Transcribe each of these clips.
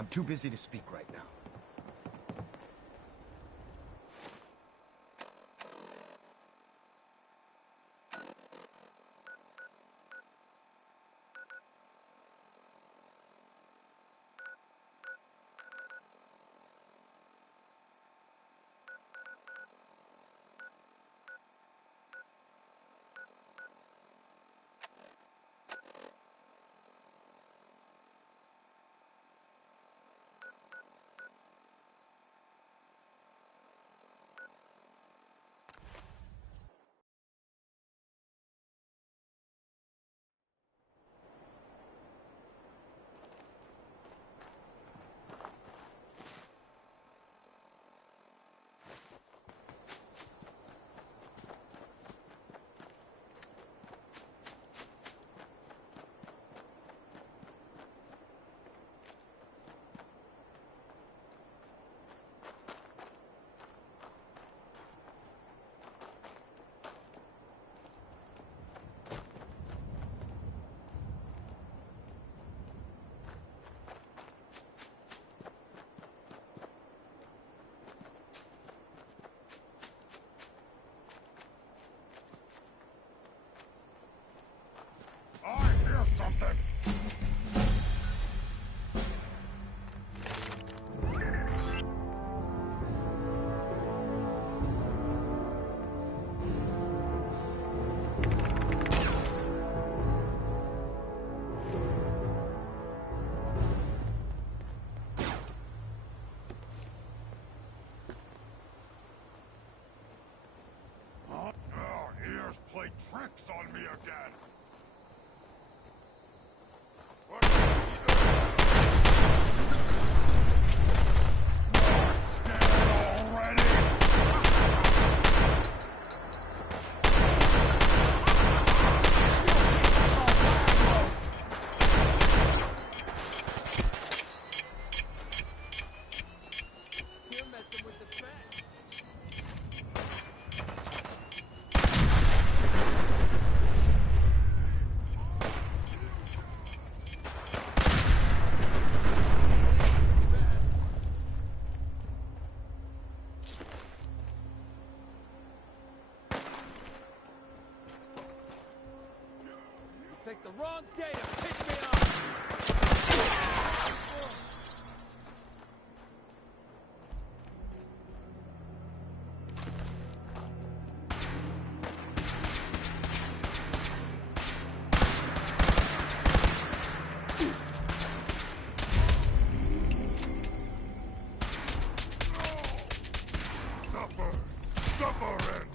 I'm too busy to speak right now. Something. Oh, ears play tricks on me again. Picked the wrong day to piss me off! Suffer! Suffer it!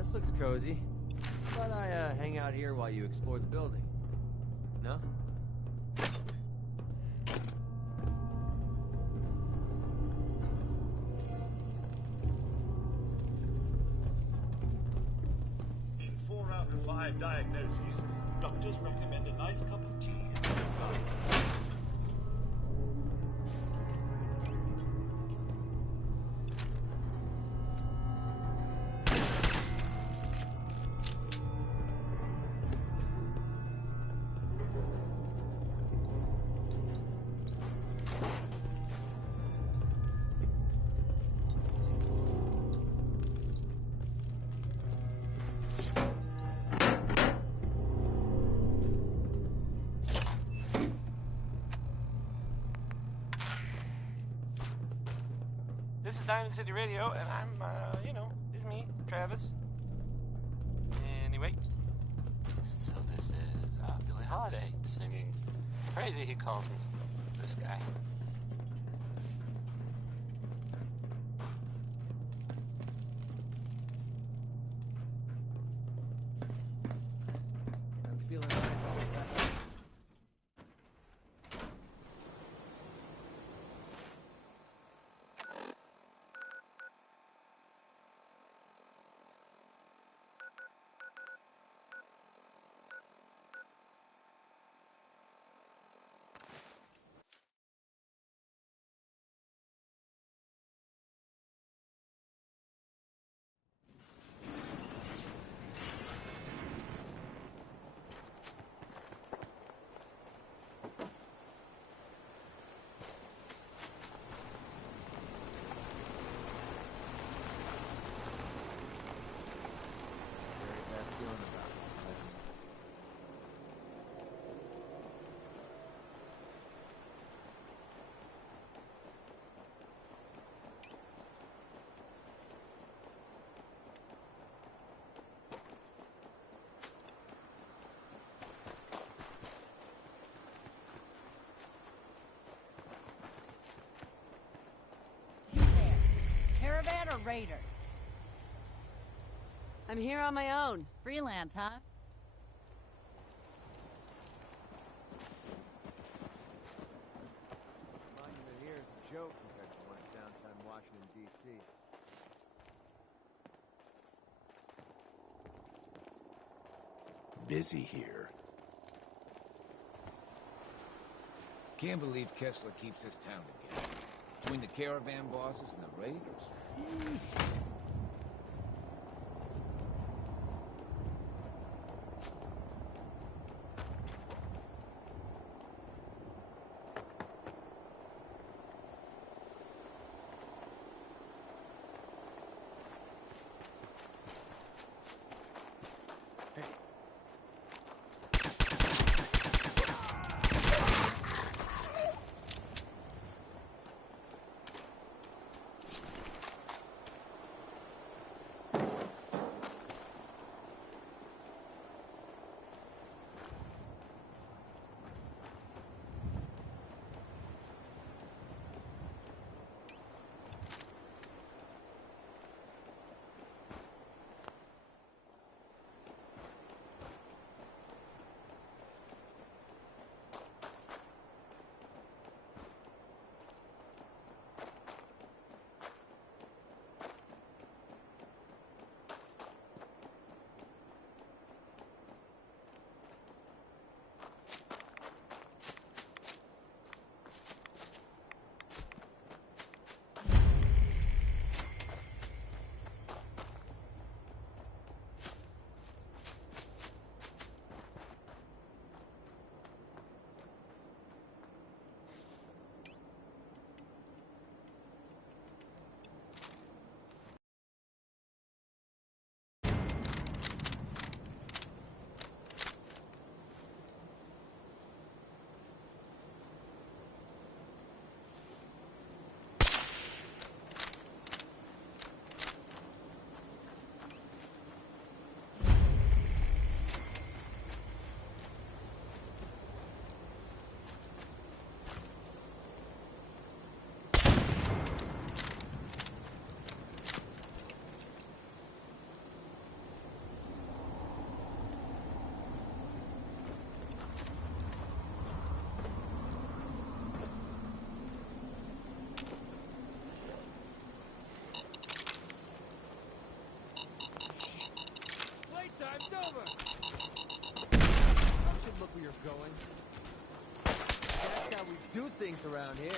This looks cozy. But I hang out here while you explore the building. No? In 4 out of 5 diagnoses, doctors recommend a nice cup of tea. This is Diamond City Radio, and I'm, it's me, Travis. Anyway, so this is Billie Holiday singing Crazy, he calls me, this guy. I'm feeling nice all the time. Very bad feeling about this. You there. Caravan or raider? I'm here on my own. Freelance, huh? Monument here is a joke compared to one in downtown Washington, D.C. Busy here. Can't believe Kessler keeps this town together. Between the caravan bosses and the raiders. Sheesh. going. That's how we do things around here.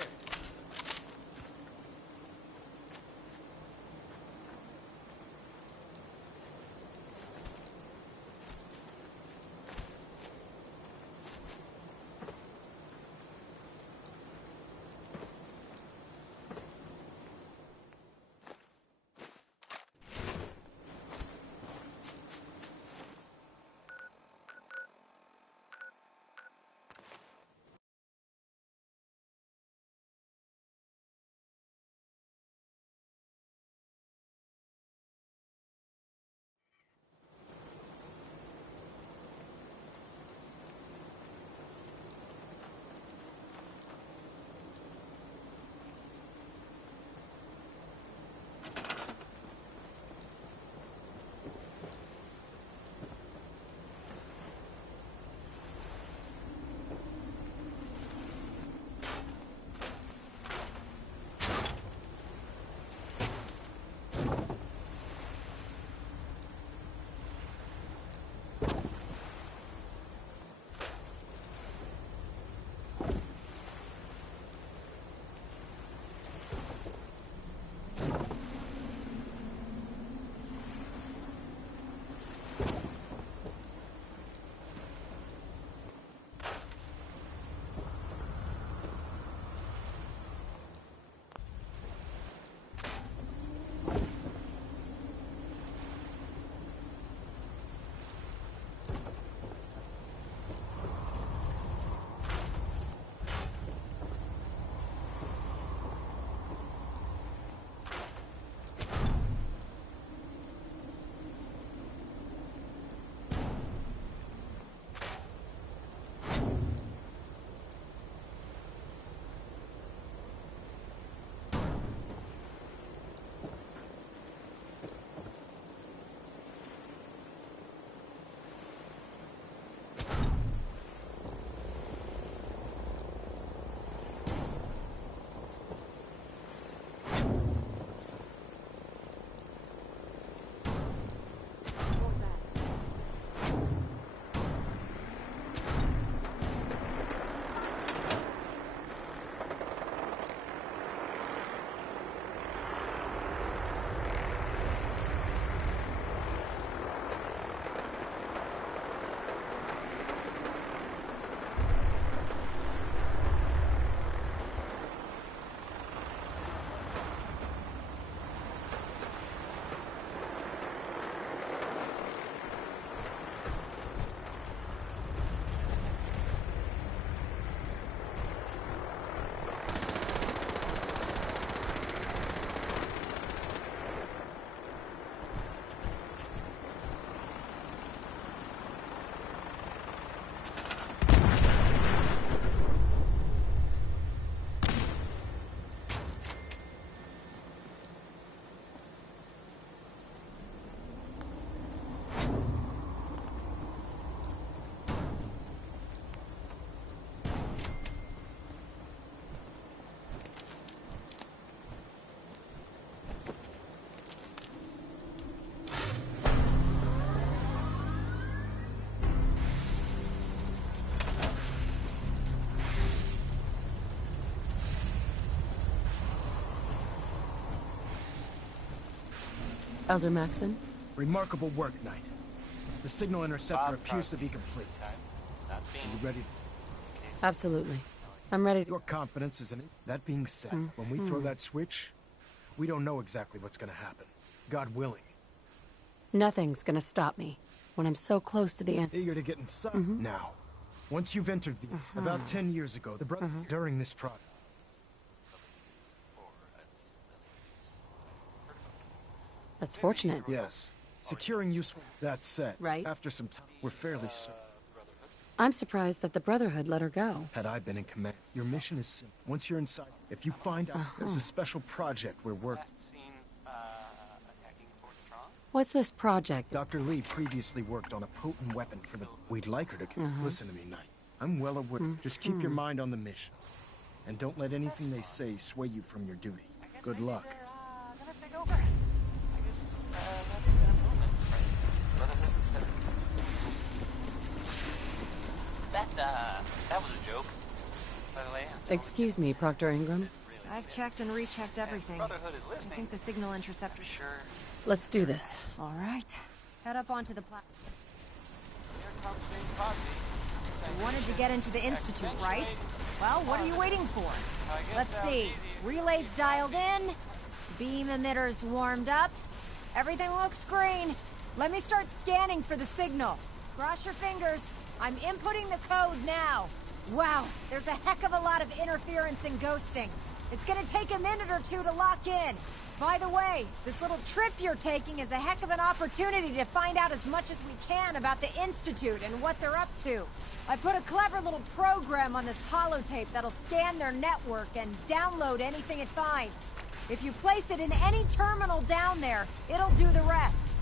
Elder Maxon? Remarkable work, Knight. The signal interceptor appears to be complete. This time, not being Are you ready? Absolutely. I'm ready to... Your confidence is in it. That being said, when we throw that switch, we don't know exactly what's gonna happen. God willing. Nothing's gonna stop me when I'm so close to the answer. Eager to get inside. Now, once you've entered the... About 10 years ago, the brother... During this project... That's fortunate. Yes. Securing useful... That said, Right. after some time, we're fairly certain. I'm surprised that the Brotherhood let her go. Had I been in command, your mission is simple. Once you're inside, if you find out there's a special project we're working... last seen attacking Fort Strong? What's this project? Dr. Lee previously worked on a potent weapon for the... We'd like her to... Listen to me, Knight. I'm well aware. Just keep your mind on the mission. And don't let anything they say sway you from your duty. Good luck. Gonna take over. I guess that's an improvement, right? Brotherhood instead of... That was a joke, by the way. Excuse me, Proctor Ingram. I've checked and rechecked everything. Brotherhood is I listening. think the signal interceptor... Sure. Let's do this. All right. Head up onto the platform. Here comes James Cosby. You wanted to get into the Institute, right? Well, what are you waiting for? I guess Let's that was see. easy. Relays dialed in. Beam emitters warmed up. Everything looks green. Let me start scanning for the signal. Cross your fingers. I'm inputting the code now. Wow, there's a heck of a lot of interference and ghosting. It's gonna take a minute or two to lock in. By the way, this little trip you're taking is a heck of an opportunity to find out as much as we can about the Institute and what they're up to. I put a clever little program on this holotape that'll scan their network and download anything it finds. If you place it in any terminal down there, it'll do the rest.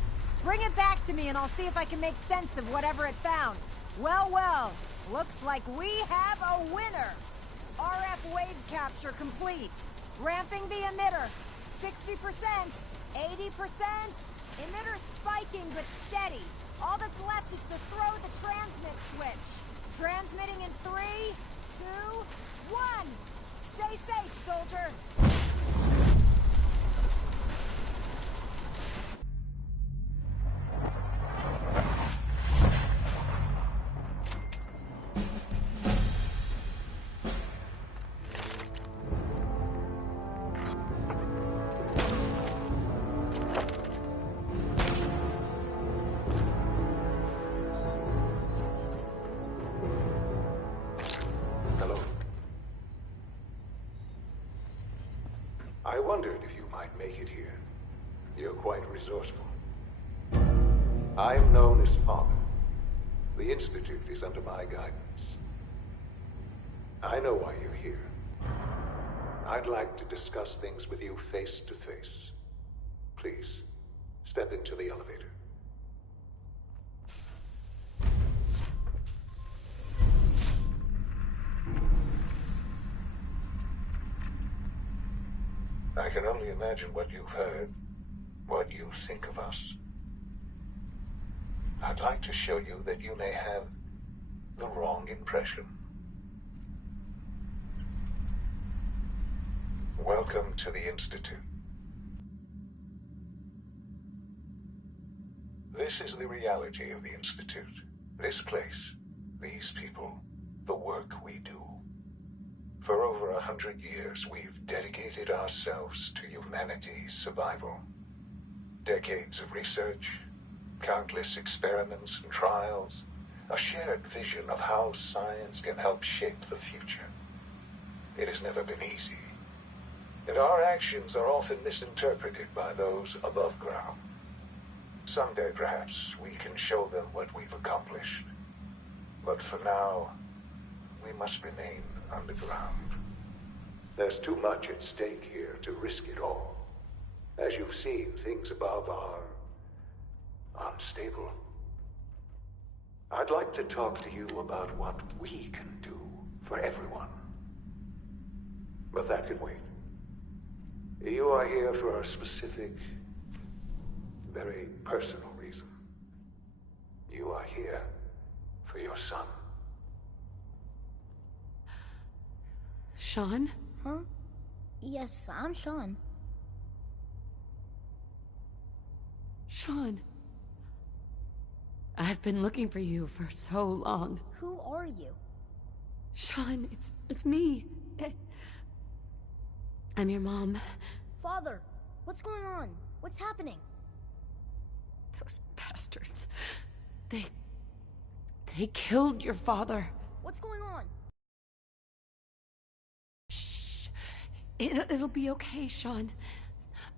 Bring it back to me and I'll see if I can make sense of whatever it found. Well, well, looks like we have a winner. RF wave capture complete. Ramping the emitter. 60%, 80%. Emitter spiking but steady. All that's left is to throw the transmit switch. Transmitting in 3, 2, 1. Stay safe, soldier. Hello. I wondered if you might make it here. You're quite resourceful. I'm known as Father. The Institute is under my guidance. I know why you're here. I'd like to discuss things with you face to face. Please, step into the elevator. I can only imagine what you've heard, what you think of us. I'd like to show you that you may have the wrong impression. Welcome to the Institute. This is the reality of the Institute. This place, these people, the work we do. For over 100 years, we've dedicated ourselves to humanity's survival. Decades of research, countless experiments and trials, a shared vision of how science can help shape the future. It has never been easy, and our actions are often misinterpreted by those above ground. Someday, perhaps, we can show them what we've accomplished. But for now, we must remain underground. There's too much at stake here to risk it all. As you've seen, things above are unstable. I'd like to talk to you about what we can do for everyone. But that can wait. You are here for a specific, very personal reason. You are here for your son. Sean? Huh? Yes, I'm Sean. Sean. I've been looking for you for so long. Who are you? Sean, it's me. I'm your mom. Father, what's going on? What's happening? Those bastards. They killed your father. What's going on? Shh. It'll be okay, Sean.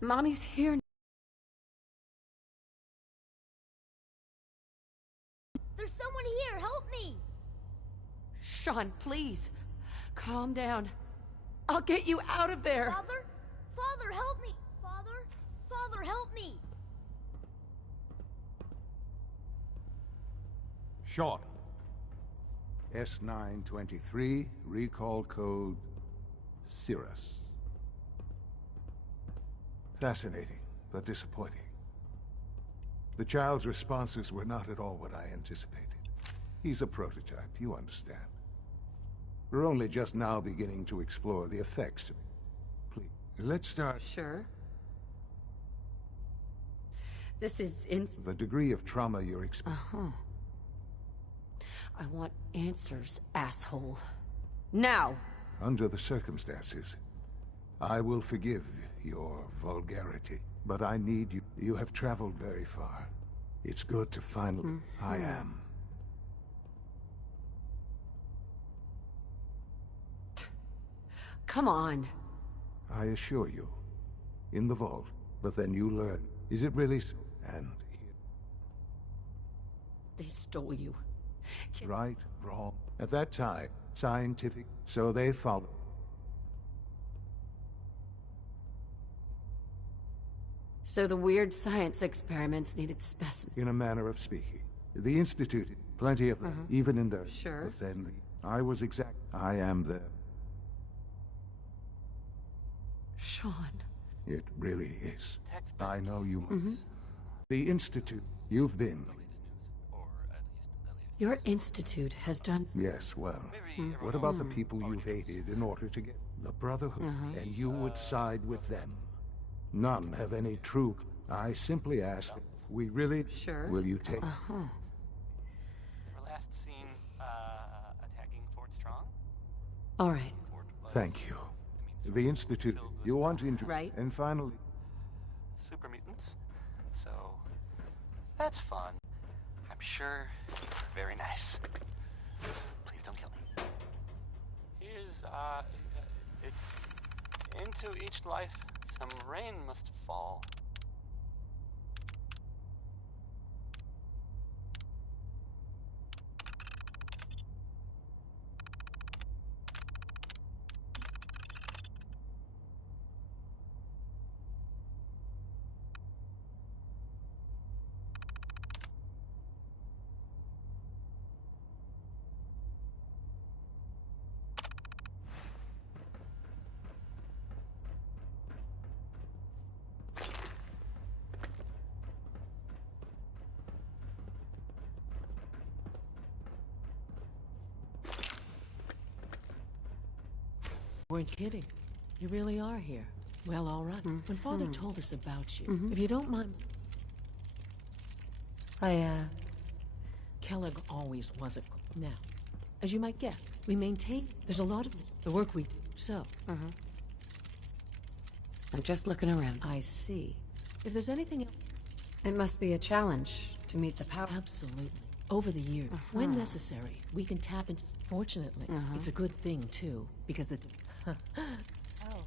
Mommy's here. There's someone here! Help me! Sean, please. Calm down. I'll get you out of there. Father? Father, help me! Father? Father, help me! Sean. S923, recall code Cirrus. Fascinating, but disappointing. The child's responses were not at all what I anticipated. He's a prototype, you understand. We're only just now beginning to explore the effects. Please, let's start... Sure. This is the degree of trauma you're experiencing. I want answers, asshole. Now! Under the circumstances, I will forgive your vulgarity, but I need you. You have traveled very far. It's good to finally... I am. Come on. I assure you. In the vault. But then you learn. Is it really so? And... They stole you. Right, wrong. At that time, scientific, so they follow. So the weird science experiments needed specimens. In a manner of speaking. The Institute, plenty of them, even in the... Sure. But then I was exact... I am the... Sean. It really is. Text I know you must. The Institute, you've been... Your institute has done... Yes, well, what about the people you've aided in order to get the Brotherhood? And you would side with them. None have any true... I simply ask, we really... Sure. Will you take... We're last seen, attacking Fort Strong? All right. Thank you. The Institute, you want to... Right. And finally... Super mutants. So, that's fun. I'm sure very nice. Please don't kill me. Here's, it's... Into each life, some rain must fall. Weren't kidding. You really are here. Well, all right. When Father told us about you, if you don't mind... Kellogg always was a... Now, as you might guess, we maintain... There's a lot of the work we do, so... I'm just looking around. I see. If there's anything else... It must be a challenge to meet the power. Absolutely. Over the years, when necessary, we can tap into... Fortunately, it's a good thing, too, because the... Oh,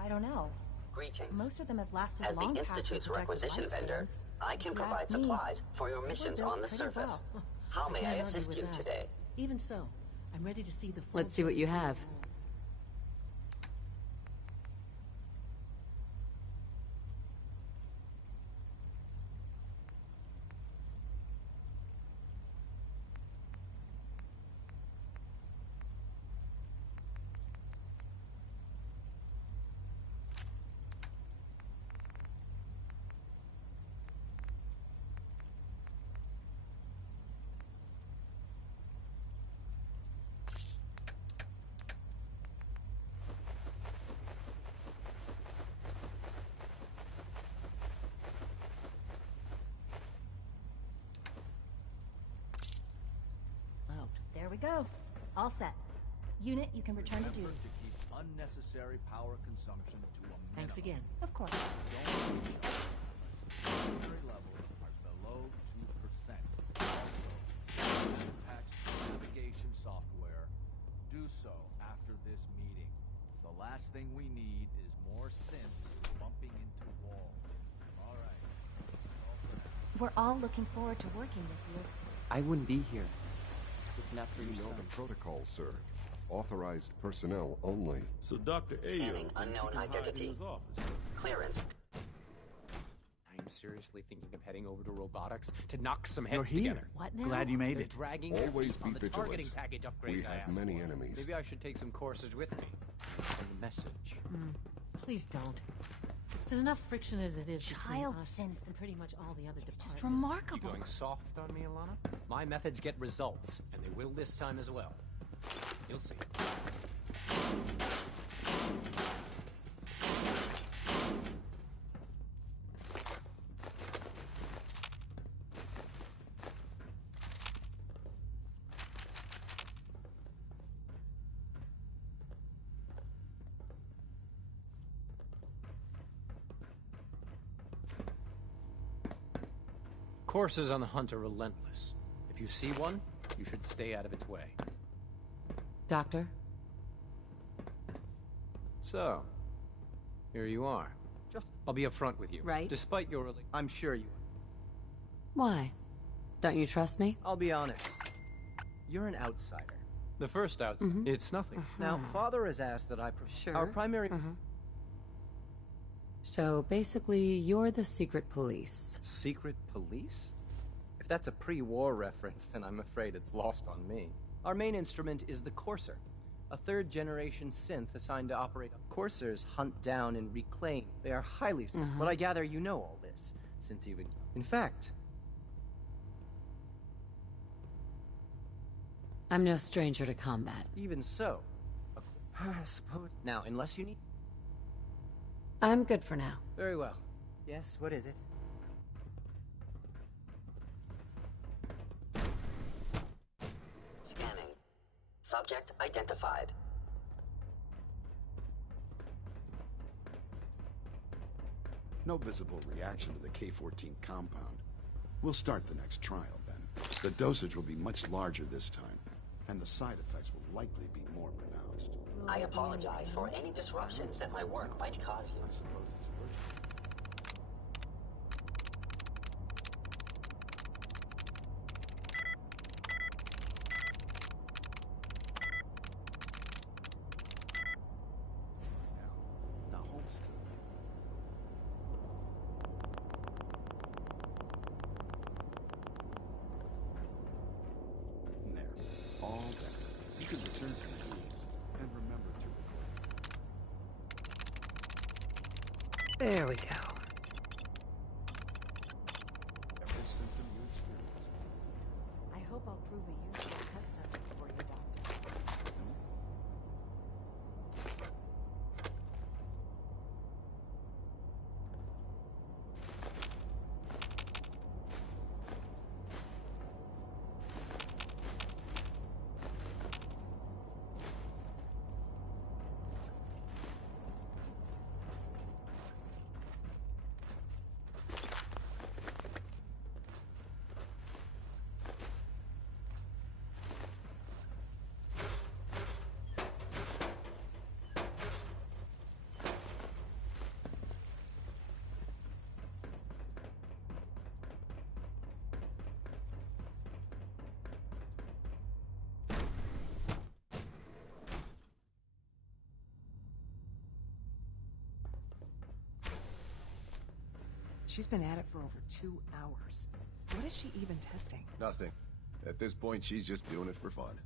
I don't know. Greetings. Most of them have lasted As long the past Institute's their projected requisition vendor, lifespans. I can If you provide ask me, supplies for your missions built on the pretty surface. well. How may I can't argue assist with you that. today? Even so, I'm ready to see the full... Let's see what you have. we go. All set. Unit, you can return to duty. Remember to keep unnecessary power consumption to a minimum. Thanks again. Of course. Don't reach unless levels are below 2%. Also, patch navigation software. Do so after this meeting. The last thing we need is more synths bumping into walls. All right. We're all looking forward to working with you. I wouldn't be here if not for You your know son. the protocol, sir. Authorized personnel only. So Dr. Ayo Scanning thinks unknown he can hide in identity. his office. Clearance. I'm seriously thinking of heading over to robotics to knock some You're heads here. together. What now? Glad you made They're it. dragging their Always feet be on the vigilant. targeting package upgrades We I have asked many for. enemies. Maybe I should take some courses with me. Send a message. Please don't. There's enough friction as it is between Child us synth. and pretty much all the other It's departments. just You remarkable. going soft on me, Alana? My methods get results, and they will this time as well. You'll see. Coursers on the hunt are relentless. If you see one, you should stay out of its way. Doctor? So, here you are. I'll be upfront with you. Right. Despite your I'm sure you Why? Don't you trust me? I'll be honest. You're an outsider. The first out, it's nothing. Now, Father has asked that I... Sure. Our primary... So basically, you're the secret police. Secret police? If that's a pre-war reference, then I'm afraid it's lost on me. Our main instrument is the Courser, a third-generation synth assigned to operate... Coursers hunt down and reclaim. They are highly... But I gather you know all this, since you've... In fact... I'm no stranger to combat. Even so... I suppose... Now, unless you need... I'm good for now. Very well. Yes, what is it? Scanning. Subject identified. No visible reaction to the K-14 compound. We'll start the next trial then. The dosage will be much larger this time, and the side effects will likely be more pronounced. I apologize for any disruptions that my work might cause you. I suppose it's your... Now hold still. There. All better. You can return to your duties. And remember to report. There we go. Every symptom you experience. I hope I'll prove a useful test subject for you, Doctor. She's been at it for over 2 hours. What is she even testing? Nothing. At this point, she's just doing it for fun.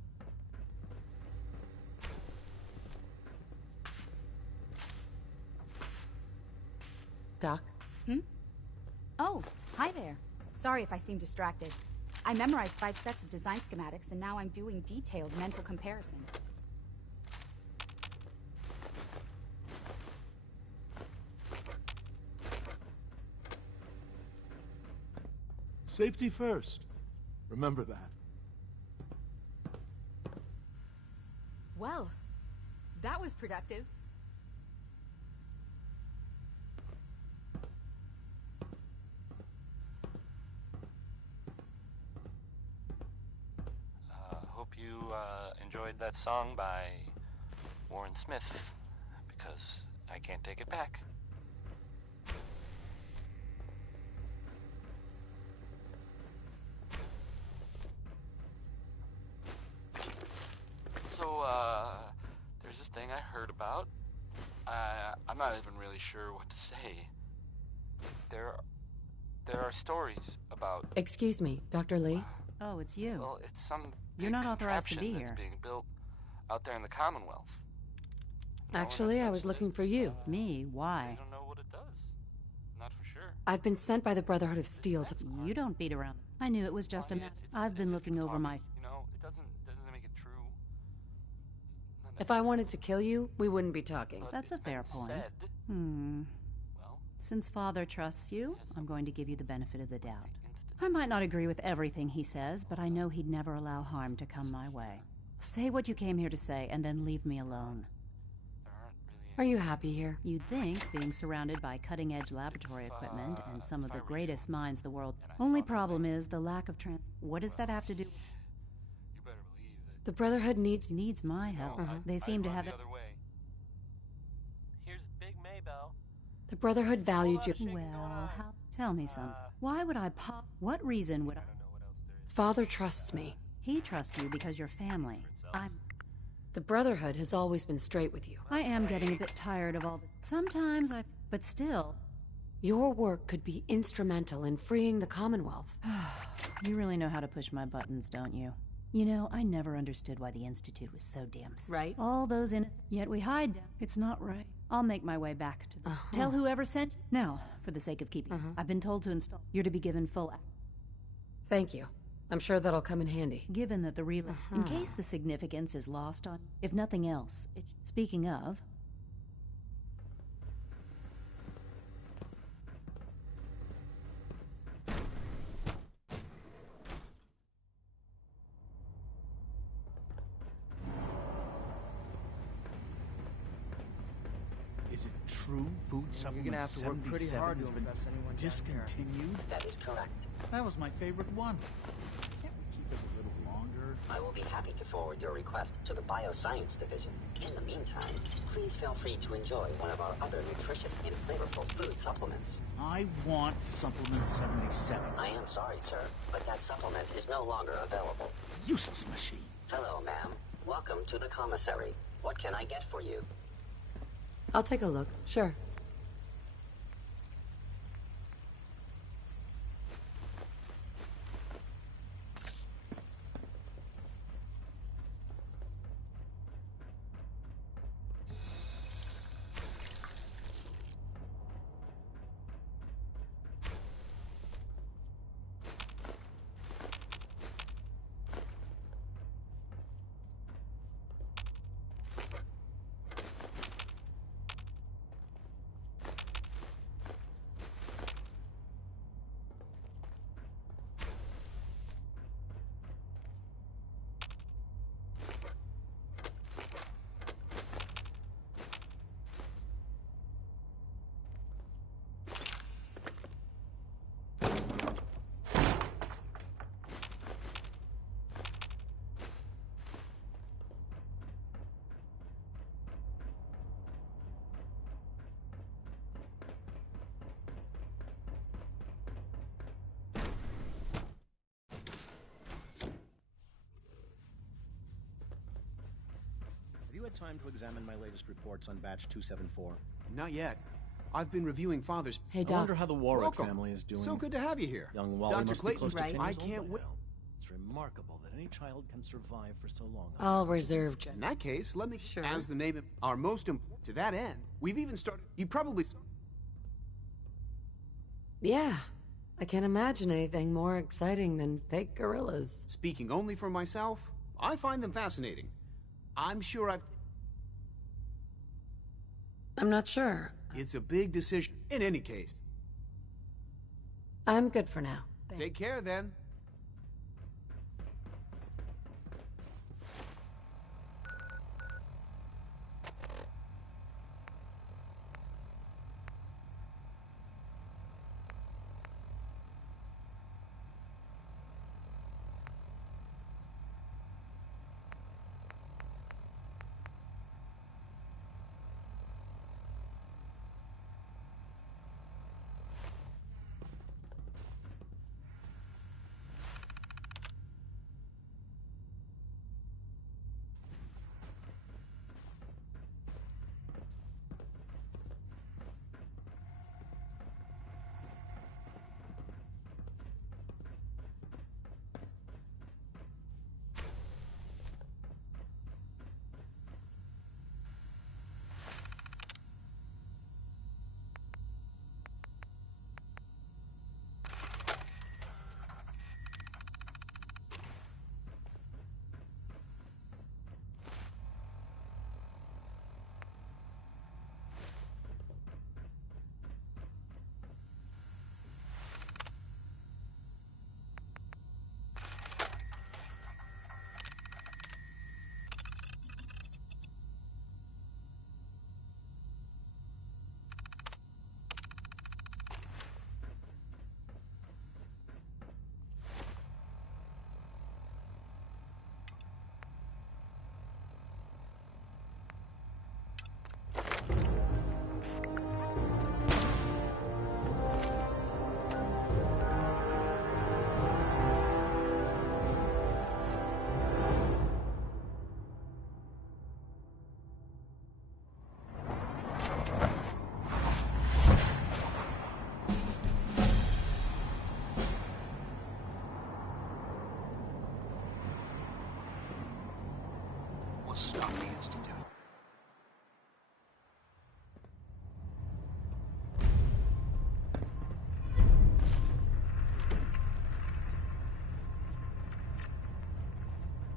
Doc? Oh, hi there. Sorry if I seem distracted. I memorized 5 sets of design schematics, and now I'm doing detailed mental comparisons. Safety first. Remember that. productive. Hope you enjoyed that song by Warren Smith, because I can't take it back. So, there's this thing I heard about. I'm not even really sure what to say. There are stories about... Excuse me, Dr. Lee? Oh, it's you. Well, it's some You're not authorized to be contraption that's here. being built out there in the Commonwealth. Actually, I was looking for you. Me? Why? I don't know what it does. Not for sure. I've been sent by the Brotherhood of Steel to... You don't beat around. I knew it was just a... I've been looking over my... You know, it doesn't make it true. If I wanted to kill you, we wouldn't be talking. That's a fair point. Said. Since Father trusts you, I'm going to give you the benefit of the doubt. I might not agree with everything he says, but I know he'd never allow harm to come my way. Say what you came here to say, and then leave me alone. Are you happy here? You'd think, being surrounded by cutting-edge laboratory equipment and some of the greatest minds the world... Only problem is the lack of What does that have to do... The Brotherhood needs my help. They seem to have... Here's Big Maybell. The Brotherhood valued you. Well, tell me something. Why would I pop... What reason would I... Father trusts me. He trusts you because you're family. The Brotherhood has always been straight with you. I am getting a bit tired of all this. Sometimes I... But still... Your work could be instrumental in freeing the Commonwealth. You really know how to push my buttons, don't you? You know, I never understood why the Institute was so damn... Right. All those innocent... Yet we hide them. It's not right. I'll make my way back to them. Tell whoever sent... Now, for the sake of keeping... I've been told to install... You're to be given full... Thank you. I'm sure that'll come in handy. Given that the real... In case the significance is lost on... If nothing else... Speaking of... Is it true food supplement You're gonna have to work pretty 77 hard to has been impress anyone down here. discontinued? That is correct. That was my favorite one. Can't we keep it a little longer? I will be happy to forward your request to the Bioscience Division. In the meantime, please feel free to enjoy one of our other nutritious and flavorful food supplements. I want supplement 77. I am sorry, sir, but that supplement is no longer available. Useless machine. Hello, ma'am. Welcome to the commissary. What can I get for you? I'll take a look. Sure. Have you had time to examine my latest reports on Batch 274? Not yet. I've been reviewing Father's... Hey, I Doc. wonder how the Warwick Welcome. family is doing. So good to have you here. Young Wally Dr. must be Clayton, close to 10 I years old can't by wait. now. It's remarkable that any child can survive for so long. I'll reserve... In that case, let me... Sure. As the name of our most important... To that end, we've even started... You probably... Yeah. I can't imagine anything more exciting than fake gorillas. Speaking only for myself, I find them fascinating. I'm sure I've... I'm not sure. It's a big decision. In any case. I'm good for now. Take care, then.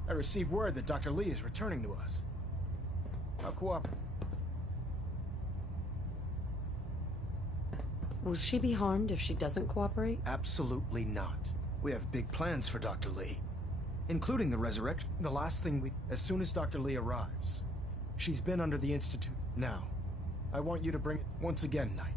I received word that Dr. Lee is returning to us. I'll cooperate. Will she be harmed if she doesn't cooperate? Absolutely not. We have big plans for Dr. Lee, including the resurrection. The last thing as soon as Dr. Lee arrives, she's been under the Institute. Now, I want you to bring it once again, Knight.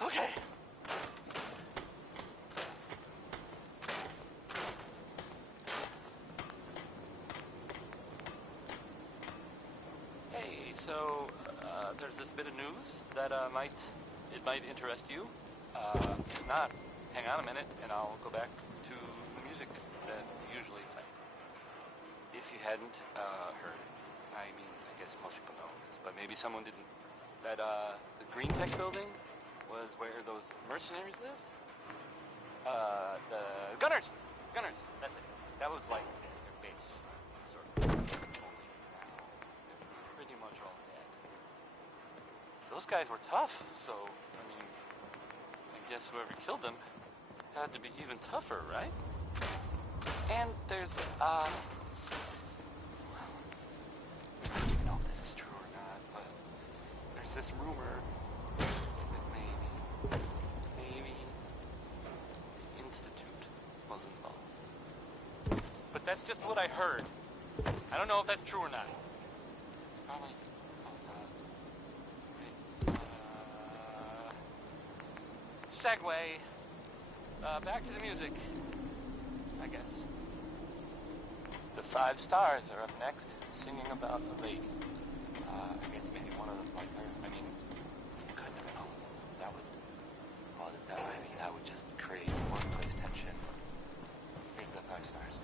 Okay. Hey, so there's this bit of news that might interest you. If not, hang on a minute, and I'll go back to the music that we usually play. If you hadn't heard, I mean, I guess most people know this, but maybe someone didn't. That the Green Tech building was where those mercenaries lived. The Gunners, that's it. That was like their base, sort of. Only now they're pretty much all dead. Those guys were tough, so I mean, I guess whoever killed them had to be even tougher, right? And there's I don't know if this is true or not, but there's this rumor that maybe the Institute was involved. But that's just what I heard. I don't know if that's true or not. Probably. Segue. Back to the music, I guess. The Five Stars are up next, singing about a lady. I guess maybe one of them like her. I mean, it couldn't have been all of them. That would, well, that would just create workplace tension. Here's the Five Stars.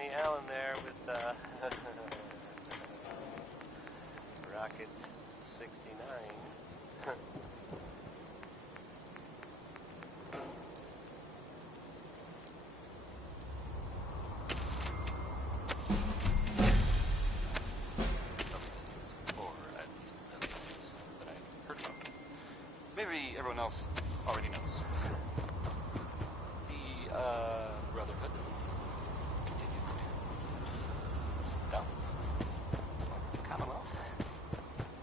Connie Allen there with Rocket 69. Maybe everyone else already knows. The Brotherhood continues to do stuff for the Commonwealth.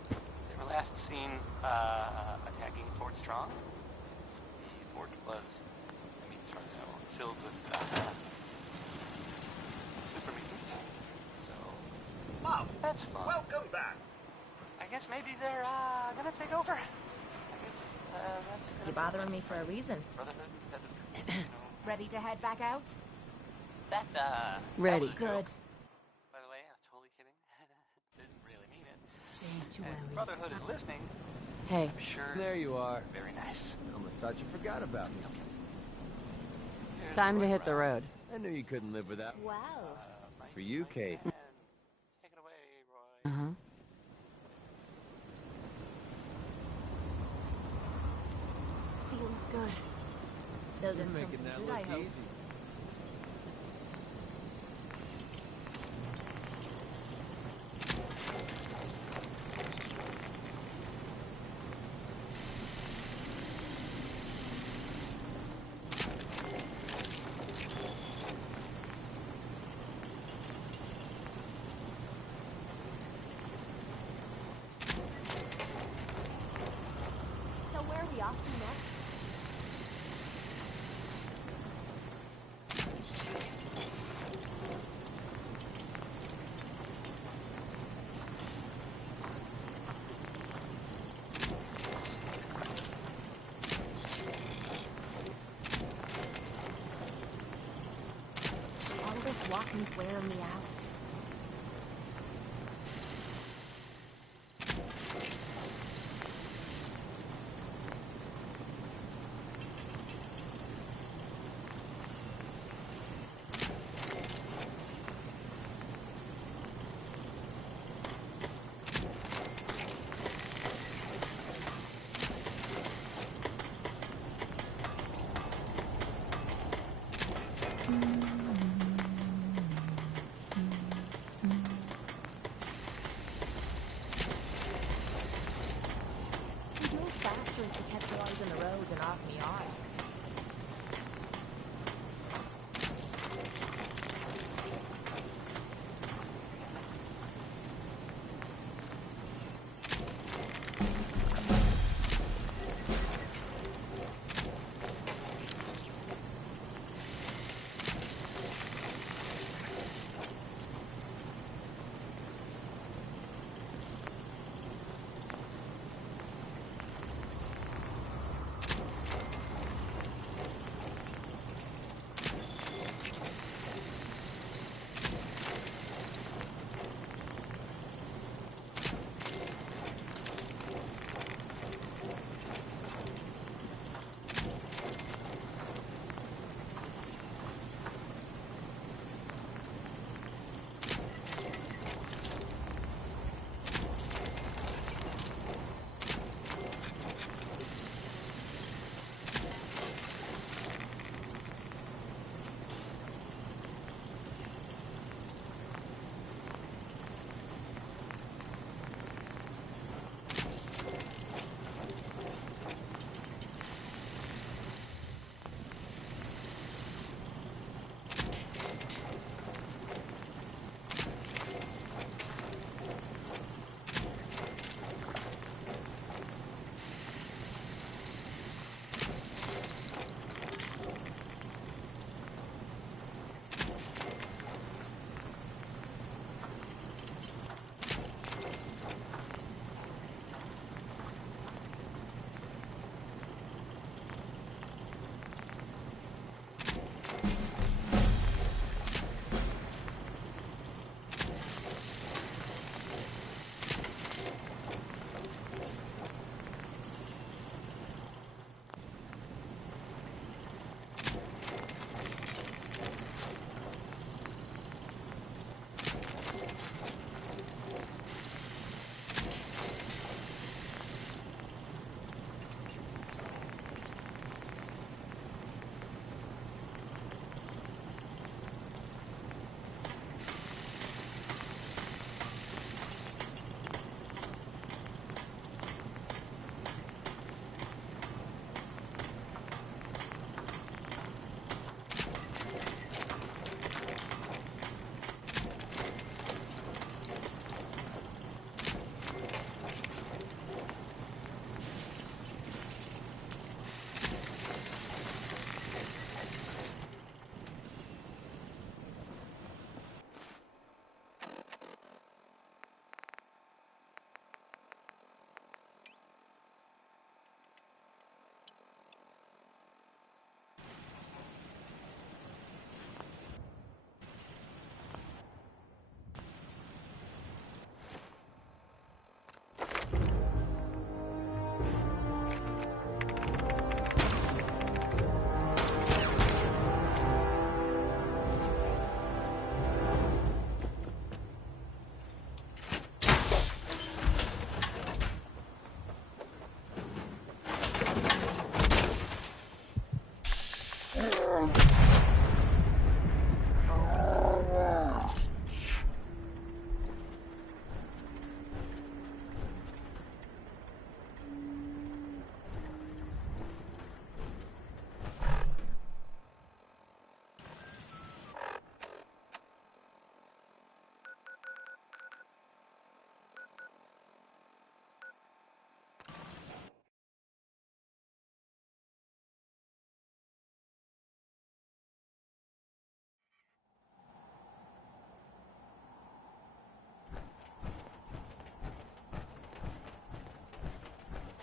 They were last seen attacking Fort Strong. The fort was, filled with super mutants. So, Mom, that's fun. Welcome back. I guess maybe they're gonna take over. You're bothering me for a reason. Instead of, Ready to head back out? Ready. That was a Good. joke. By the way, I was totally kidding. Didn't really mean it. If Brotherhood is listening. Hey. I'm sure. There you are. Very nice. Almost thought you forgot about me. Time to hit the road. I knew you couldn't live without. Wow. For you, Kate. Take it away, Roy. Uh-huh. Feels good. Building You're making something that good, look I hope. easy. So where are we off to next? All this walking's wearing me out.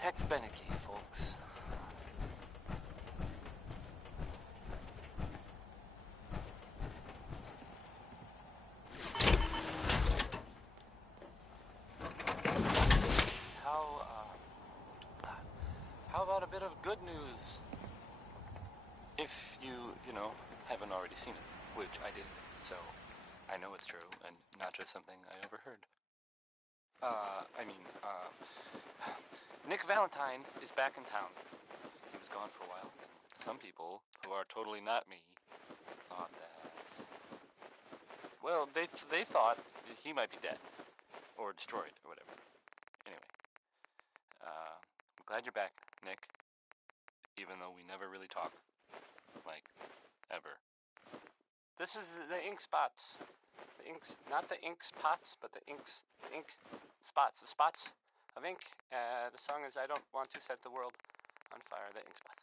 Tex Beneke, folks. How about a bit of good news? If you know, haven't already seen it, which I did, so I know it's true and not just something I overheard. Nick Valentine is back in town. He was gone for a while. Some people, who are totally not me, thought that... Well, they thought he might be dead. Or destroyed, or whatever. Anyway. I'm glad you're back, Nick. Even though we never really talk. Like, ever. This is the ink spots. The inks, not the ink spots, but the ink spots. The spots of ink. The song is I Don't Want to Set the World on Fire, the ink spots.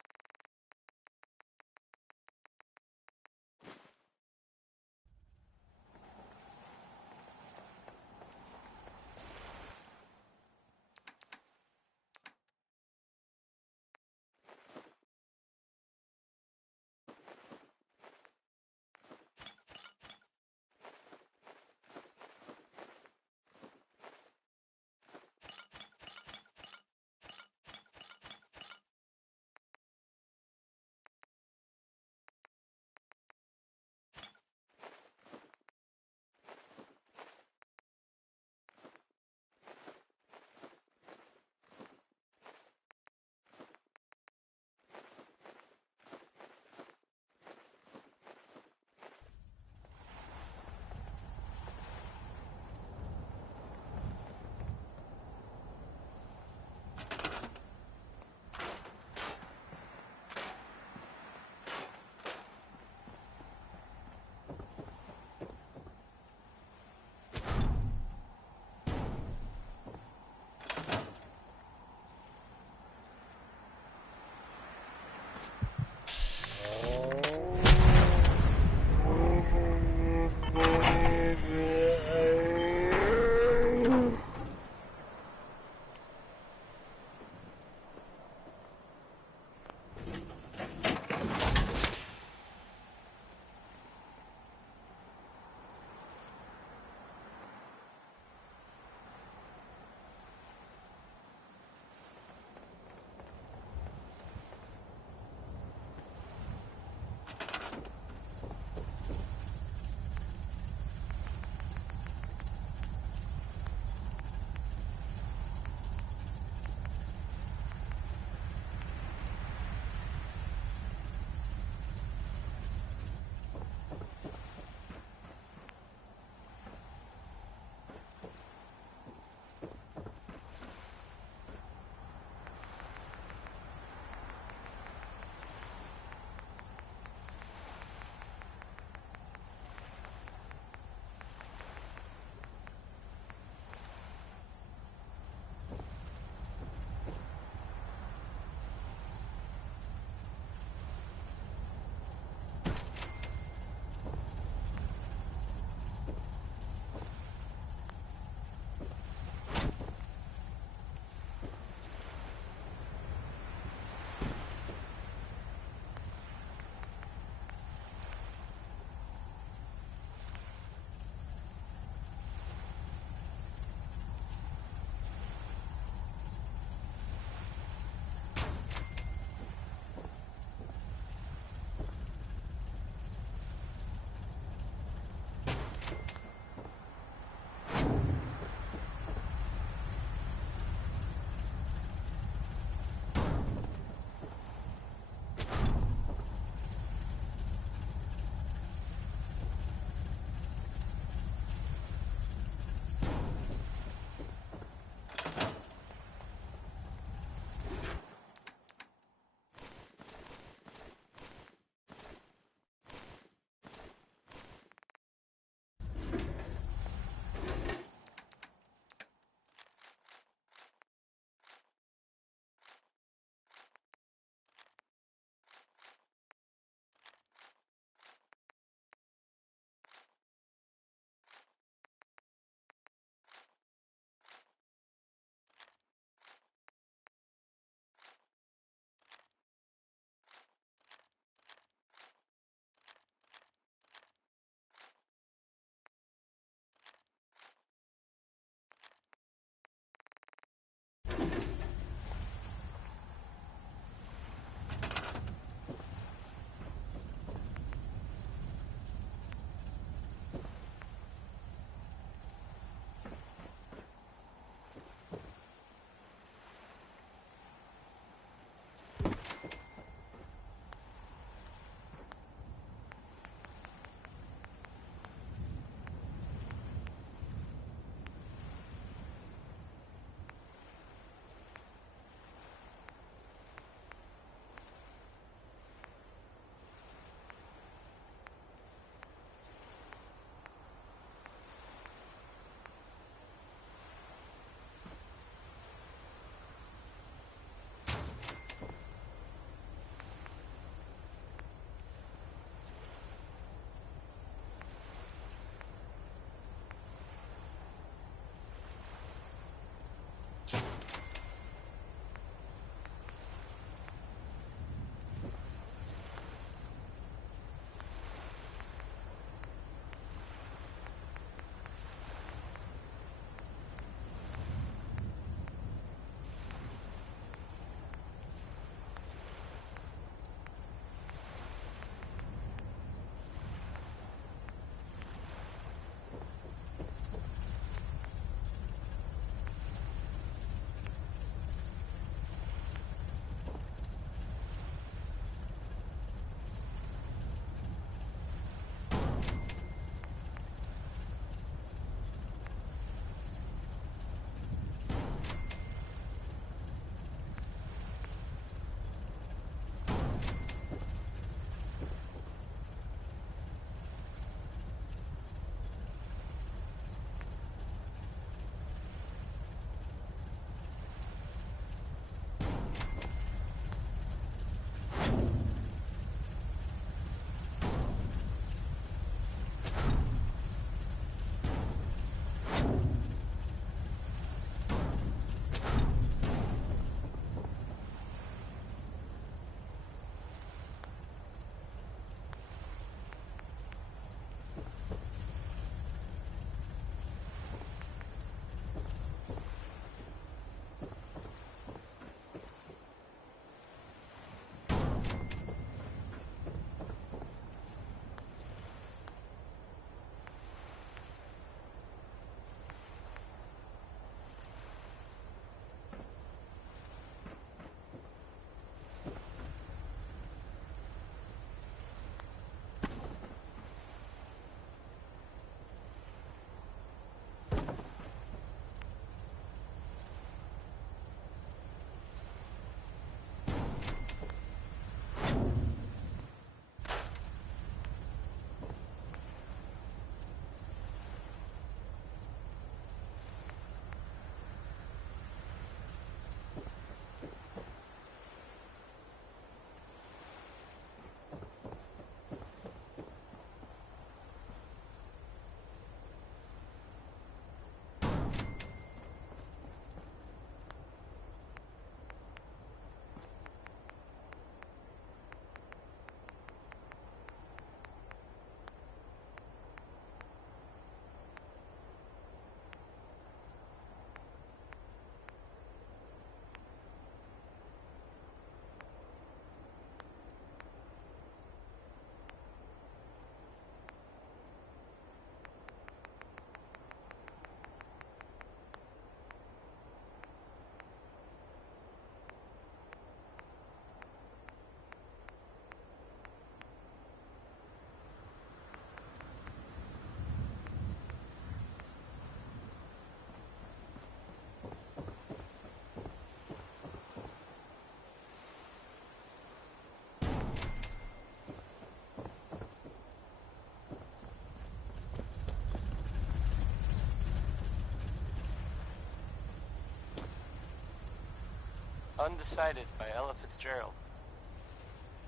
Undecided by Ella Fitzgerald.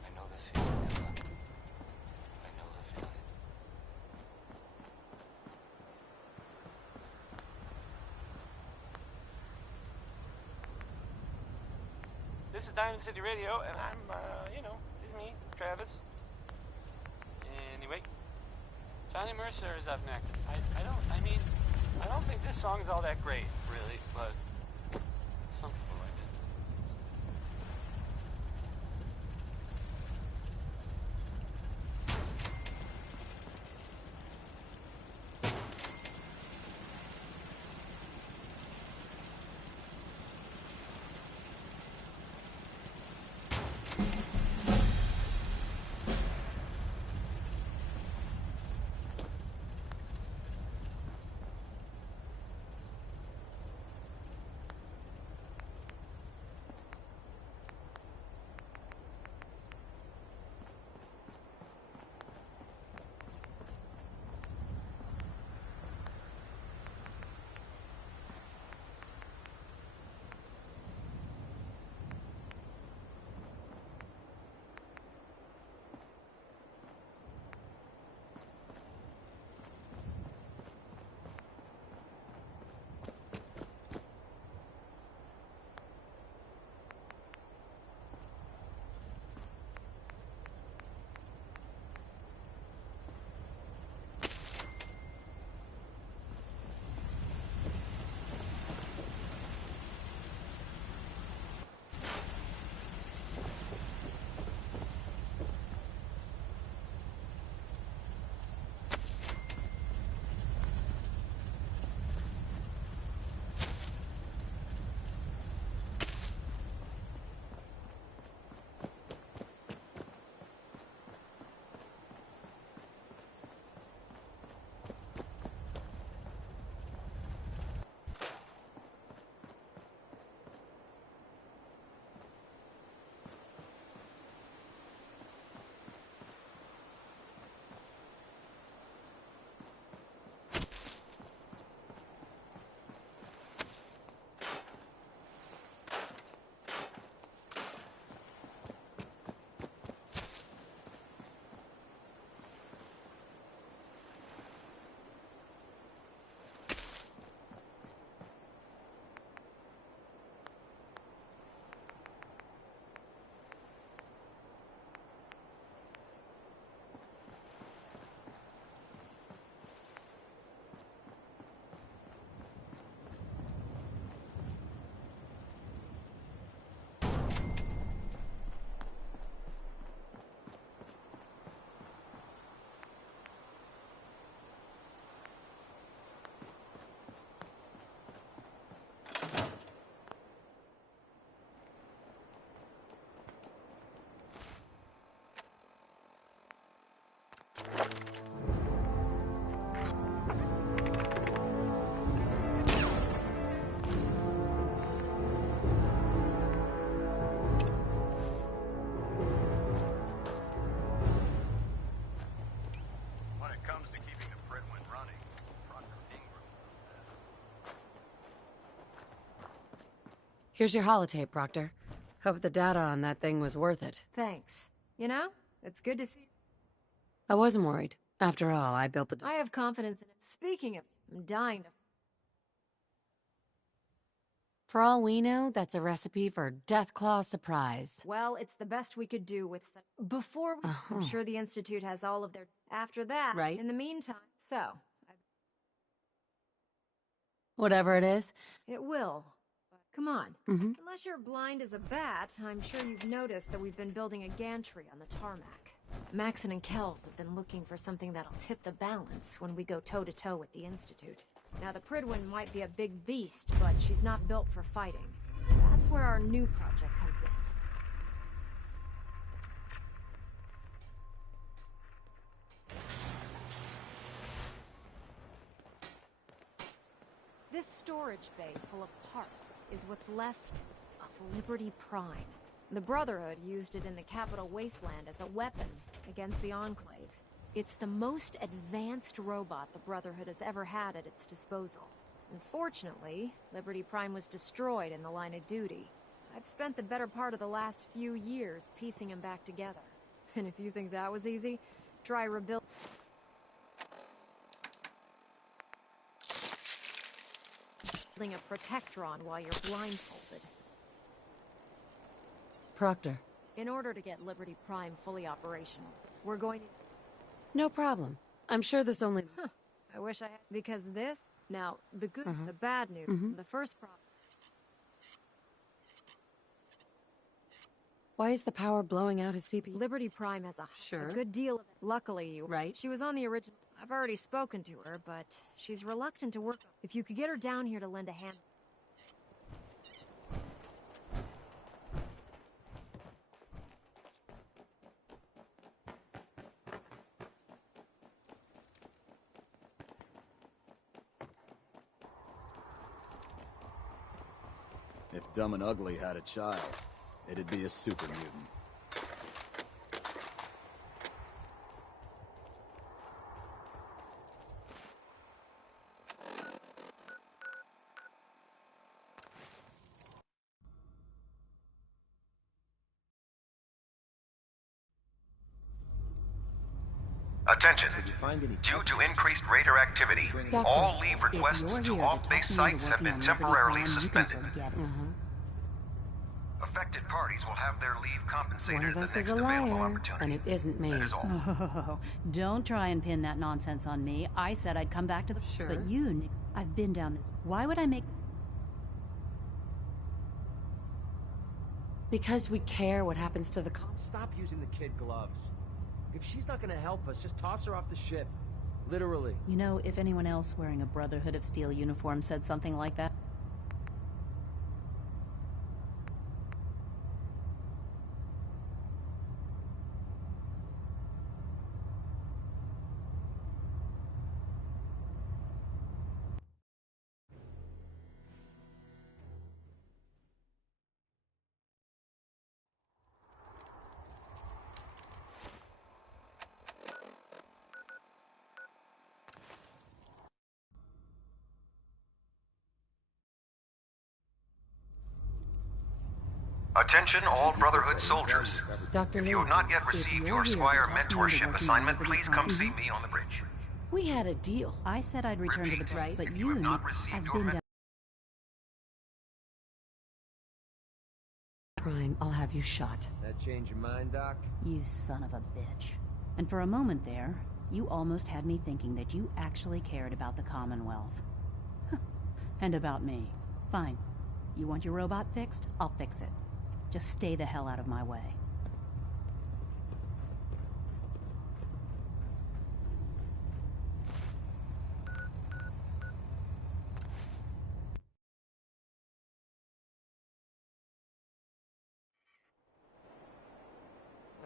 I know this feeling, Ella. I know the feeling. This is Diamond City Radio, and I'm, it's me, Travis. Anyway, Johnny Mercer is up next. I don't think this song's all that great, really, but some people like it. Here's your holotape, Proctor. Hope the data on that thing was worth it. Thanks. You know, it's good to see. I wasn't worried. After all, I built the... I have confidence in it. Speaking of, I'm dying to... For all we know, that's a recipe for Deathclaw surprise. Well, it's the best we could do with... Before we... I'm sure the Institute has all of their... After that, right? In the meantime, so... Whatever it is. It will. Come on. Unless you're blind as a bat, I'm sure you've noticed that we've been building a gantry on the tarmac. Maxon and Kells have been looking for something that'll tip the balance when we go toe-to-toe with the Institute. Now, the Prydwen might be a big beast, but she's not built for fighting. That's where our new project comes in. This storage bay full of parts is what's left of Liberty Prime. The Brotherhood used it in the Capital Wasteland as a weapon against the Enclave. It's the most advanced robot the Brotherhood has ever had at its disposal. Unfortunately, Liberty Prime was destroyed in the line of duty. I've spent the better part of the last few years piecing him back together. And if you think that was easy, try rebuilding a Protectron while you're blindfolded. Proctor. In order to get Liberty Prime fully operational, we're going to... No problem. I'm sure there's only... I wish I had... Because this... Now, the good, the bad news, the first problem... Why is the power blowing out his CPU? Liberty Prime has a good deal of it. Luckily, you... Right. She was on the original... I've already spoken to her, but she's reluctant to work. If you could get her down here to lend a hand... If Dumb and Ugly had a child, it'd be a super mutant. Attention. Due to increased raider activity, all leave requests to off-base sites have been temporarily suspended. Affected parties will have their leave compensated at the next available opportunity. And it isn't me. That is all. Oh, don't try and pin that nonsense on me. I said I'd come back to the... Sure. But you... I've been down this... Why would I make... Because we care what happens to the... Stop using the kid gloves. If she's not gonna help us, just toss her off the ship. Literally. You know, if anyone else wearing a Brotherhood of Steel uniform said something like that... Attention all Brotherhood soldiers. Dr. If you have not yet received your Squire mentorship assignment, please come see me on the bridge. We had a deal. I said I'd return to the bridge, but you... have not received I've your been down... Prime, I'll have you shot. That change your mind, Doc? You son of a bitch. And for a moment there, you almost had me thinking that you actually cared about the Commonwealth. And about me. Fine. You want your robot fixed? I'll fix it. Just stay the hell out of my way.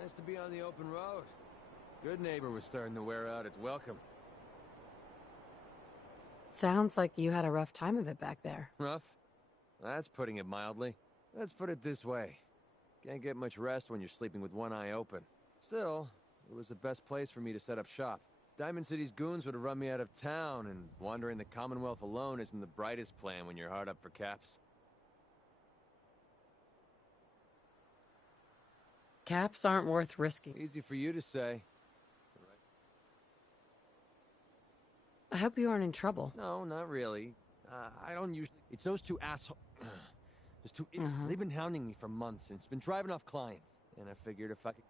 Nice to be on the open road. Good neighbor was starting to wear out its welcome. Sounds like you had a rough time of it back there. Rough? That's putting it mildly. Let's put it this way. Can't get much rest when you're sleeping with one eye open. Still, it was the best place for me to set up shop. Diamond City's goons would have run me out of town, and wandering the Commonwealth alone isn't the brightest plan when you're hard up for caps. Caps aren't worth risking. Easy for you to say. I hope you aren't in trouble. No, not really. I don't usually... It's those two assholes... They've been hounding me for months, and it's been driving off clients. And I figured if I could...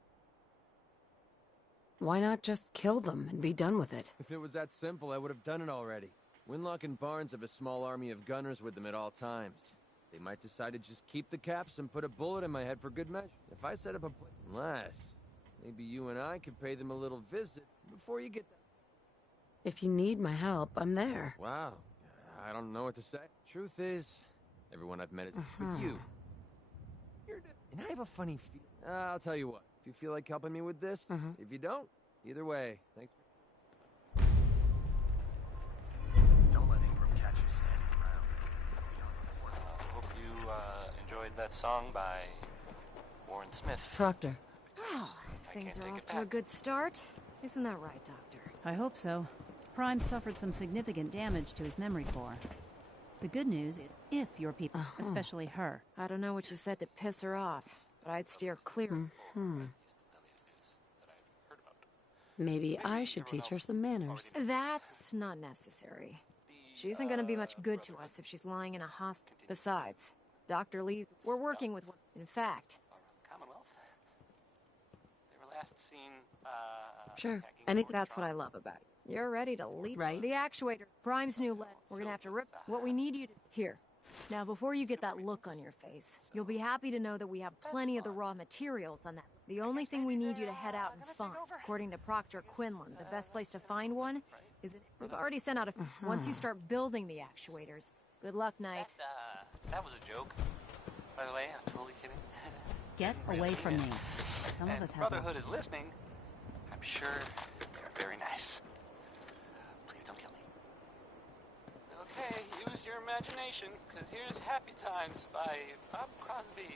Why not just kill them and be done with it? If it was that simple, I would have done it already. Winlock and Barnes have a small army of gunners with them at all times. They might decide to just keep the caps and put a bullet in my head for good measure. If I set up a... Unless... Maybe you and I could pay them a little visit before you get... If you need my help, I'm there. Wow. I don't know what to say. Truth is, everyone I've met is with you. And I have a funny feeling. I'll tell you what. If you feel like helping me with this, if you don't, either way, thanks. Don't let Ingram catch you standing around. Hope you enjoyed that song by Warren Smith. Proctor. Well, things are off to a good start. Isn't that right, Doctor? I hope so. Prime suffered some significant damage to his memory core. The good news is... If your people, especially her. I don't know what you said to piss her off, but I'd steer clear. Maybe I should teach her some manners. That's not necessary. She isn't going to be much good to us if she's lying in a hospital. Besides, Dr. Lee's... We're working with one. In fact... Commonwealth? They were last seen, Sure. That's what I love about it. You're ready to leap. Right. The actuator. Prime's new lead. We're going to have to rip... What we need you to... Here. Now, before you get that look on your face, you'll be happy to know that we have plenty of the raw materials on that. The only thing we need you to head out and find, according to Proctor Quinlan, the best place to find one is... We've already sent out a... Once you start building the actuators, good luck, Knight. That was a joke. By the way, I was totally kidding. Get away from me. Some of us have... Brotherhood is listening. I'm sure they're very nice. Please don't kill me. Okay, use your imagination, because here's Happy Times by Bob Crosby.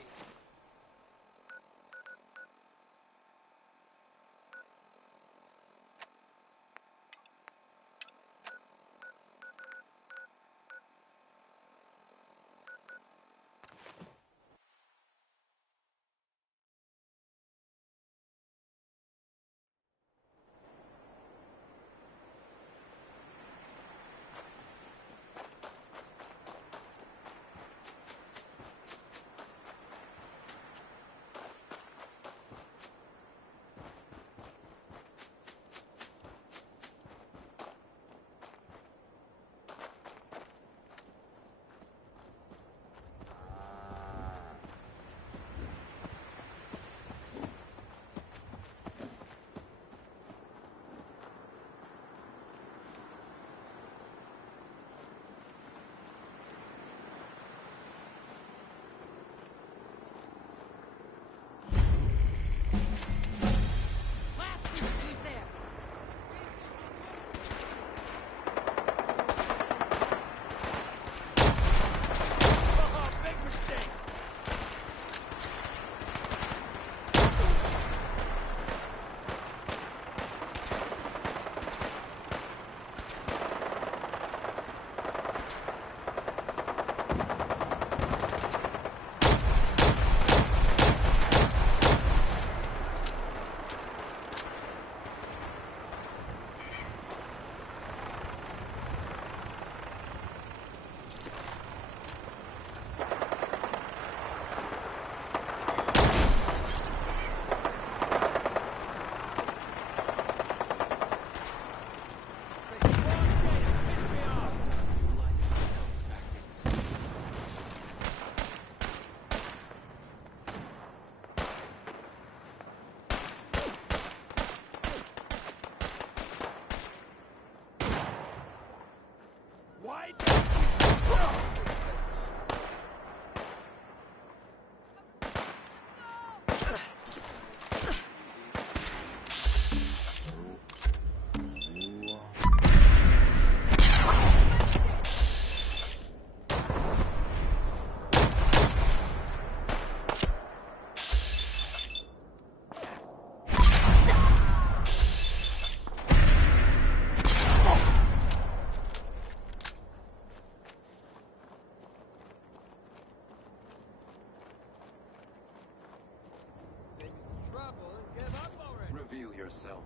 Reveal yourself.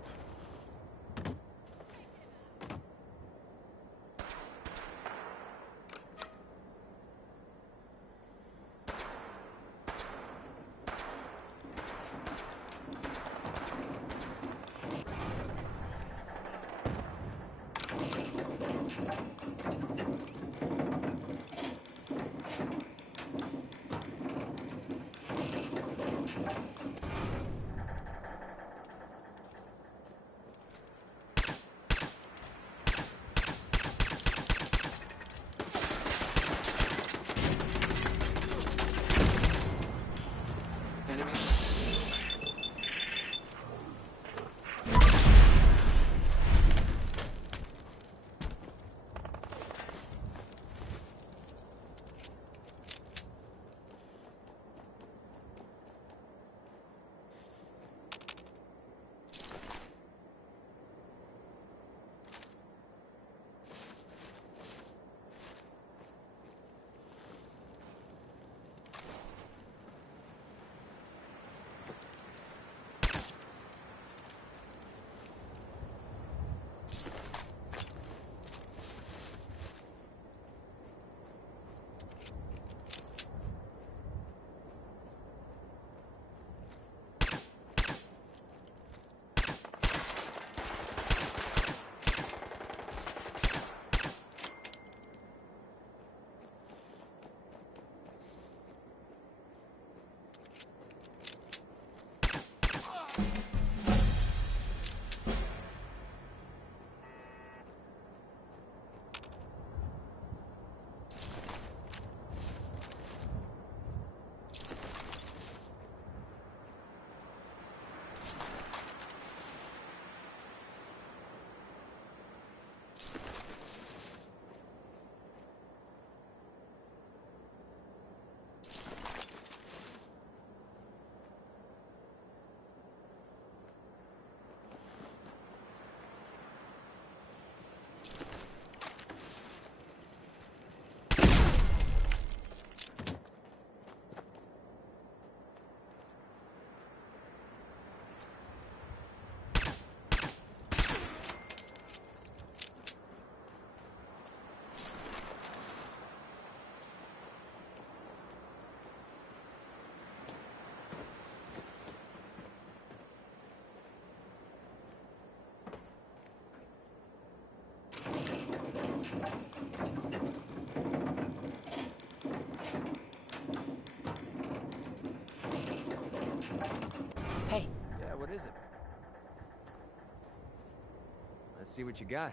see what you got.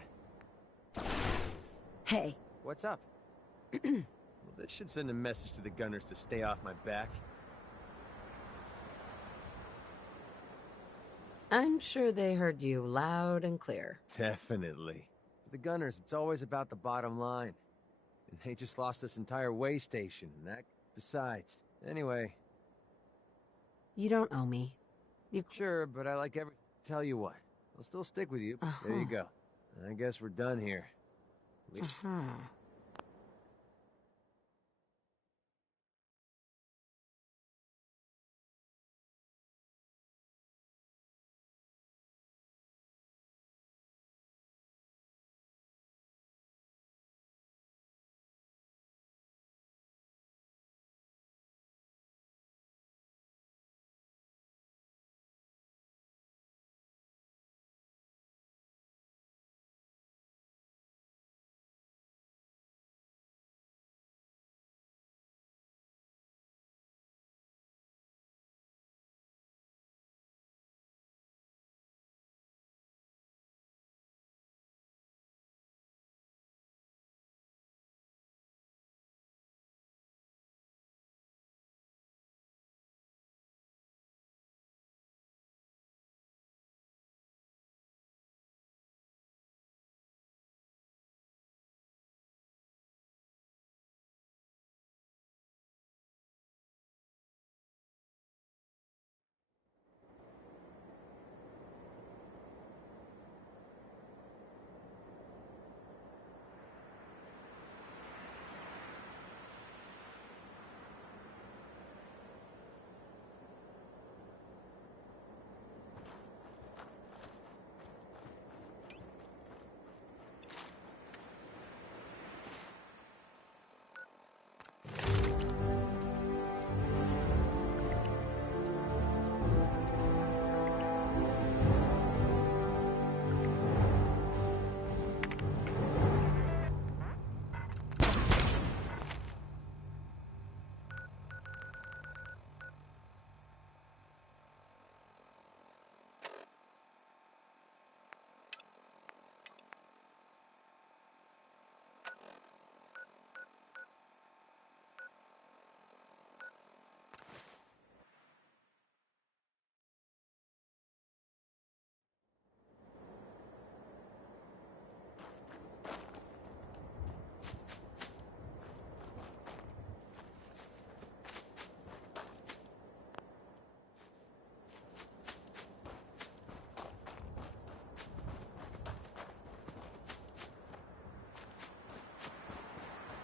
Hey. What's up? Well, this should send a message to the gunners to stay off my back. I'm sure they heard you loud and clear. Definitely. For the gunners, it's always about the bottom line. And they just lost this entire way station, and that... Besides, anyway... You don't owe me. You... Sure, but I like every... Tell you what, I'll still stick with you. There you go. I guess we're done here.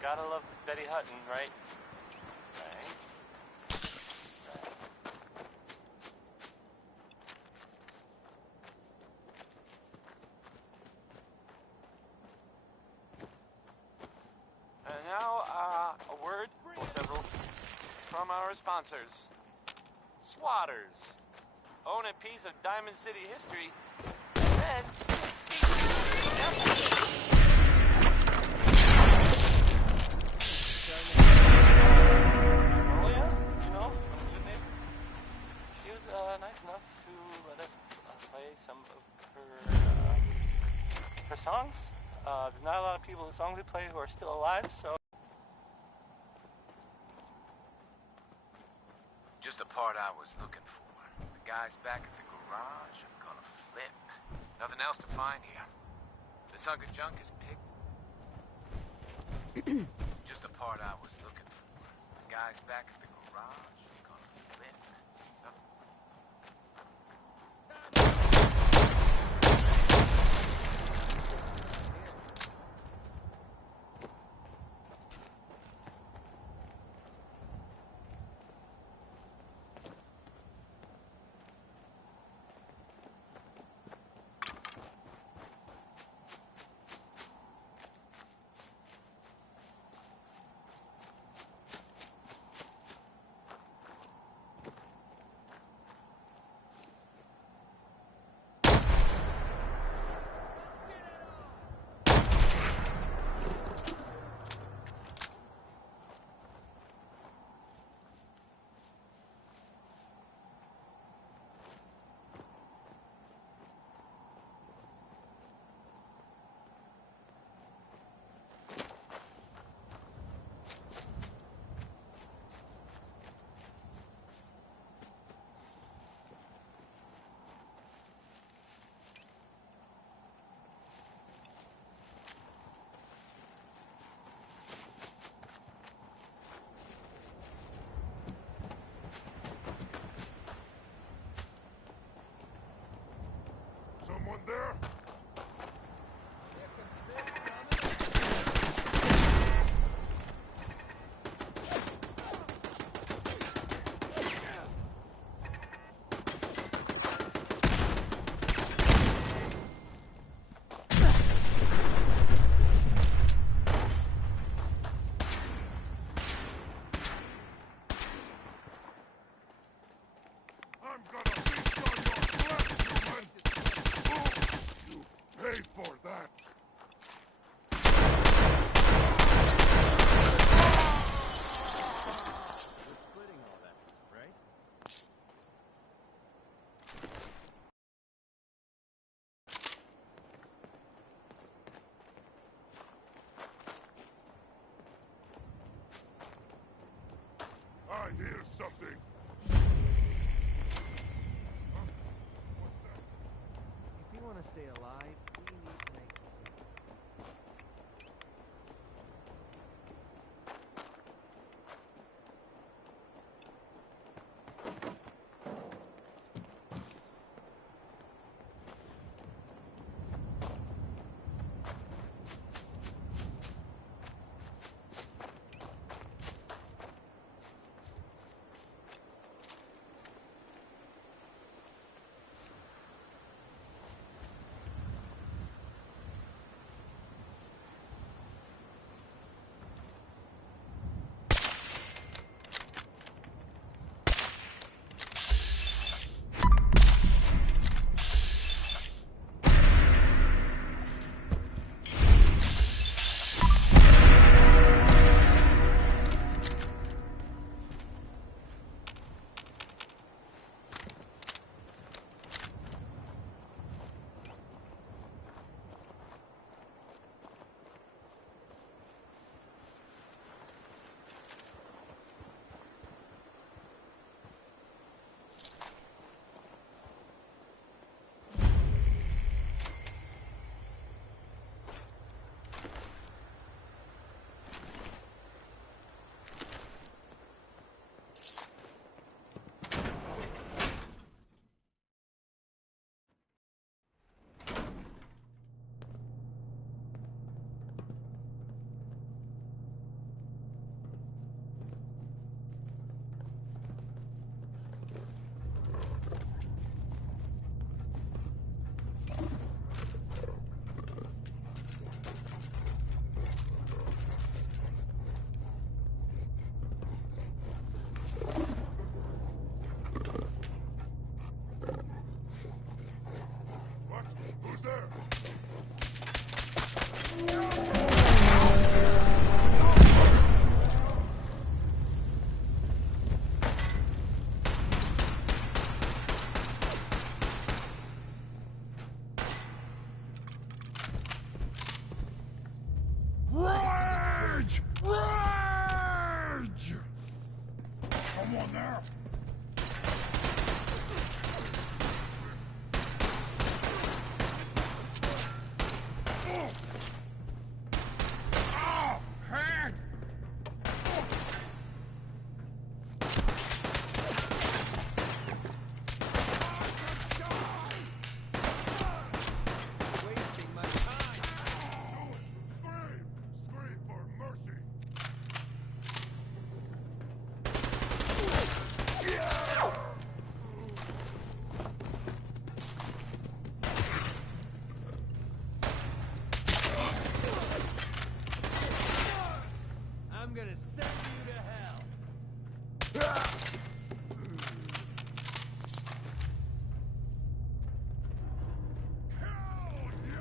Gotta love Betty Hutton, right? And now, a word or several from our sponsors. Swatters. Own a piece of Diamond City history, and then... nice enough to let us play some of her songs. There's not a lot of people whose songs we play who are still alive, so... Just the part I was looking for. The guys back at the garage are gonna flip. Nothing else to find here. This hunk of junk is picked. Just the part I was looking for. The guys back at the garage are gonna flip. Nothing... there? I'm gonna feast on your flesh, human! You pay for that! We're splitting all that, right? I hear something! If you want to stay alive, we need to make this. What? Who's there? Rage! Rage! Someone there? Oh, hand! Wasting my time. Scream! Scream for mercy! I'm gonna send you to hell. Hell, you!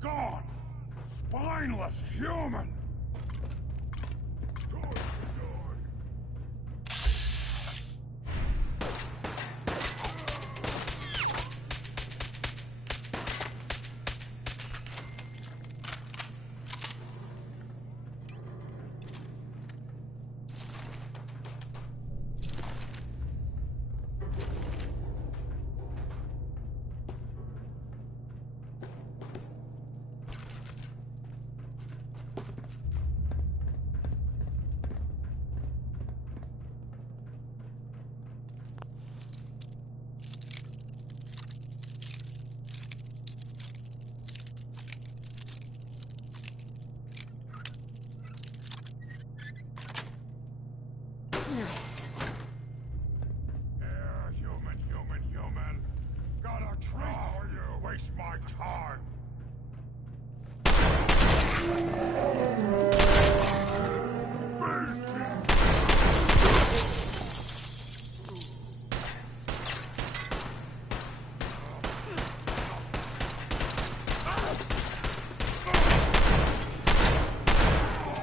Gone! Spineless human! waste my time.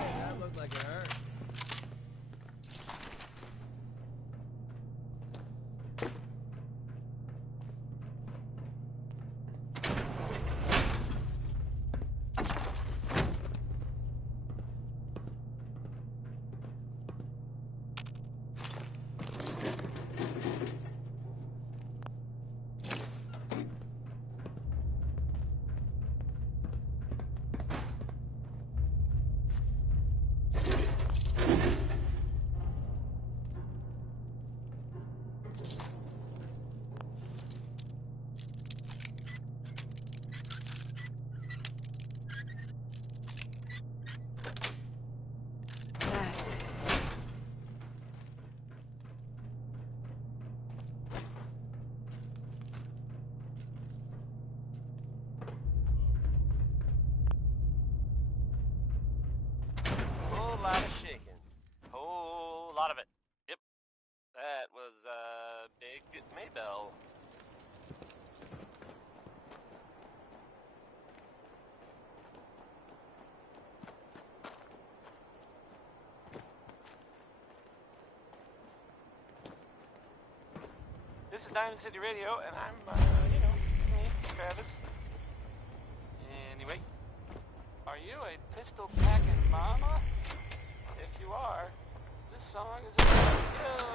That looked like it hurt. That's it. Whole lot of shaking. Whole lot of it. Yep. That was Big Maybell. This is Diamond City Radio, and I'm, me, Travis. Anyway, are you a pistol-packing mama? If you are, this song is about you.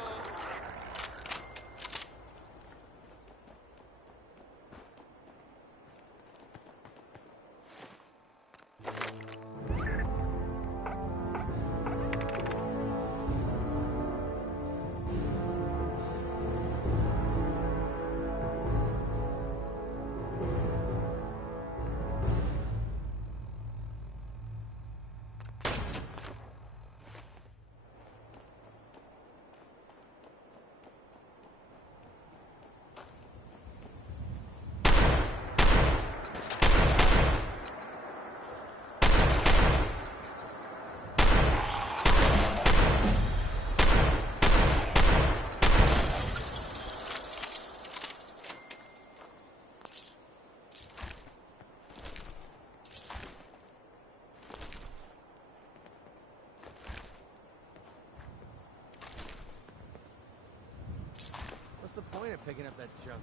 What's the point of picking up that junk?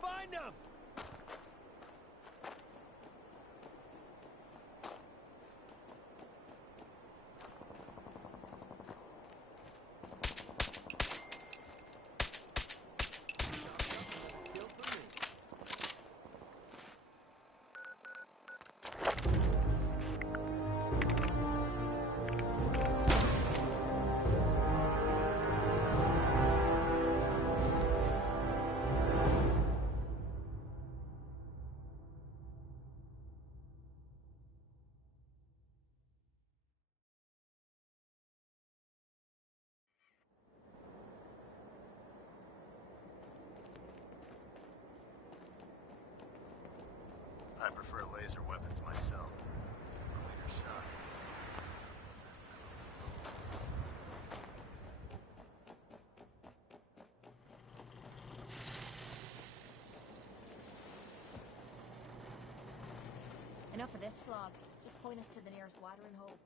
Find him! I prefer laser weapons myself. It's a cleaner shot. Enough of this slog. Just point us to the nearest watering hole.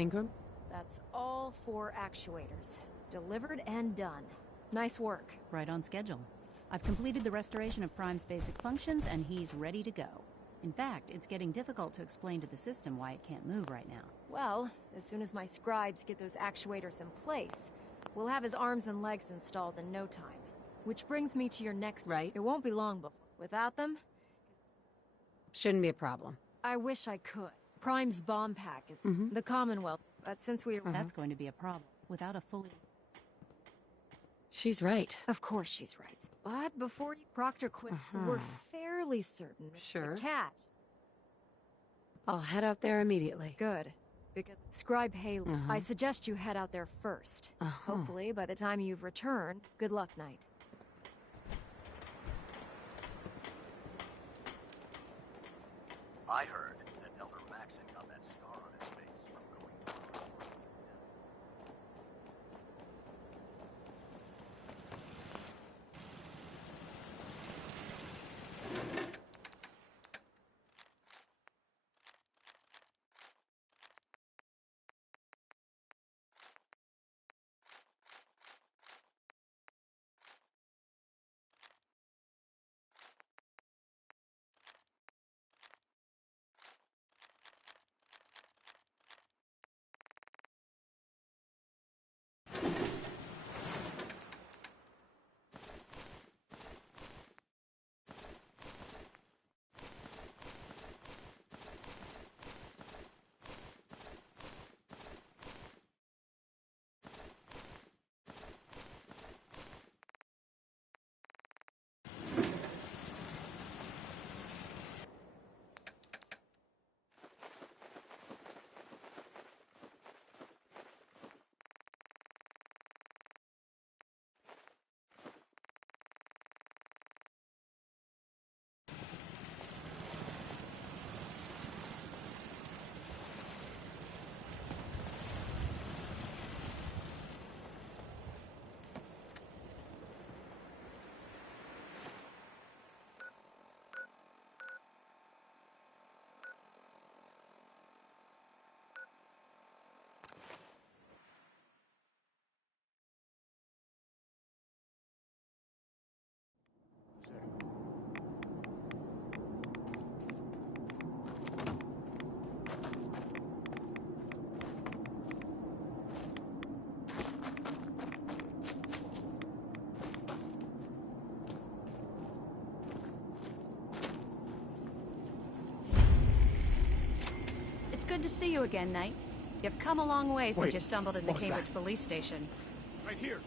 Ingram? That's all 4 actuators. Delivered and done. Nice work. Right on schedule. I've completed the restoration of Prime's basic functions, and he's ready to go. In fact, it's getting difficult to explain to the system why it can't move right now. Well, as soon as my scribes get those actuators in place, we'll have his arms and legs installed in no time. Which brings me to your next... Right. It won't be long before. Without them... Shouldn't be a problem. I wish I could. Prime's bomb pack is the Commonwealth, but since we... That's going to be a problem. Without a fully... She's right. Of course she's right. But before Proctor quit, we're fairly certain Sure. the catch. I'll head out there immediately. Good. Because Scribe Haley, I suggest you head out there first. Hopefully, by the time you've returned, good luck, Knight. I heard that Elder Maxon got that scar on his face from going through. Good to see you again, Knight. You've come a long way since Wait, you stumbled in the what was Cambridge that? police station. Right here.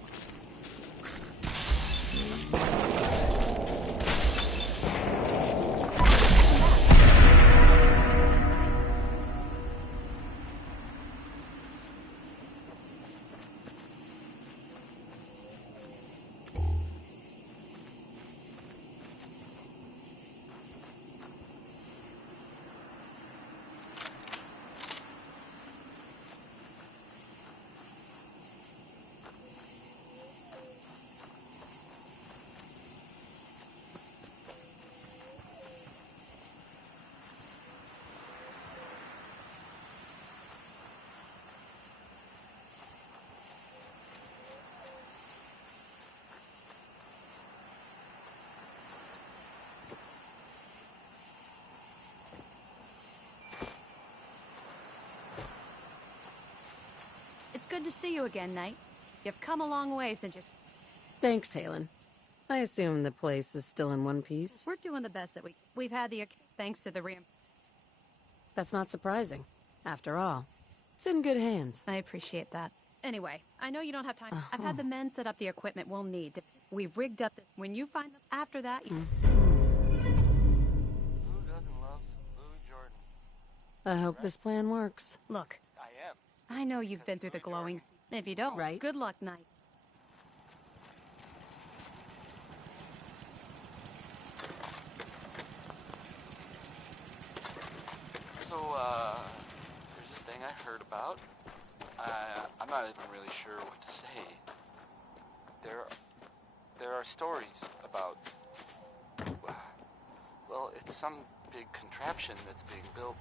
It's good to see you again, Knight. You've come a long way since you... Thanks, Halen. I assume the place is still in one piece. We're doing the best that we've had the... Thanks to the That's not surprising. After all, it's in good hands. I appreciate that. Anyway, I know you don't have time. I've had the men set up the equipment we'll need. We've rigged up this... When you find them... After that... Who doesn't love some Louis Jordan? I hope this plan works. Look, I am. I know you've been through the glowing... If you don't, Right. Good luck, Knight. So, there's this thing I heard about. I'm not even really sure what to say. There are stories about... Well, it's some big contraption that's being built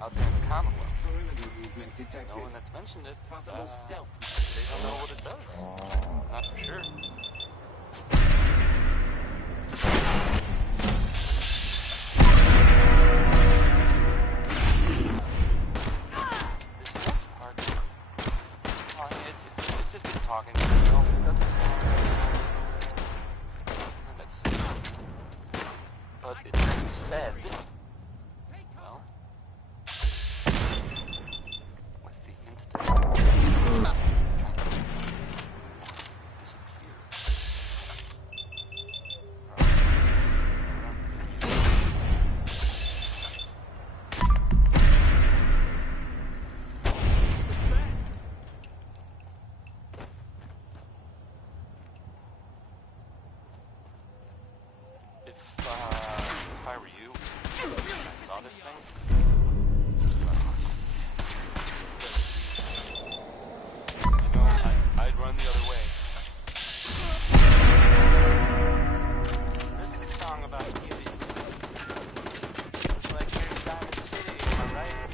out there in the Commonwealth. Perimeter movement No one that's mentioned it. Possible stealth. They don't know what it does. Not for sure. This next part, it's just been talking. You know, it doesn't. But it's been said. Well, with the instant disappear. If I were you, and I saw this thing, you know, I'd run the other way. This is a song about beauty. It's like here in Diamond City, am I right?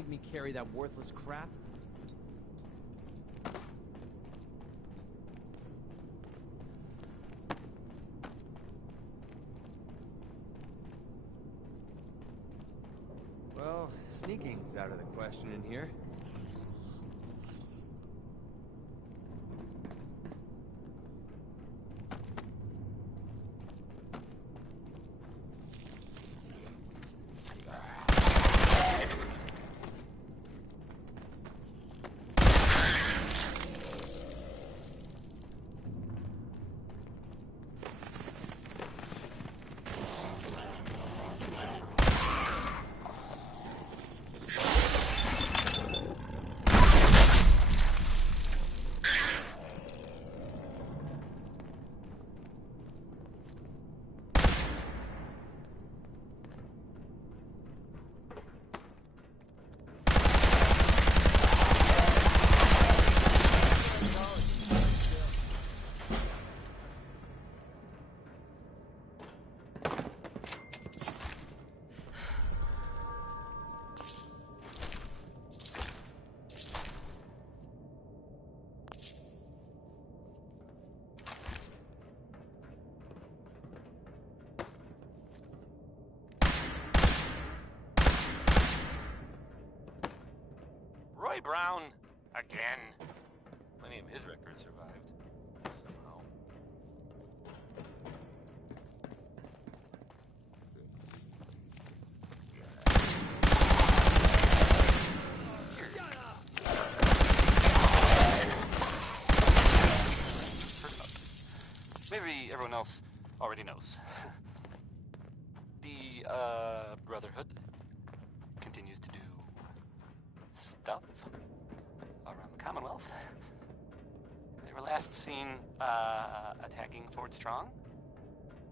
make me carry that worthless crap. Well, sneaking's out of the question in here. Roy Brown, again. Plenty of his records survived, somehow. Maybe everyone else already knows. The, Brotherhood continues to do stuff around the Commonwealth. They were last seen attacking Fort Strong.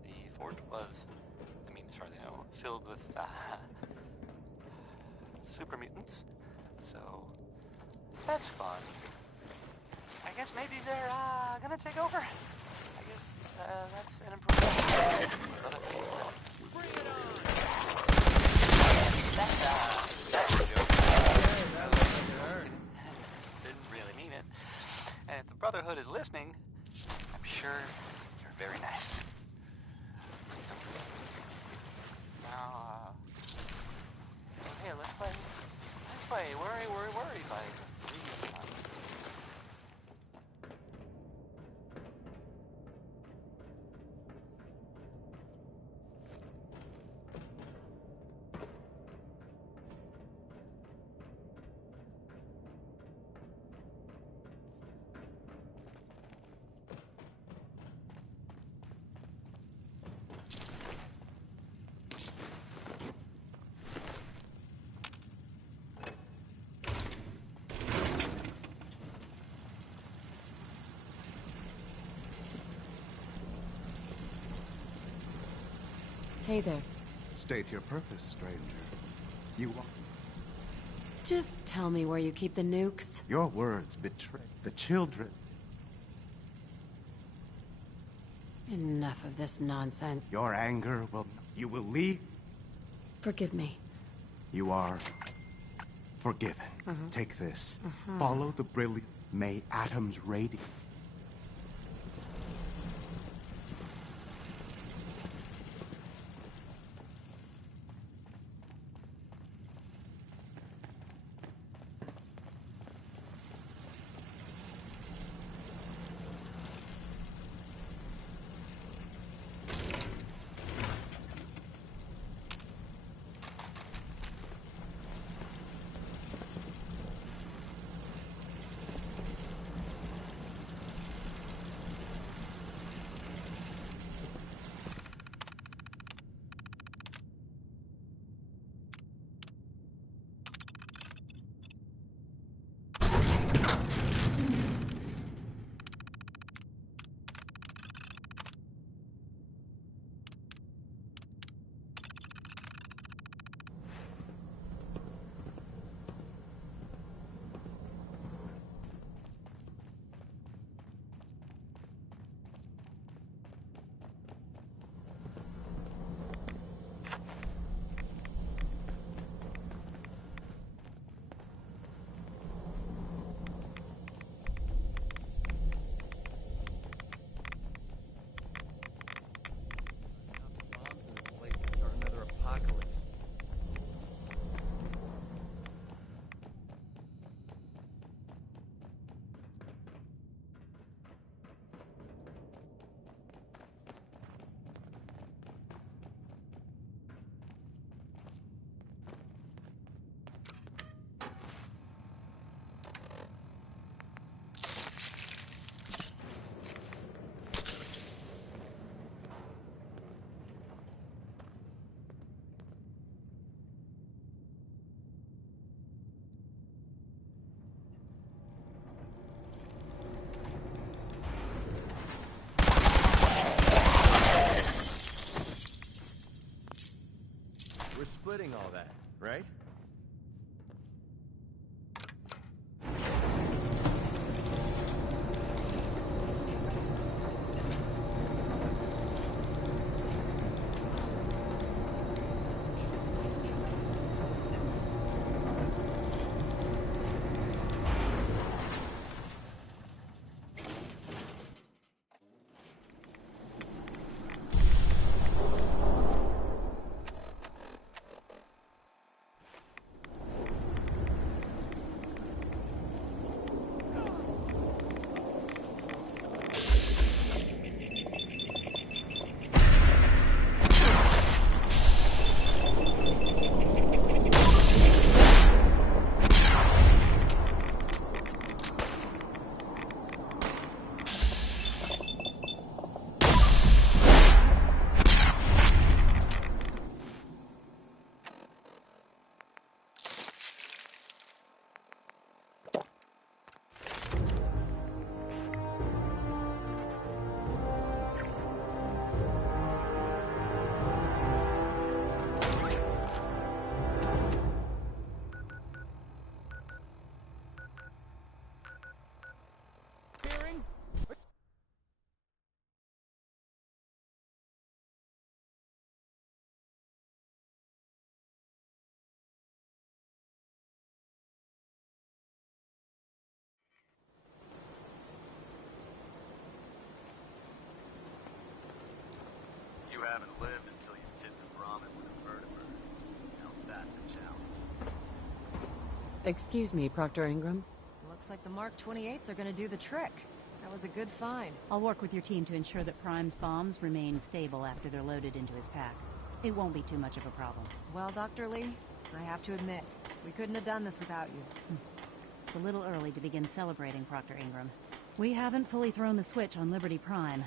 The fort was, as far as I know, filled with super mutants. So that's fun. I guess maybe they're gonna take over. I guess that's an improvement. Bring it on! That's a joke. Didn't really mean it. And if the Brotherhood is listening, I'm sure you're very nice. Please don't do that. Now, hey, let's play. Let's play. Worry, like. Really fun. Hey there. State your purpose, stranger. You want... Just tell me where you keep the nukes. Your words betray the children. Enough of this nonsense. Your anger will... You will leave. Forgive me. You are... forgiven. Take this. Follow the brilliant... May atoms radiate. that, right? You haven't lived until you tipped the Brahmin with a vertebrae. Now that's a challenge. Excuse me, Proctor Ingram. Looks like the Mark 28s are gonna do the trick. That was a good find. I'll work with your team to ensure that Prime's bombs remain stable after they're loaded into his pack. It won't be too much of a problem. Well, Dr. Lee, I have to admit, we couldn't have done this without you. It's a little early to begin celebrating, Proctor Ingram. We haven't fully thrown the switch on Liberty Prime,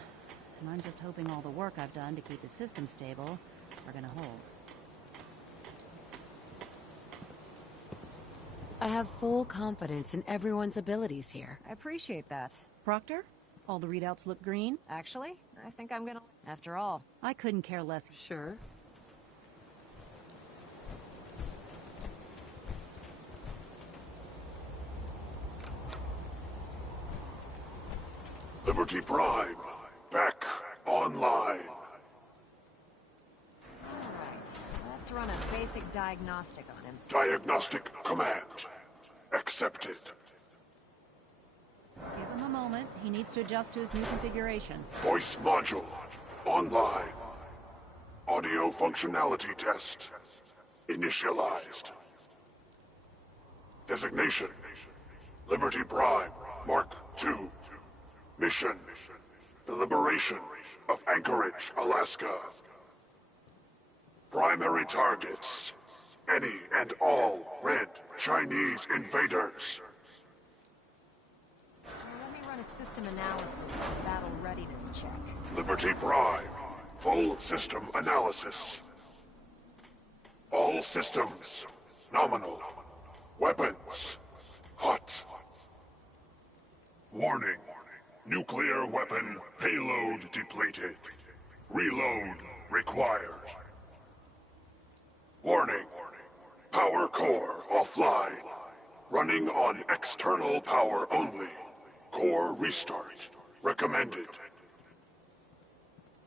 and I'm just hoping all the work I've done to keep the system stable are gonna hold. I have full confidence in everyone's abilities here. I appreciate that. Proctor, all the readouts look green? Actually, I think I'm gonna... After all, I couldn't care less. Sure. Liberty Prime, back online. Alright, let's run a basic diagnostic on him. Diagnostic command accepted. Give him a moment. He needs to adjust to his new configuration. Voice module online. Audio functionality test initialized. Designation: Liberty Prime, Mark II. Mission: the liberation of Anchorage, Alaska. Primary targets: any and all red Chinese invaders. Let me run a system analysis and battle readiness check. Liberty Prime, full system analysis. All systems nominal. Weapons hot. Warning: nuclear weapon payload depleted. Reload required. Warning: power core offline. Running on external power only. Core restart recommended.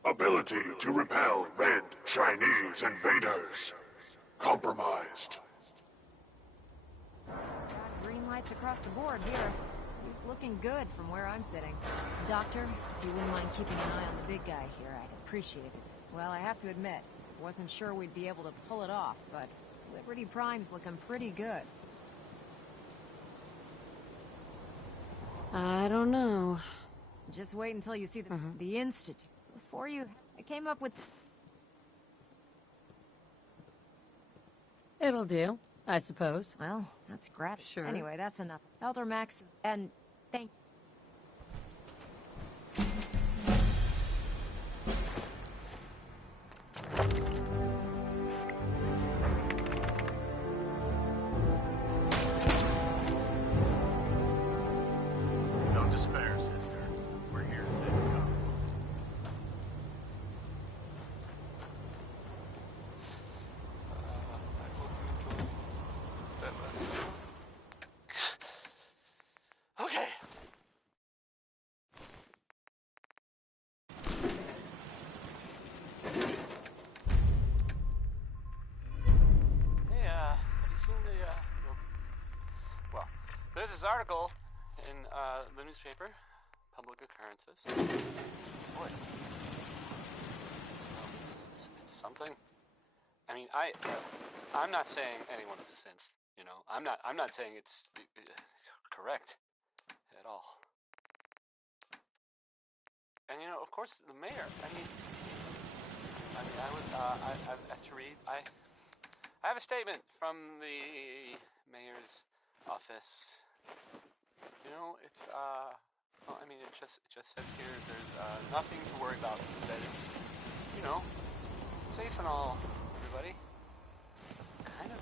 Ability to repel red Chinese invaders compromised. Got green lights across the board here. He's looking good from where I'm sitting. Doctor, if you wouldn't mind keeping an eye on the big guy here, I'd appreciate it. Well, I have to admit, wasn't sure we'd be able to pull it off, but Liberty Prime's looking pretty good. I don't know. Just wait until you see the Institute. Before you... I came up with... It'll do, I suppose. Well, that's great. Sure. Anyway, that's enough. Elder Max, and thank... Don't despair, sister. We're here to save you. There's this article in the newspaper, Public Occurrences. Boy. It's something. I mean, I'm not saying anyone is a synth, you know. I'm not saying it's correct at all. And you know, of course, the mayor. I as to read, I have a statement from the mayor's office. You know, it's well, I mean, it just says here there's nothing to worry about. That it's, you know, safe and all, everybody. Kind of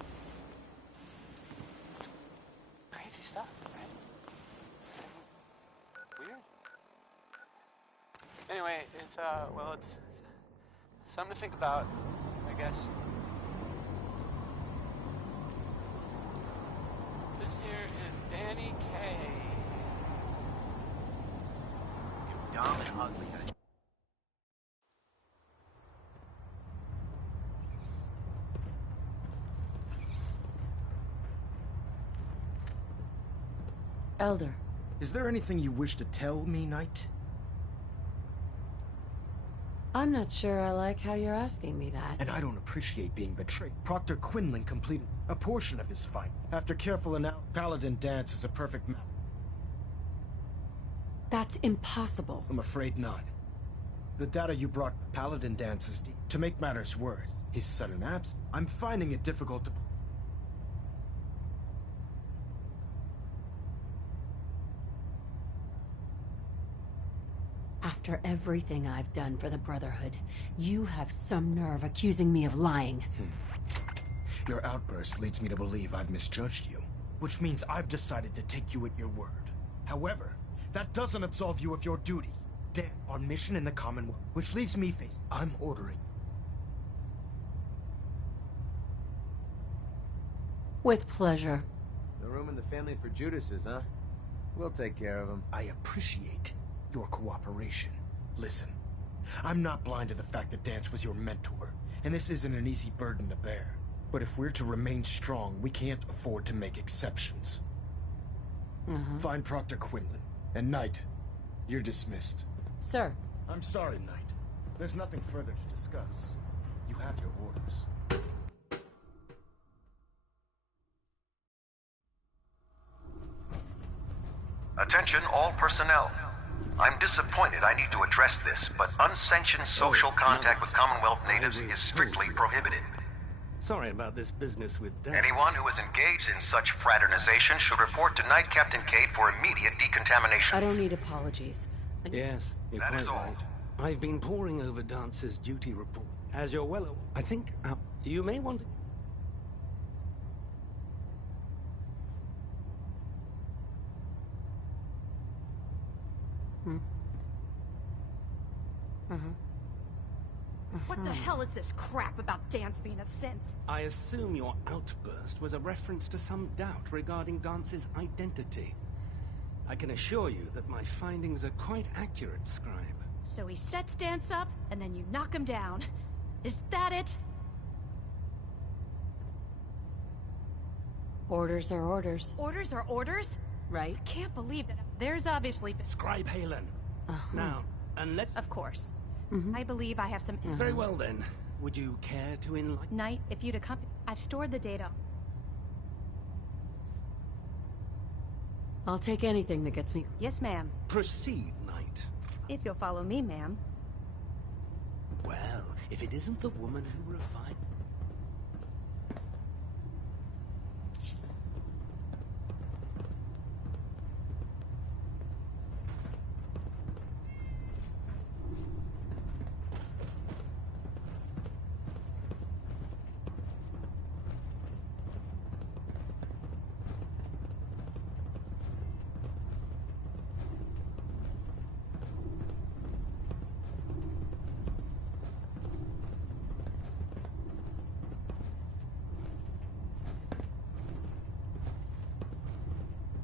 it's crazy stuff, right? Weird. Anyway, it's well, it's something to think about, I guess. This here is Danny Kaye. You dumb and ugly. Elder. Is there anything you wish to tell me, Knight? I'm not sure I like how you're asking me that. And I don't appreciate being betrayed. Proctor Quinlan completed a portion of his fight. After careful analysis, Paladin Danse is a perfect match. That's impossible. I'm afraid not. The data you brought, Paladin Danse is deep. To make matters worse, his sudden absence. I'm finding it difficult to... After everything I've done for the Brotherhood, you have some nerve accusing me of lying. Your outburst leads me to believe I've misjudged you, which means I've decided to take you at your word. However, that doesn't absolve you of your duty. Dan, on mission in the Commonwealth, which leaves me faced. I'm ordering. With pleasure. No room in the family for Judases, huh? We'll take care of them. I appreciate your cooperation. Listen, I'm not blind to the fact that Danse was your mentor, and this isn't an easy burden to bear. But if we're to remain strong, we can't afford to make exceptions. Find Proctor Quinlan. And Knight, you're dismissed. Sir. I'm sorry, Knight. There's nothing further to discuss. You have your orders. Attention all personnel. I'm disappointed I need to address this, but unsanctioned social contact with Commonwealth natives is strictly prohibited. Sorry about this business with Danse. Anyone who is engaged in such fraternization should report to Knight Captain Cade for immediate decontamination. I don't need apologies. Yes, you're quite right. I've been poring over Dance's duty report. As you're well aware, I think you may want to... What the hell is this crap about Danse being a synth? I assume your outburst was a reference to some doubt regarding Dance's identity. I can assure you that my findings are quite accurate, Scribe. So he sets Danse up, and then you knock him down. Is that it? Orders are orders. Orders are orders? Right. I can't believe that. There's obviously... Scribe Haylen. Now, unless... Of course. I believe I have some... Very well, then. Would you care to enlighten... Knight, if you'd accompany... I've stored the data. I'll take anything that gets me... Yes, ma'am. Proceed, Knight. If you'll follow me, ma'am. Well, if it isn't the woman who revived...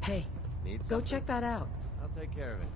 Hey, go check that out. I'll take care of it.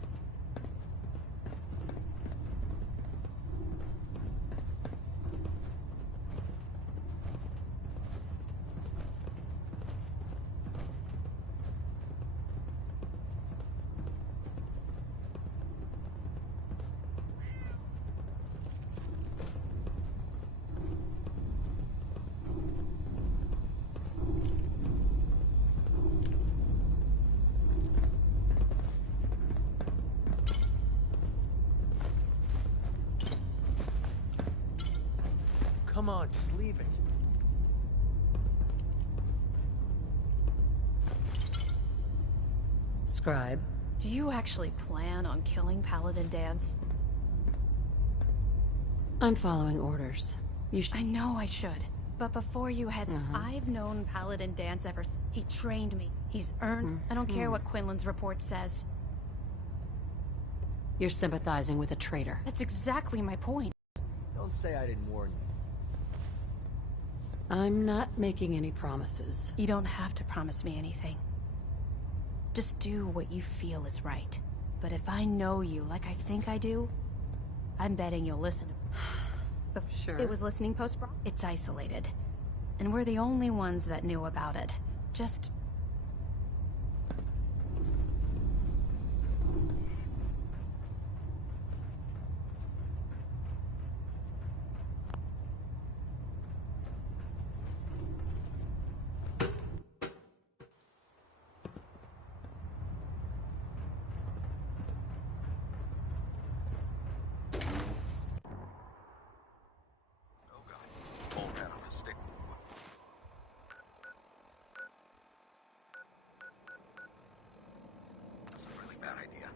come on, just leave it. Scribe. Do you actually plan on killing Paladin Danse? I'm following orders. I know I should. But before you head, I've known Paladin Danse ever since. He trained me. He's earned. I don't care what Quinlan's report says. You're sympathizing with a traitor. That's exactly my point. Don't say I didn't warn you. I'm not making any promises. You don't have to promise me anything. Just do what you feel is right. But if I know you like I think I do, I'm betting you'll listen. But sure. It was listening post. It's isolated. And we're the only ones that knew about it. Just... Hold that on a stick. That's a really bad idea.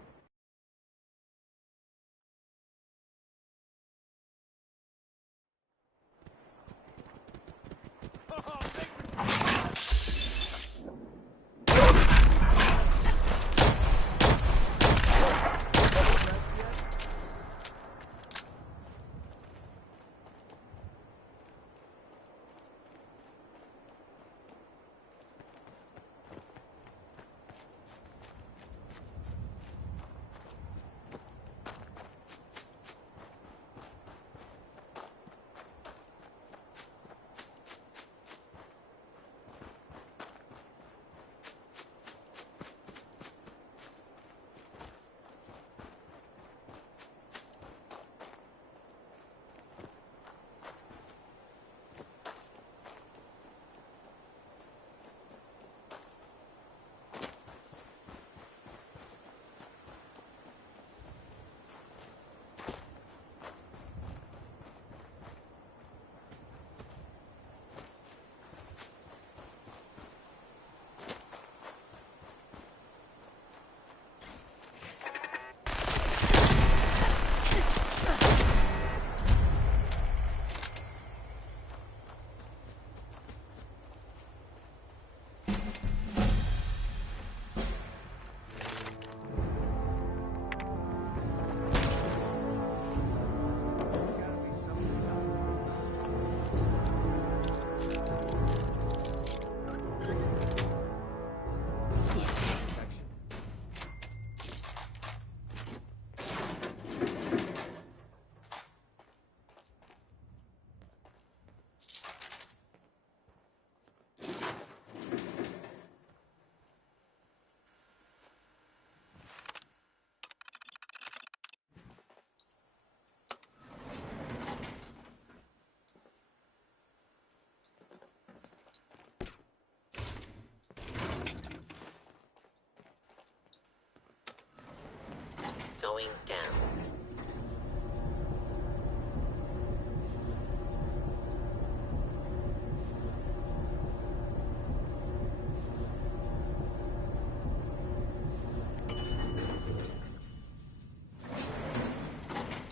Going down.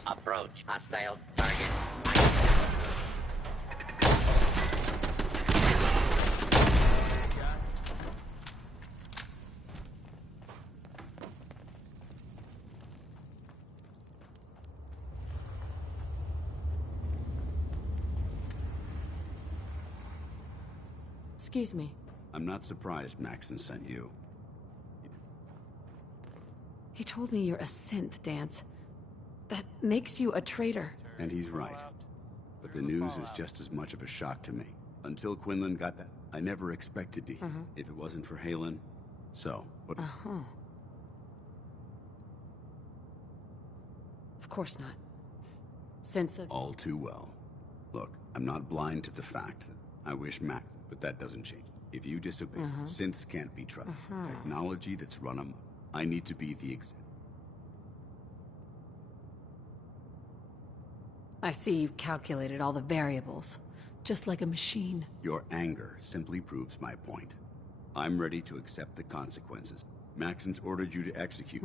Approach. Hostile target. Excuse me. I'm not surprised Maxson sent you. He told me you're a synth, Danse. That makes you a traitor. And he's right. But the news is just as much of a shock to me. Until Quinlan got that, I never expected to. If it wasn't for Haylen, so what? Of course not. Since all too well. Look, I'm not blind to the fact that I wish Max, but that doesn't change. If you disobey, synths can't be trusted. Technology that's run amok. I need to be the example. I see you've calculated all the variables. Just like a machine. Your anger simply proves my point. I'm ready to accept the consequences. Maxon's ordered you to execute.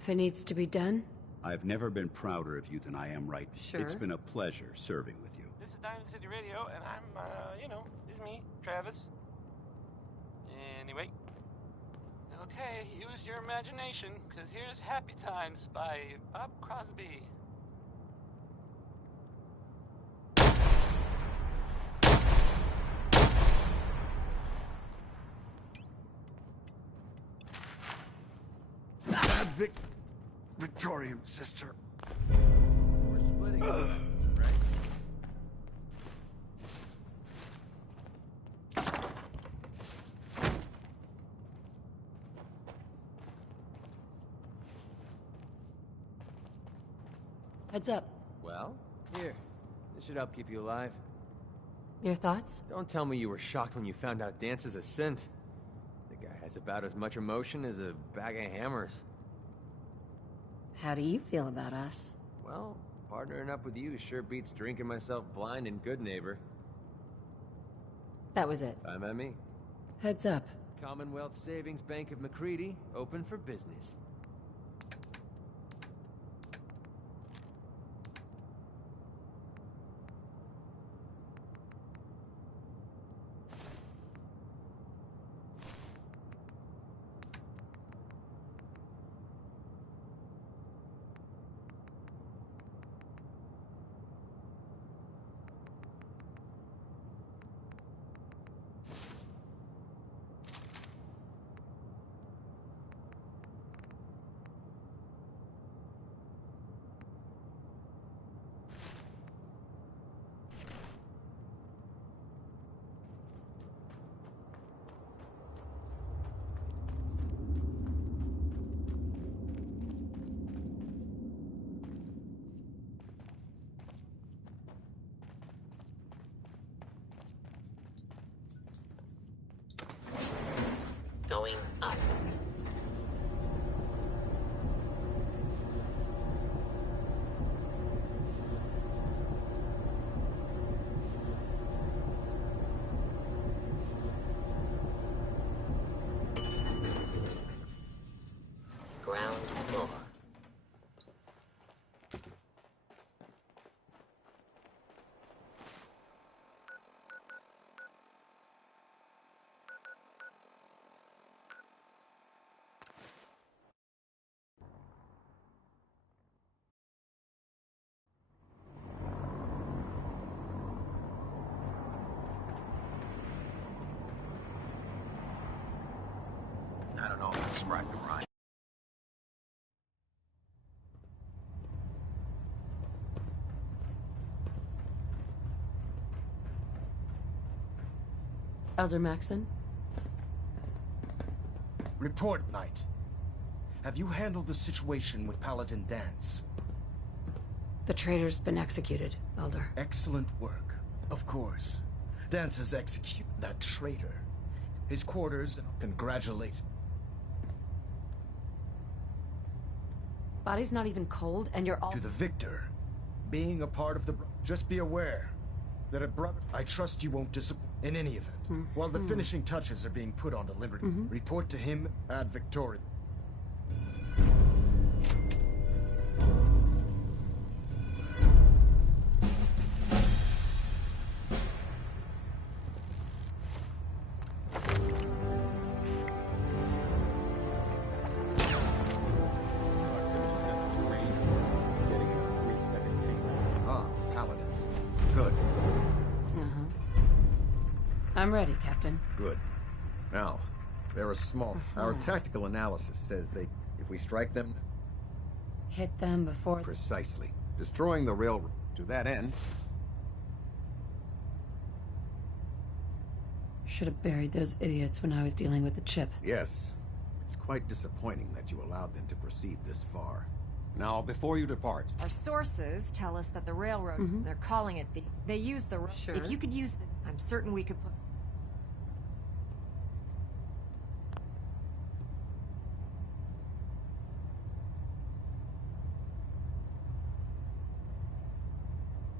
If it needs to be done? I've never been prouder of you than I am right. Sure. It's been a pleasure serving with you. This is Diamond City Radio, and I'm, it's me, Travis. Anyway. Okay, use your imagination, because here's Happy Times by Bob Crosby. Victorium, sister. We're splitting, right? Heads up. Well, here. This should help keep you alive. Your thoughts? Don't tell me you were shocked when you found out Dance is a synth. The guy has about as much emotion as a bag of hammers. How do you feel about us? Well, partnering up with you sure beats drinking myself blind in Good Neighbor. That was it. Fine by me. Heads up. Commonwealth Savings Bank of McCready, open for business. Going up. Ground floor. I don't know if I described him right. Elder Maxon? Report, Knight. Have you handled the situation with Paladin Dance? The traitor's been executed, Elder. Excellent work. Of course. Dance has executed that traitor. His quarters, congratulate. Body's not even cold, and you're all— To the victor. Being a part of the... Just be aware that a brother... I trust you won't disappoint. In any event, while the finishing touches are being put onto Liberty, report to him ad Victoriam. Proximity sensor green. Getting a 3-second ping. Ah, Paladin. Good. I'm ready, Captain. Good. Now, they're small. Our tactical analysis says if we strike them... Hit them before— Precisely. Destroying the railroad. To that end... Should have buried those idiots when I was dealing with the chip. Yes. It's quite disappointing that you allowed them to proceed this far. Now, before you depart... Our sources tell us that the railroad, they're calling it the... They use the... Sure. If you could use the... I'm certain we could put...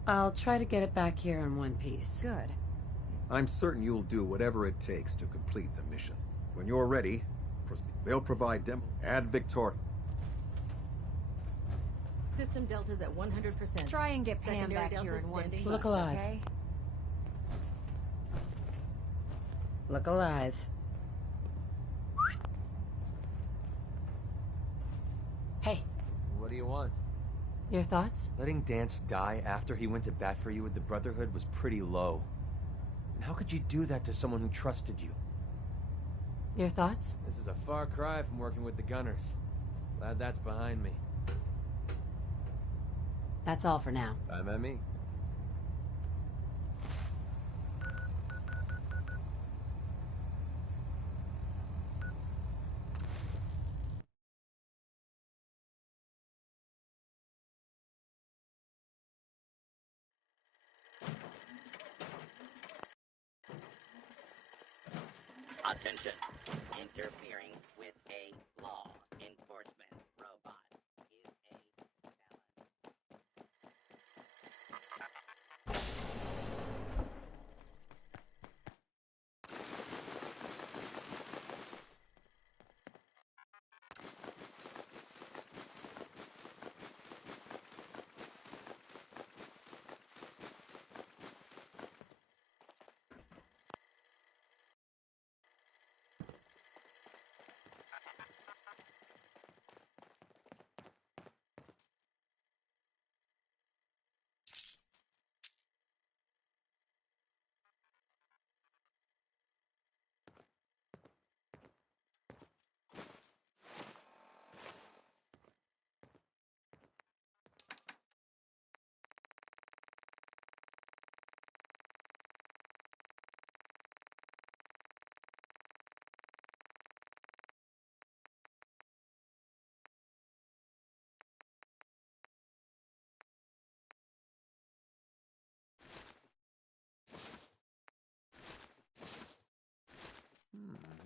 I'll try to get it back here in one piece. Good. I'm certain you'll do whatever it takes to complete the mission. When you're ready, they'll provide them. Add Victor. System Delta's at 100%. Try and get Pam Secondary back here Delta's in one standing. piece, Look alive. okay? Look alive. Hey. What do you want? Your thoughts? Letting Dance die after he went to bat for you with the Brotherhood was pretty low. And how could you do that to someone who trusted you? Your thoughts? This is a far cry from working with the Gunners. Glad that's behind me. That's all for now. Fine by me. Attention. Interfering with a law enforcement robot is a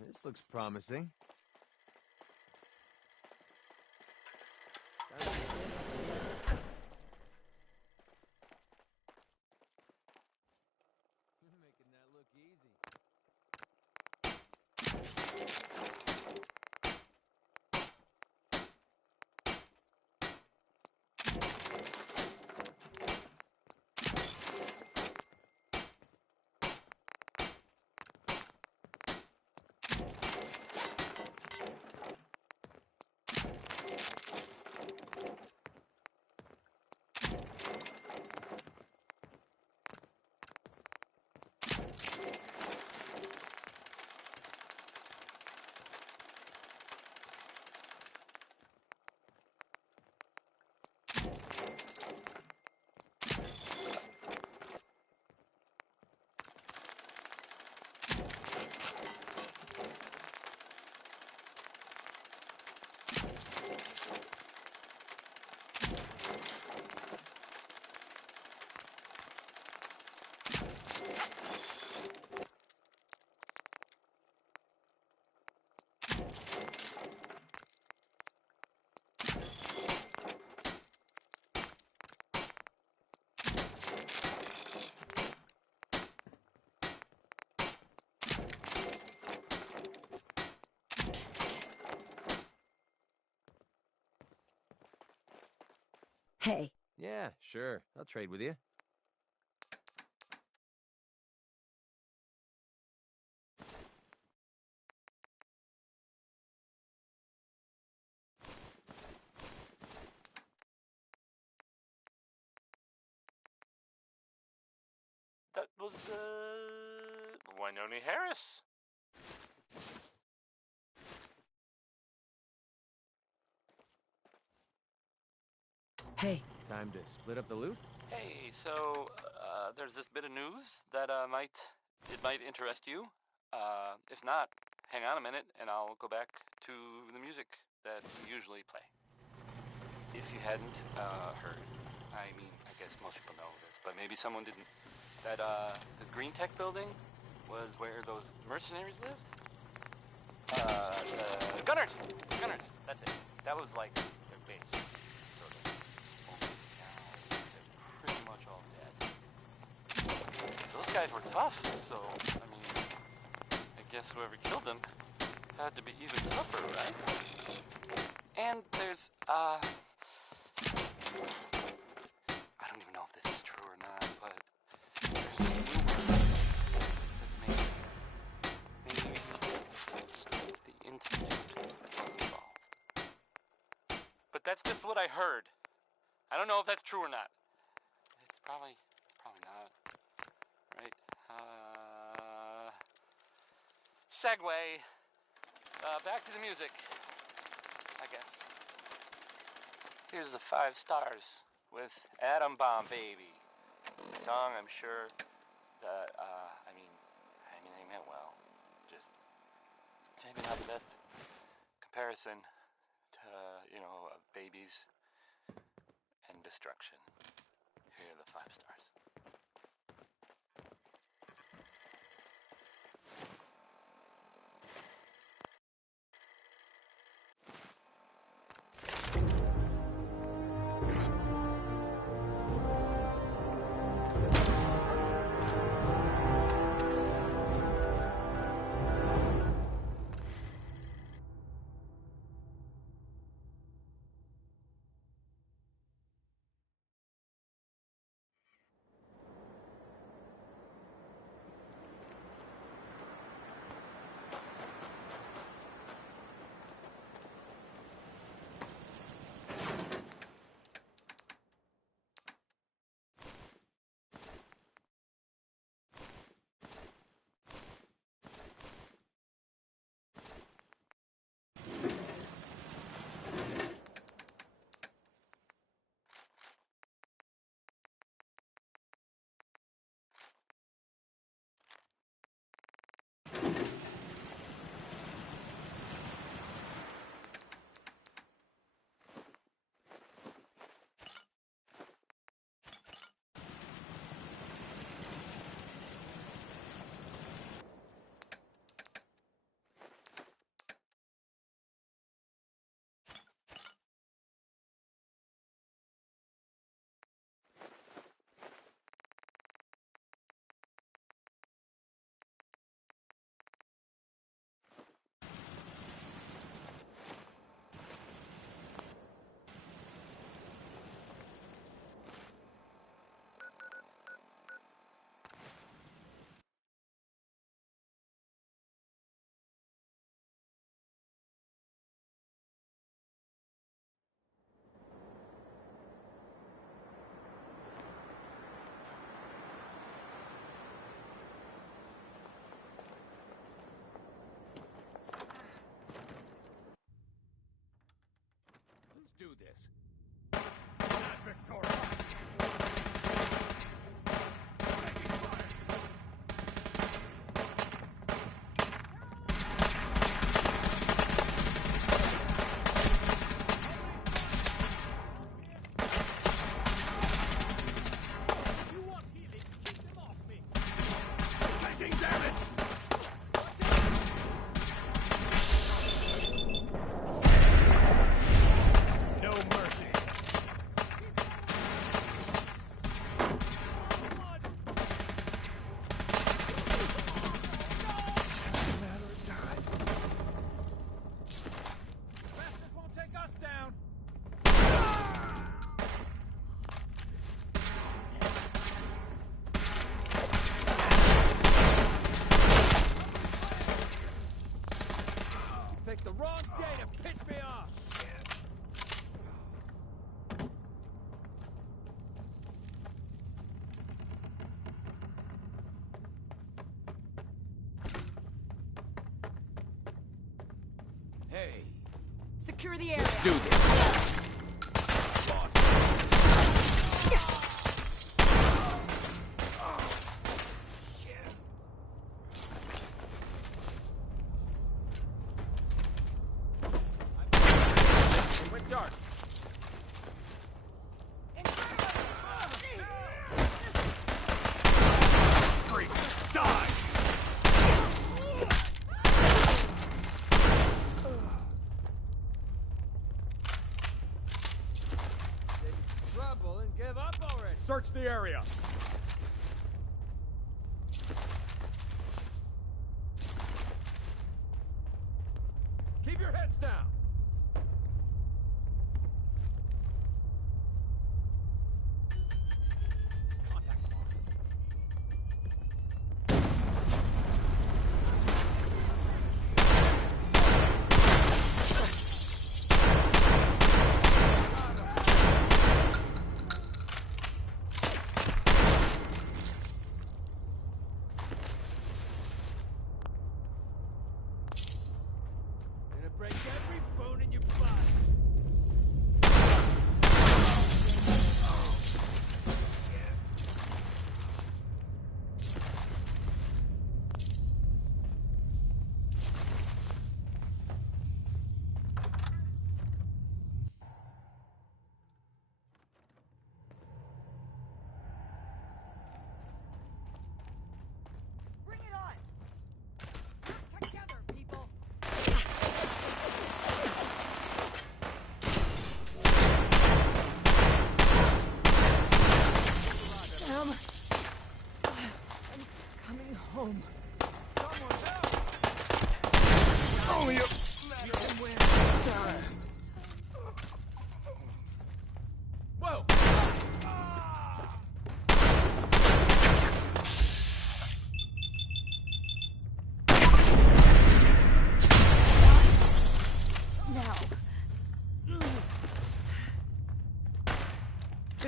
This looks promising. Making that look easy. Hey. Yeah, sure. I'll trade with you. That was, Wynonie Harris. Hey. Time to split up the loot? Hey, so, there's this bit of news that, might interest you. If not, hang on a minute and I'll go back to the music that we usually play. If you hadn't, heard, I mean, I guess most people know this, but maybe someone didn't, that, the Green Tech building was where those mercenaries lived? The Gunners! Gunners, that's it. That was like their base, sort of. Holy cow, they're pretty much all dead. guys were tough, so, I mean, I guess whoever killed them had to be even tougher, right? And there's, I don't even know if this is true or not, but there's this rumor that maybe the Institute was involved. But that's just what I heard. I don't know if that's true or not. It's probably not, right? Segue. Back to the music, I guess. Here's the 5 stars with Atom Bomb Baby. The song, I'm sure that, I mean, they meant well. Just maybe not the best comparison to, you know, babies and destruction. Here are the 5 stars. Do this. Not Victoria. You want healing? Keep them off me. Taking damage. No mercy. Matter of time. Bastards won't take us down. You picked the wrong day to piss me off. Hey, Secure the area. let's do this. Lost. It went dark. Freaks, die! Trouble and give up already. Search the area.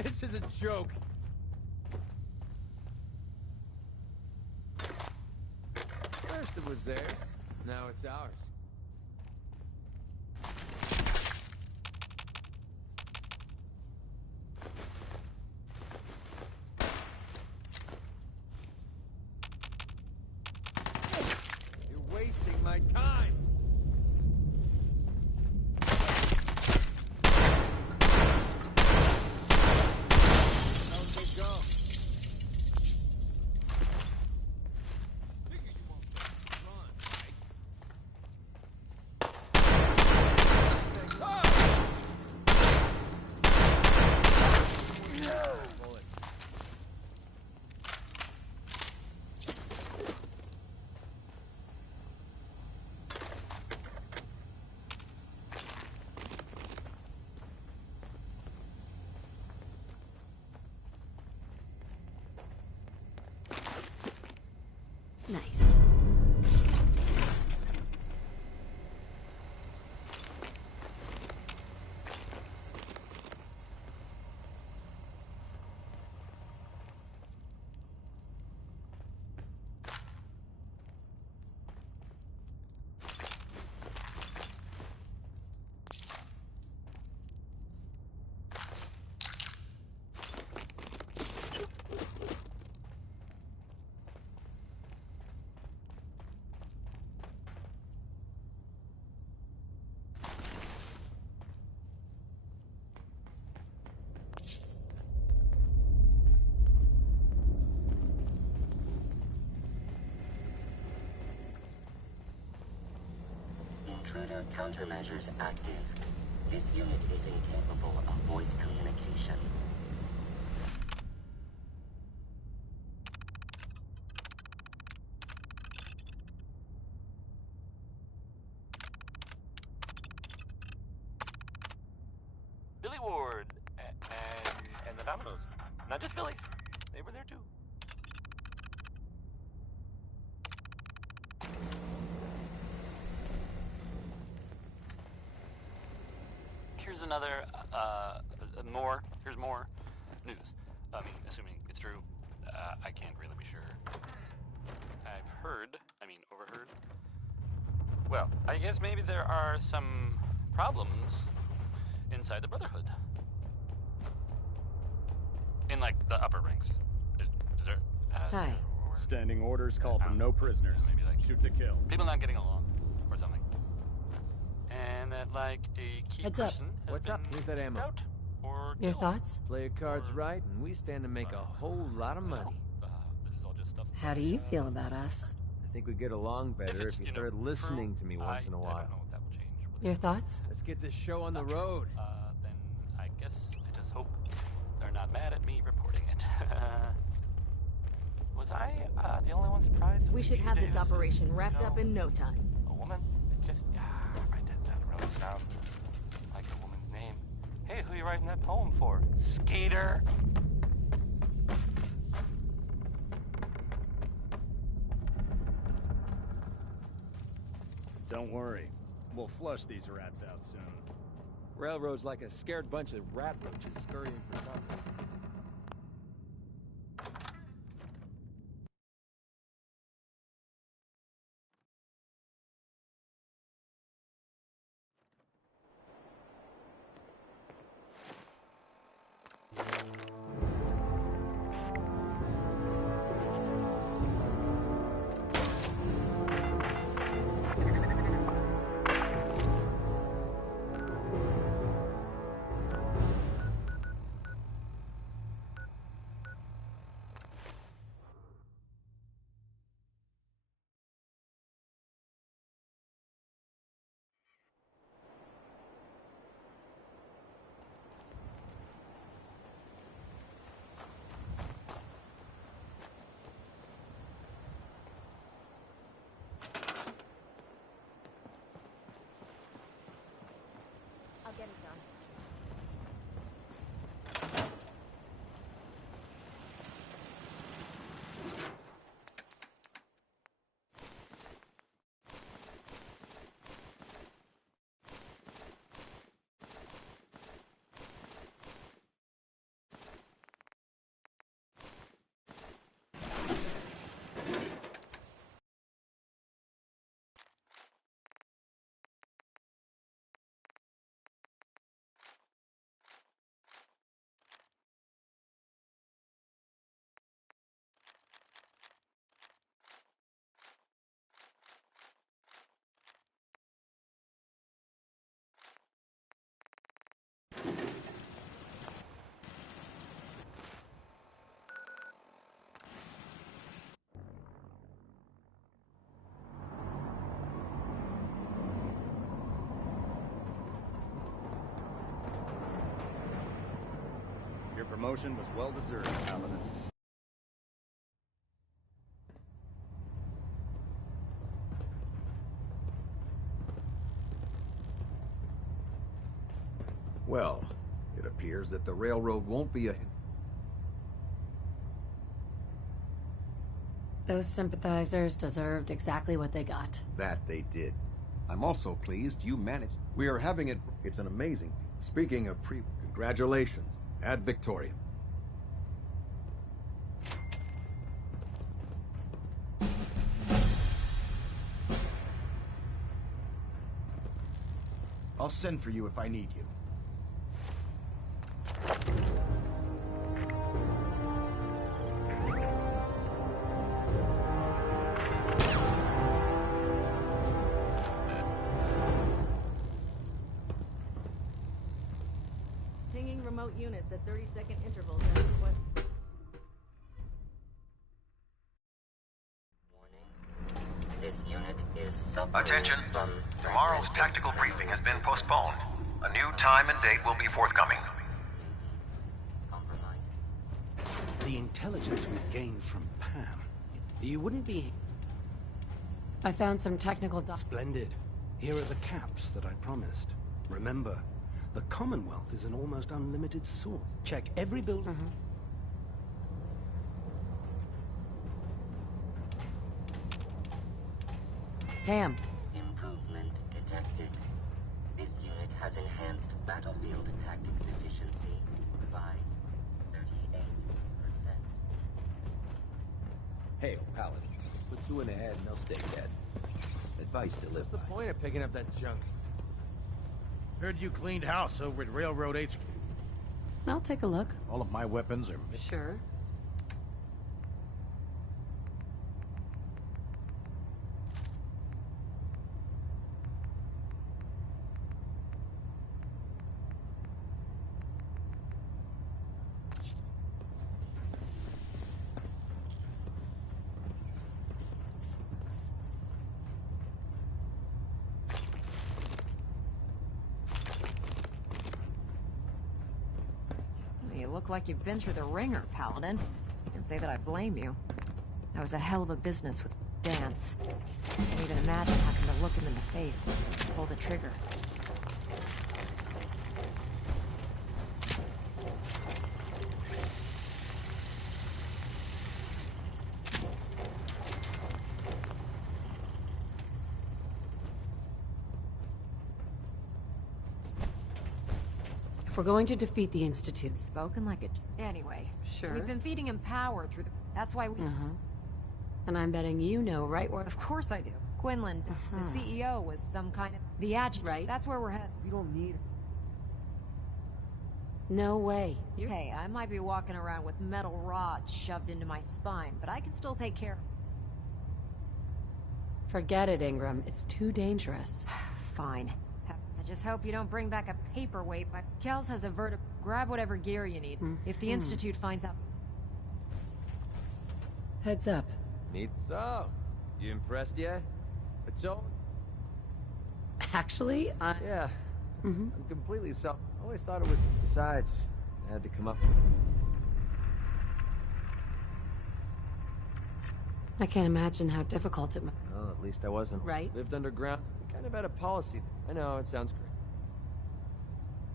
This is a joke. First it was theirs, now it's ours. You're wasting my time! Nice. Intruder countermeasures active. This unit is incapable of voice communication. Billy Ward and the Dominoes. Not just Billy. They were there too. Here's another, here's more news. I mean, assuming it's true, I can't really be sure. Overheard. Well, I guess maybe there are some problems inside the Brotherhood. In, like, the upper ranks. Is there... Hi. Standing orders call for no prisoners. Maybe, like, shoot to kill. People not getting along, or something. And that, like, a key Heads up. person has What's up? been Here's that ammo. out or Your killed. thoughts? Play your cards right, and we stand to make a whole lot of money. This is all just stuff. How do you feel about us? I think we'd get along better if you started listening to me once in a while. I don't know if that will change. Your thoughts? Let's get this show on the road. Then I guess I just hope they're not mad at me reporting it. Was I the only one surprised? We should have this operation wrapped up in no time. A woman? It's just, that doesn't really sound like a woman's name. Hey, who are you writing that poem for? Skater? Don't worry. We'll flush these rats out soon. Railroad's like a scared bunch of rat roaches scurrying for cover. I'll get it done. promotion was well deserved, Paladin. Well, it appears that the railroad won't be a... Those sympathizers deserved exactly what they got. That they did. I'm also pleased you managed. We are having it. It's an amazing. Speaking of congratulations. Ad Victoriam. I'll send for you if I need you. Pinging remote units at 30-second intervals as requested. This unit is suffering Attention. from... Tomorrow's tactical briefing has been postponed. A new time and date will be forthcoming. The intelligence we've gained from Pam, you wouldn't be... I found some technical Splendid. Here are the caps that I promised. Remember, the Commonwealth is an almost unlimited source. Check every building. Pam. Improvement detected. This unit has enhanced battlefield tactics efficiency by 38%. Hey, Paladin. Put two in the head and they'll stay dead. Advice to live. What's the point of picking up that junk? Heard you cleaned house over at Railroad HQ. I'll take a look. All of my weapons are... Sure. You look like you've been through the ringer, Paladin. Can't say that I blame you. That was a hell of a business with Dance. Can't even imagine having to look him in the face and pull the trigger. We're going to defeat the Institute. Spoken like a... Anyway. Sure. We've been feeding him power through the... That's why we... And I'm betting you know right where... Of course I do. Quinlan, the CEO, was some kind of... The adjutant. Right. That's where we're headed. We don't need... No way. Hey, I might be walking around with metal rods shoved into my spine, but I can still take care of... Forget it, Ingram. It's too dangerous. Fine. I just hope you don't bring back a paperweight. Kells has a vertip. Grab whatever gear you need. If the Institute finds out... Heads up. Neat. So, you impressed yet? It's all... Actually, Yeah. I'm completely self... I always thought it was... Besides, I had to come up... I can't imagine how difficult it must... Well, at least I wasn't... Right. Lived underground. We kind of had a policy. I know, it sounds great.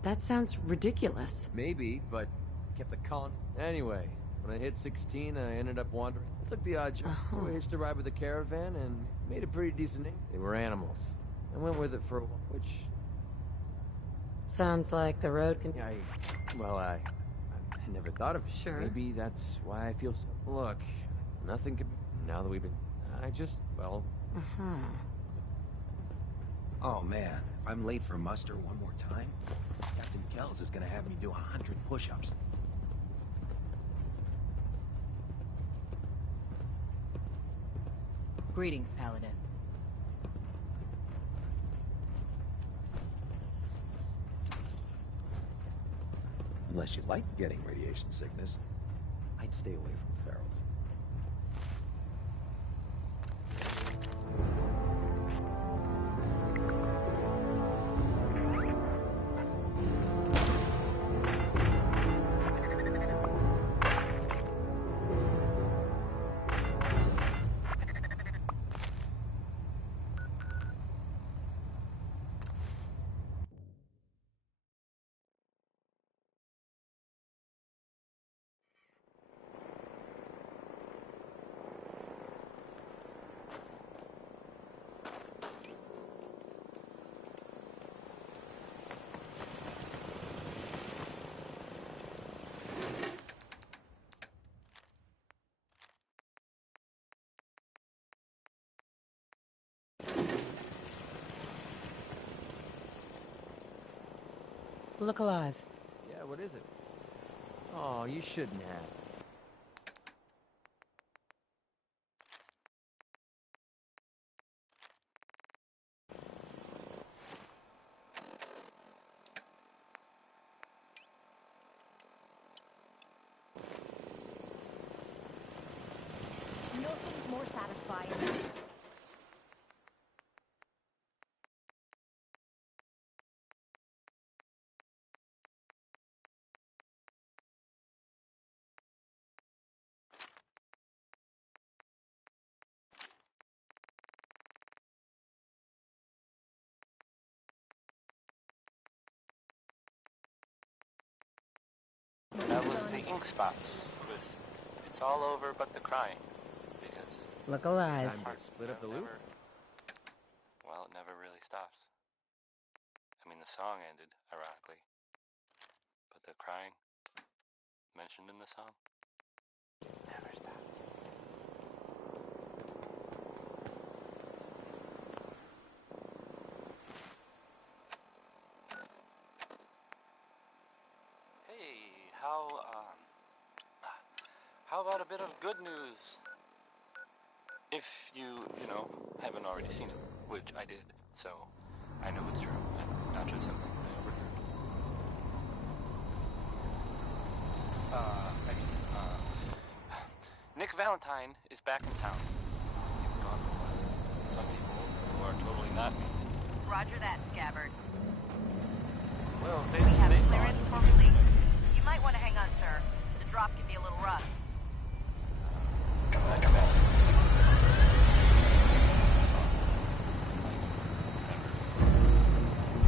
That sounds ridiculous. Maybe, but kept the con... Anyway, when I hit 16, I ended up wandering. I took the odd job, so I hitched a ride with the caravan and made a pretty decent name. They were animals. I went with it for a while, which... Sounds like the road can... I never thought of it. Sure. Maybe that's why I feel so... Look, nothing could be... Now that we've been... I just, well... Oh man, if I'm late for muster one more time, Captain Kells is gonna have me do 100 push-ups. Greetings, Paladin. Unless you like getting radiation sickness, I'd stay away from ferals. Look alive. Yeah, what is it? Oh, you shouldn't have. Nothing's more satisfying than That was the ink spots with "It's all over but the crying," because Look alive. Time to split up the loop? well, it never really stops. I mean, the song ended, ironically, but the crying mentioned in the song never stops. Hey, how about a bit of good news? If you haven't already seen it, which I did, so I know it's true, and not just something I overheard. Nick Valentine is back in town. He was gone for a while. Some people who are totally not me. Roger that, Scabbard. Well, We have clearance for release. You might want to hang on, sir. The drop can be a little rough.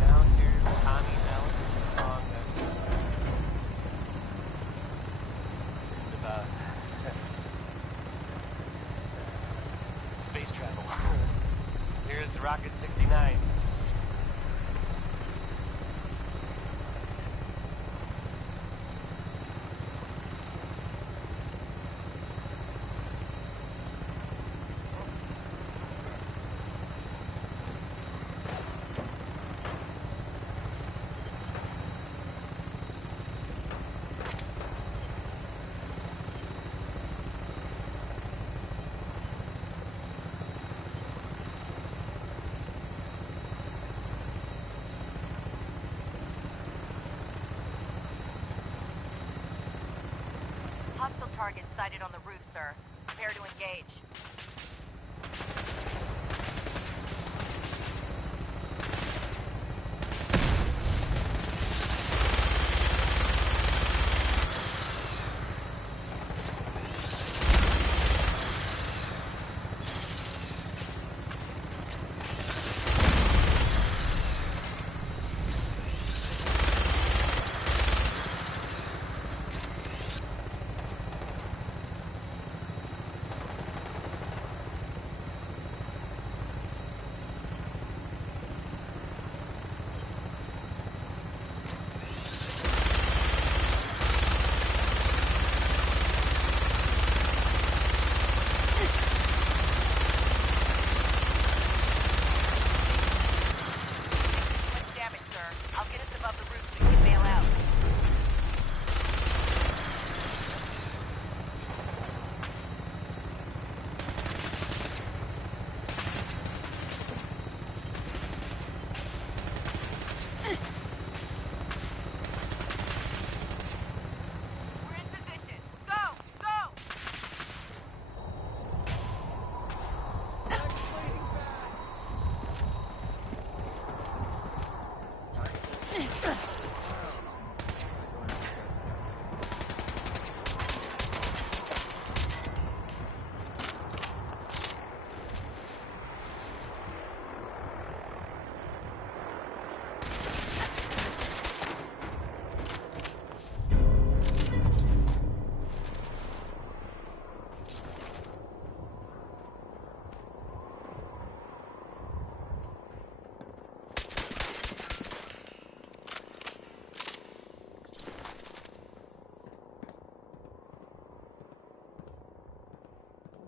Now here's Tommy Allen, a song that's it's about space travel. Here's Rocket 69. Hostile target sighted on the roof, sir. Prepare to engage.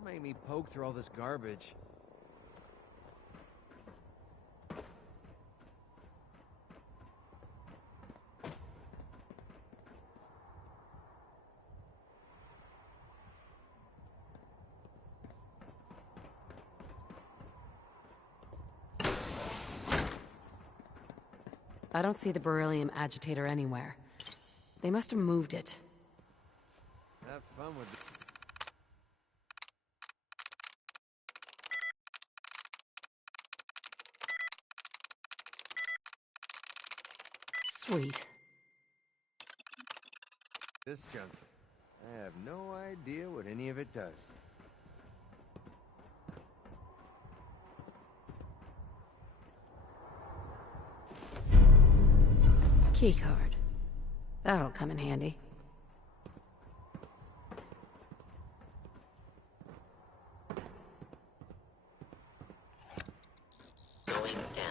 Made me poke through all this garbage. I don't see the beryllium agitator anywhere. They must have moved it. Have fun with it. Sweet. This junk. I have no idea what any of it does. Keycard. That'll come in handy. Going down.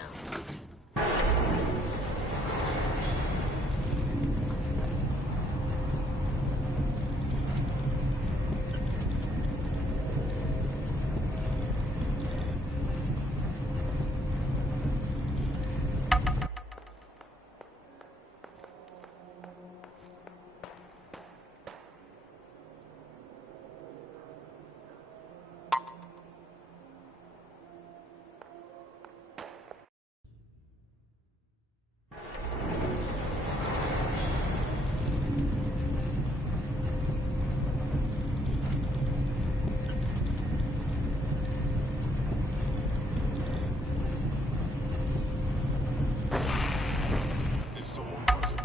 Is someone present?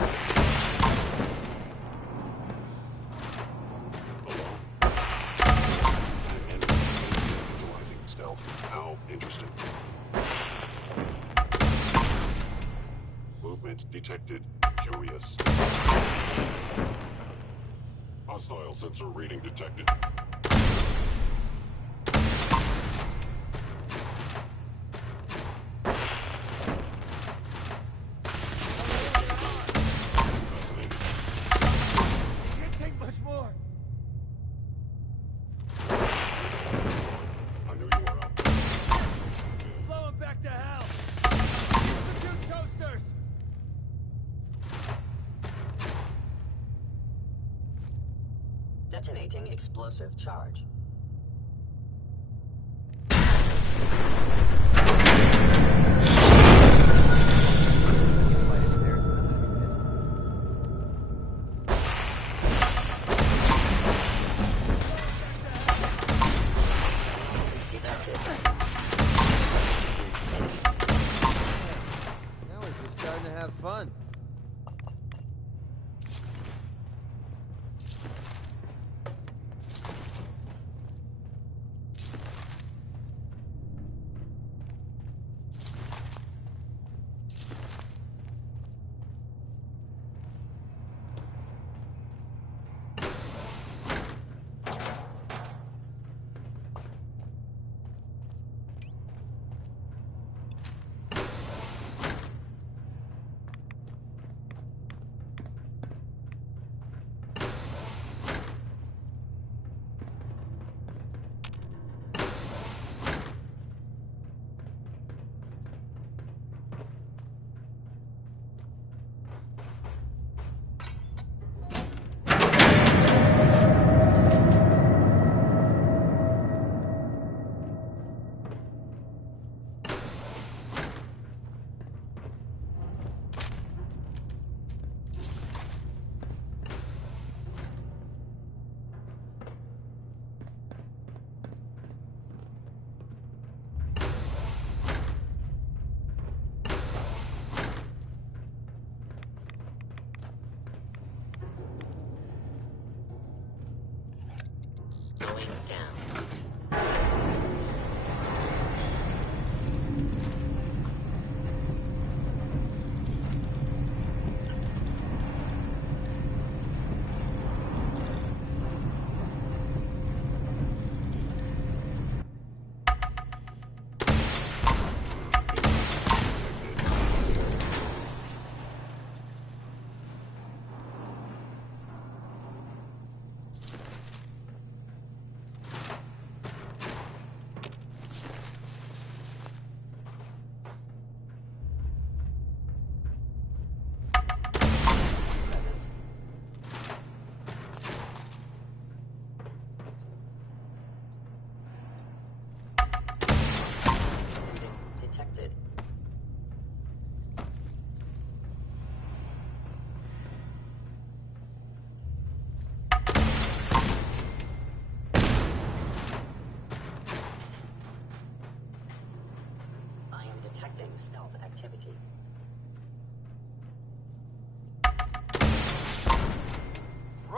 Utilizing stealth. How interesting. Movement detected. Curious. Hostile sensor reading detected. Can't take much more. I knew you were out. Blow him back to hell. The two toasters. Detonating explosive charge. Now we're just starting to have fun.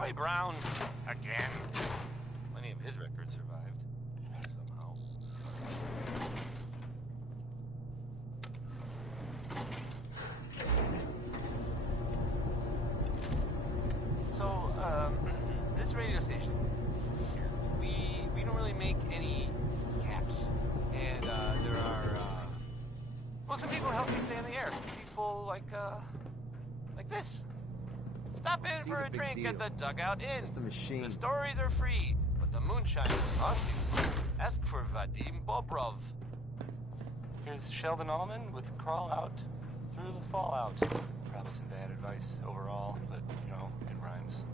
Troy Brown, again. Plenty of his records survived, somehow. So, this radio station here, we don't really make any caps. And, there are, well, some people help me stay in the air. People like this. Stop in for a drink at the Dugout Inn. Just a machine. The stories are free, but the moonshine will cost you. Ask for Vadim Bobrov. Here's Sheldon Allman with Crawl Out Through the Fallout. Probably some bad advice overall, but, you know, it rhymes.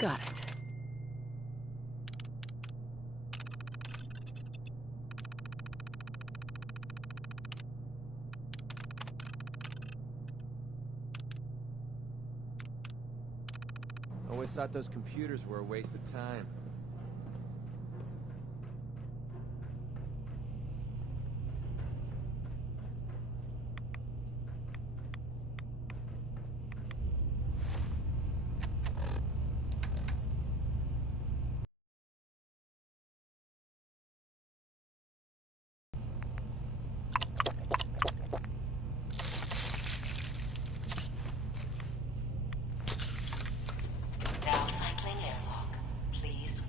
Got it. Always thought those computers were a waste of time. Now cycling airlock. Please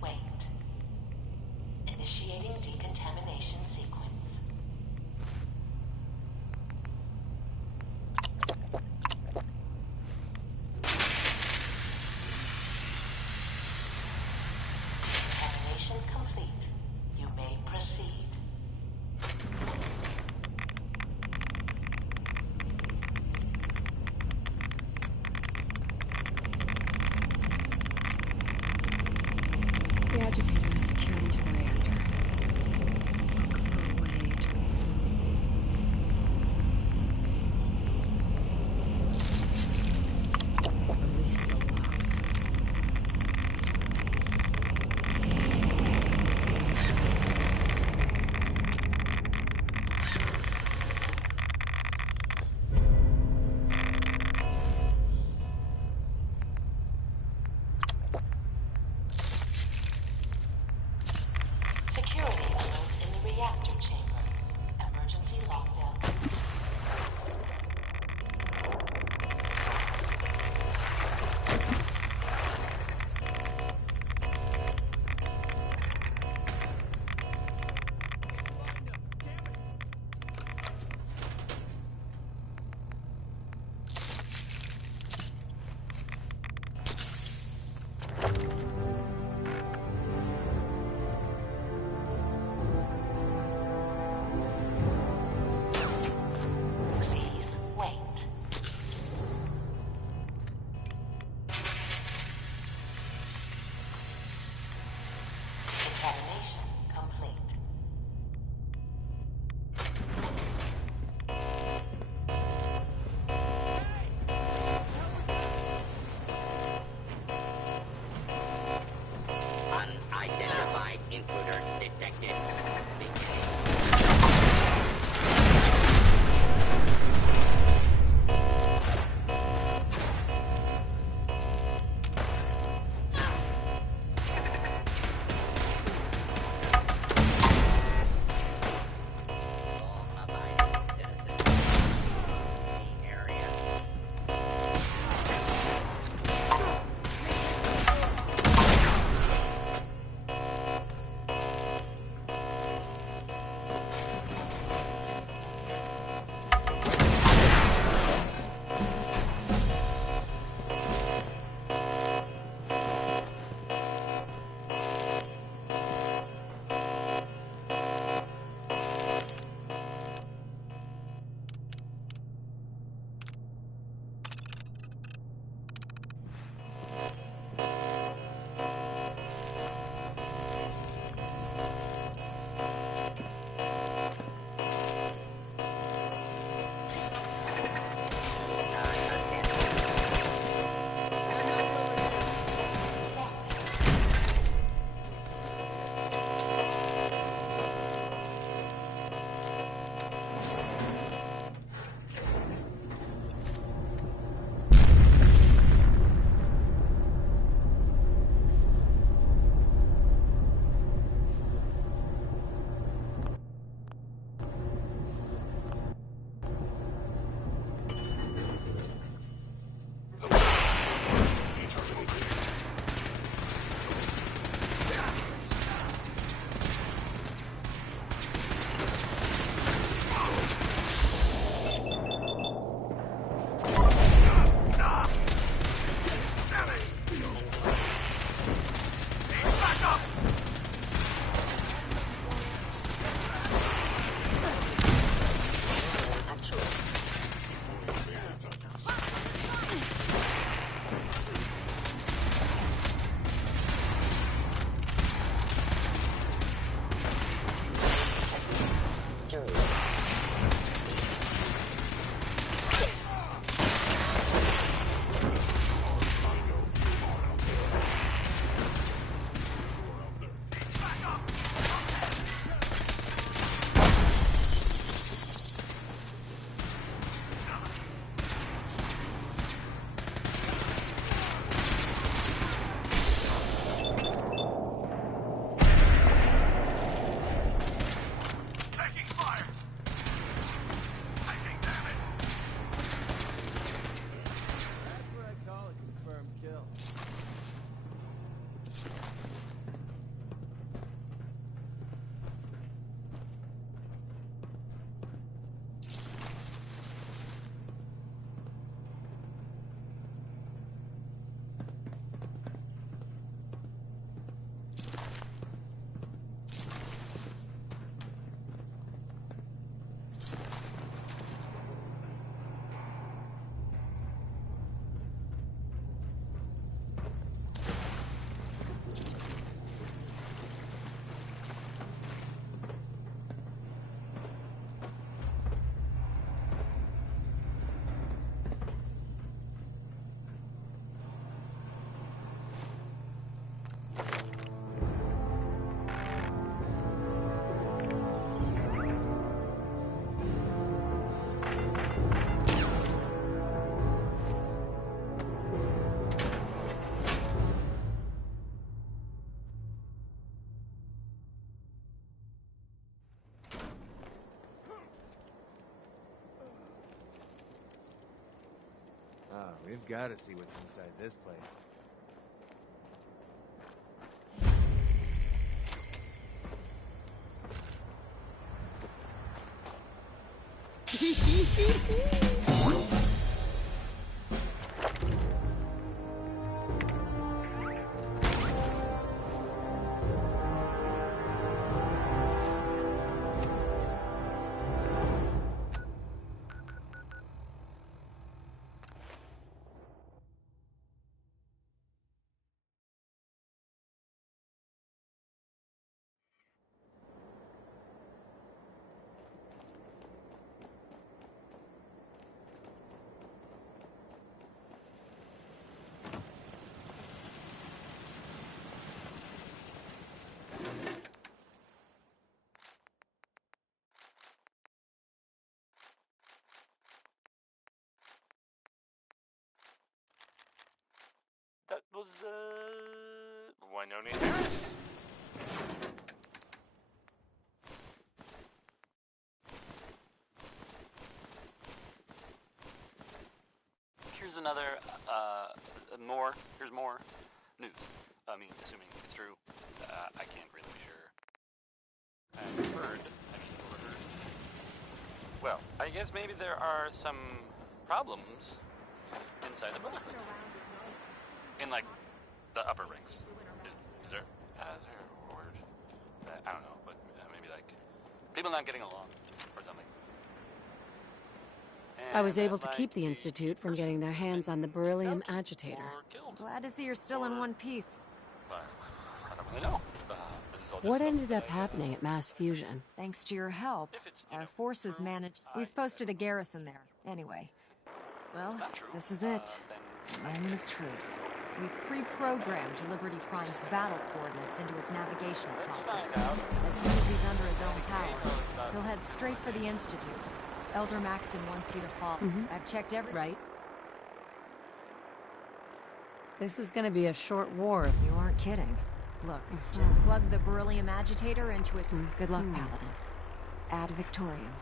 Oh, we've got to see what's inside this place. That was, Winona Harris. Here's another, here's more news. I mean, assuming it's true, I can't really be sure. I've heard, overheard. Well, I guess maybe there are some problems inside the building. In, like, the upper rings. Is there a word? I don't know, but maybe, like, people not getting along or something. I was able to keep the Institute from getting their hands on the beryllium agitator. Glad to see you're still in one piece. I don't really know. What ended up happening at Mass Fusion? Thanks to your help, our forces managed... We've posted a garrison there. Anyway. Well, this is it. Moment of truth. We've pre-programmed Liberty Prime's battle coordinates into his navigation process. As soon as he's under his own power, he'll head straight for the Institute. Elder Maxon wants you to follow. I've checked every... Right. This is gonna be a short war. You aren't kidding. Look, just plug the beryllium agitator into his... Good luck, Paladin. Ad Victorium.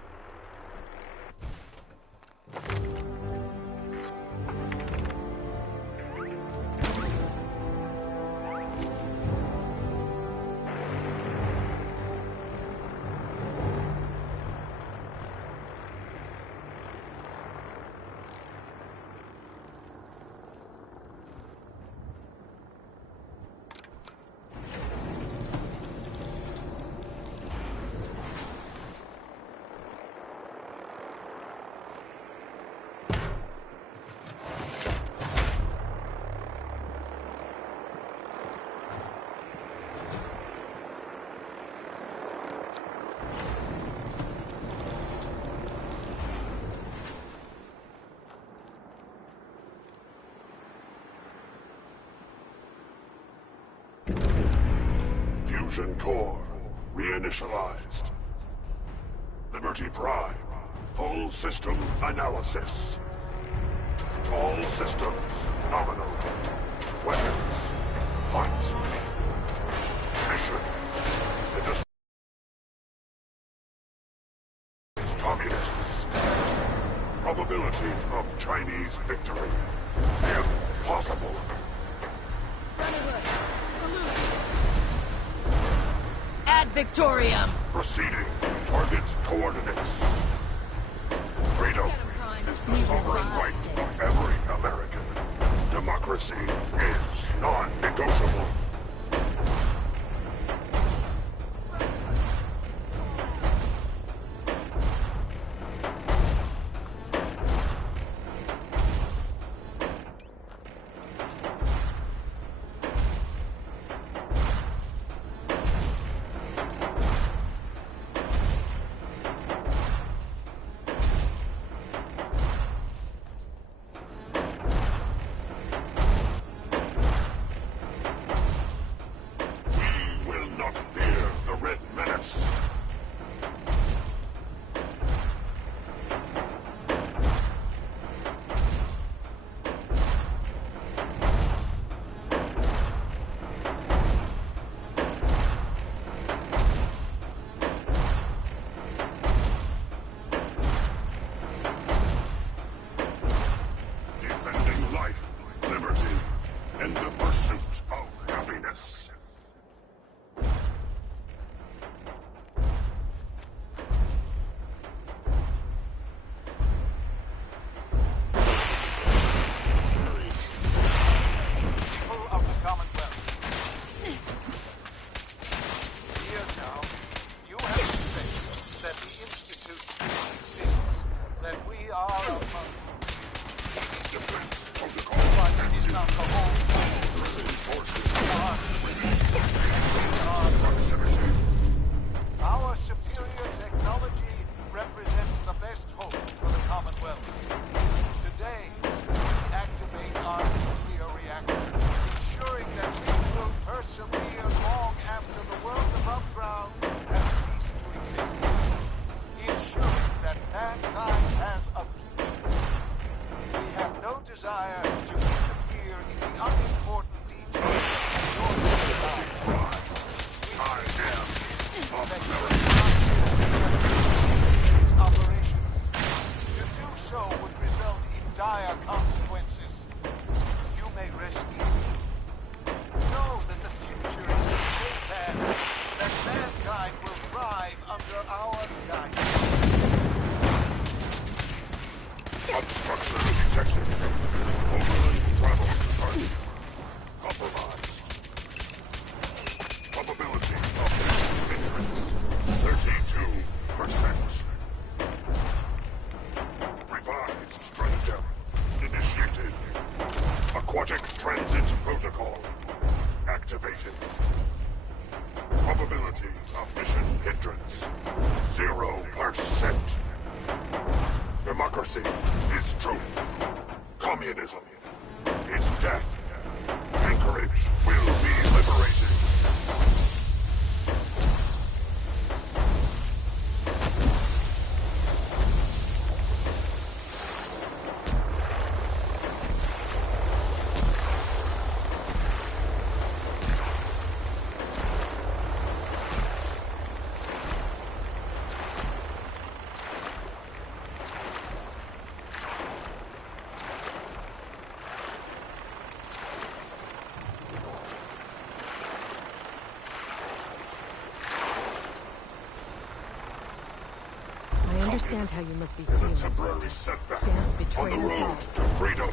Fusion core reinitialized. Liberty Prime, full system analysis. All systems nominal. Weapons hot. Mission communists. Probability of Chinese victory. Impossible. Ad Victorium. Proceeding to target coordinates. Freedom is the sovereign right of every American. Democracy is non-negotiable. not the whole Our superior technology represents the best hope for the Commonwealth. Today, we activate our nuclear reactor, ensuring that we will persevere long after the world above ground has ceased to exist. Ensuring that mankind has a future. We have no desire to interfere in the unimportant details of your life. Operations. To do so would result in dire consequences. You may rest easy. Know that the future is in safe hands, that mankind will thrive under our guidance. Obstruction detected. Overland travel to target. Compromised. Probability of entrance 32%. Revised stratagem initiated. Aquatic transit protocol activated. Probability of mission hindrance 0%. Democracy is truth. Communism is death. Anchorage will be liberated. I understand how you must be Is a feeling, temporary sister. setback Dance on betrayed the us all. road to freedom.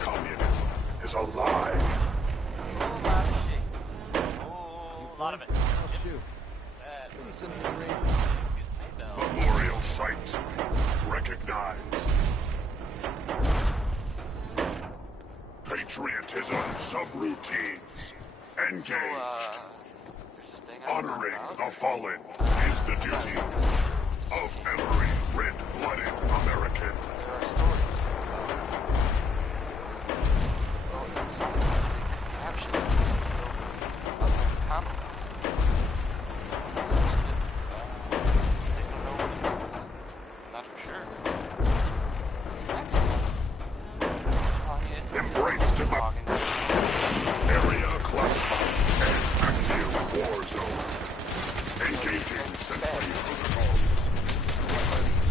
Communism is a lie. A lot of it. Memorial site recognized. Patriotism subroutines engaged. Honoring the fallen is the duty of every red-blooded American. There are stories. Well, it's something captured of the Commonwealth. They don't know what it is. Not for sure. This next one. Embrace democracy. Area classified as active war zone. Engaging sentry protocols. Weapons.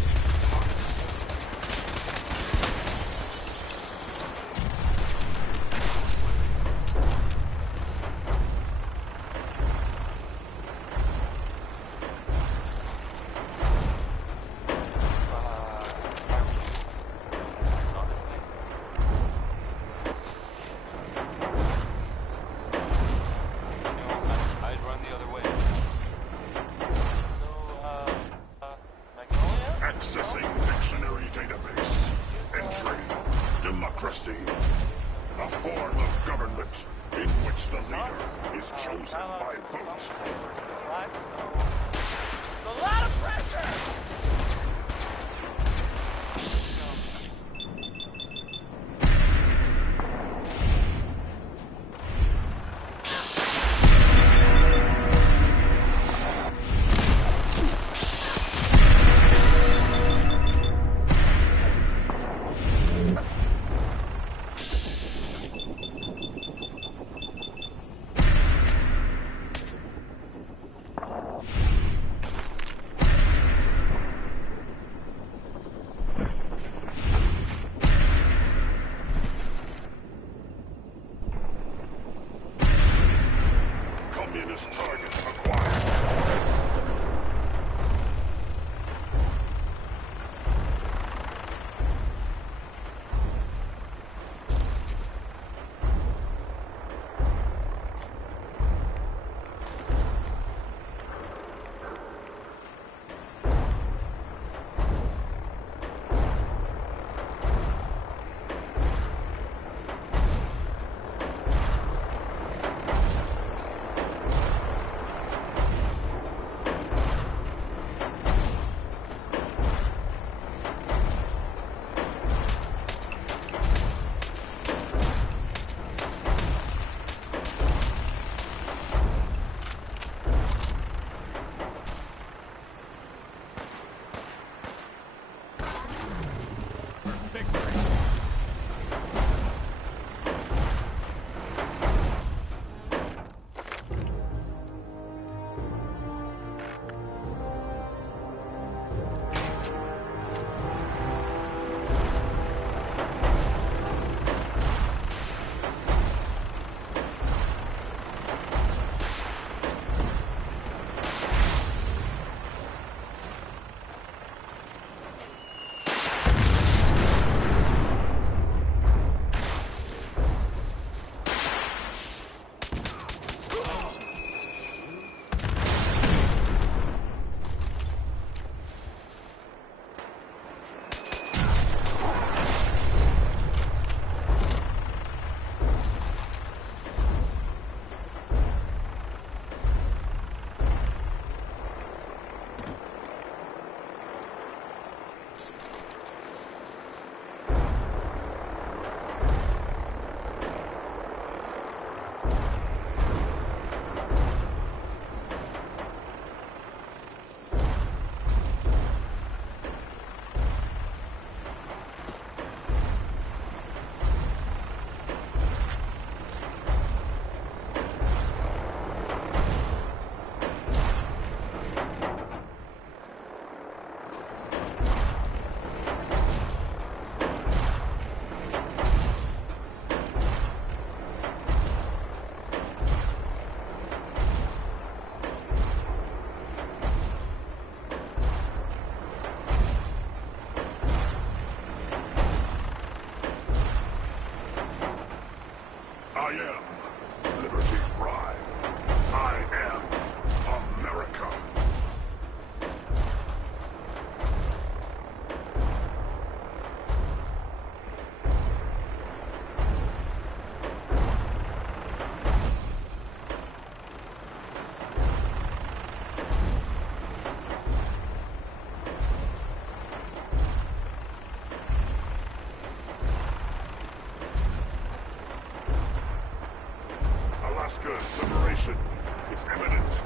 government, in which the leader is chosen by vote. It's a lot of pressure! Communist target acquired. I am Liberty Prime. I am America. Alaska's liberation is imminent.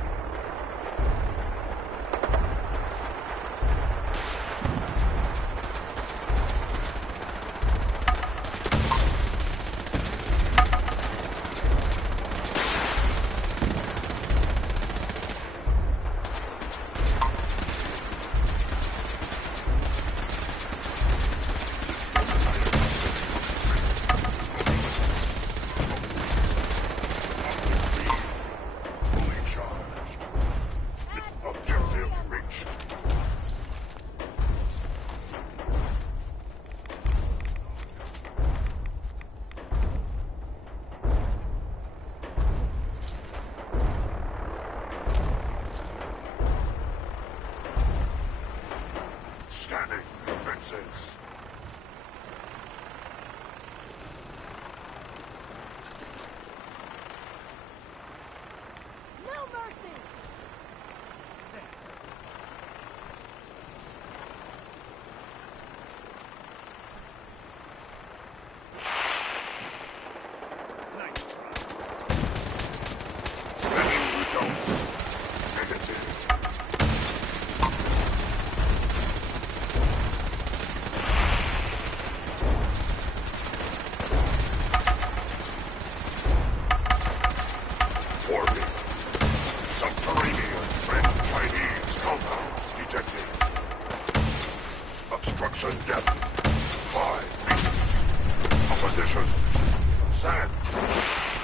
Sand,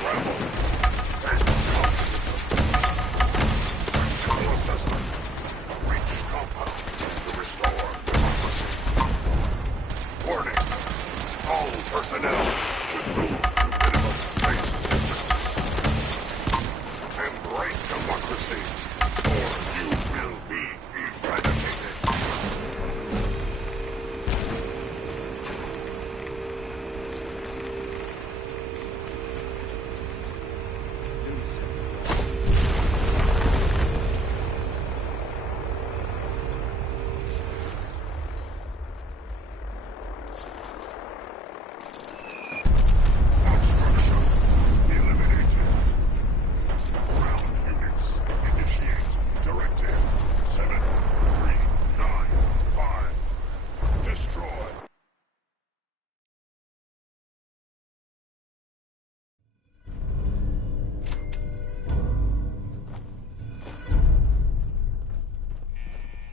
gravel, and critical assessment. Reach compound to restore democracy. Warning, all personnel should move to minimum space distance. Embrace democracy, or you will be eradicated.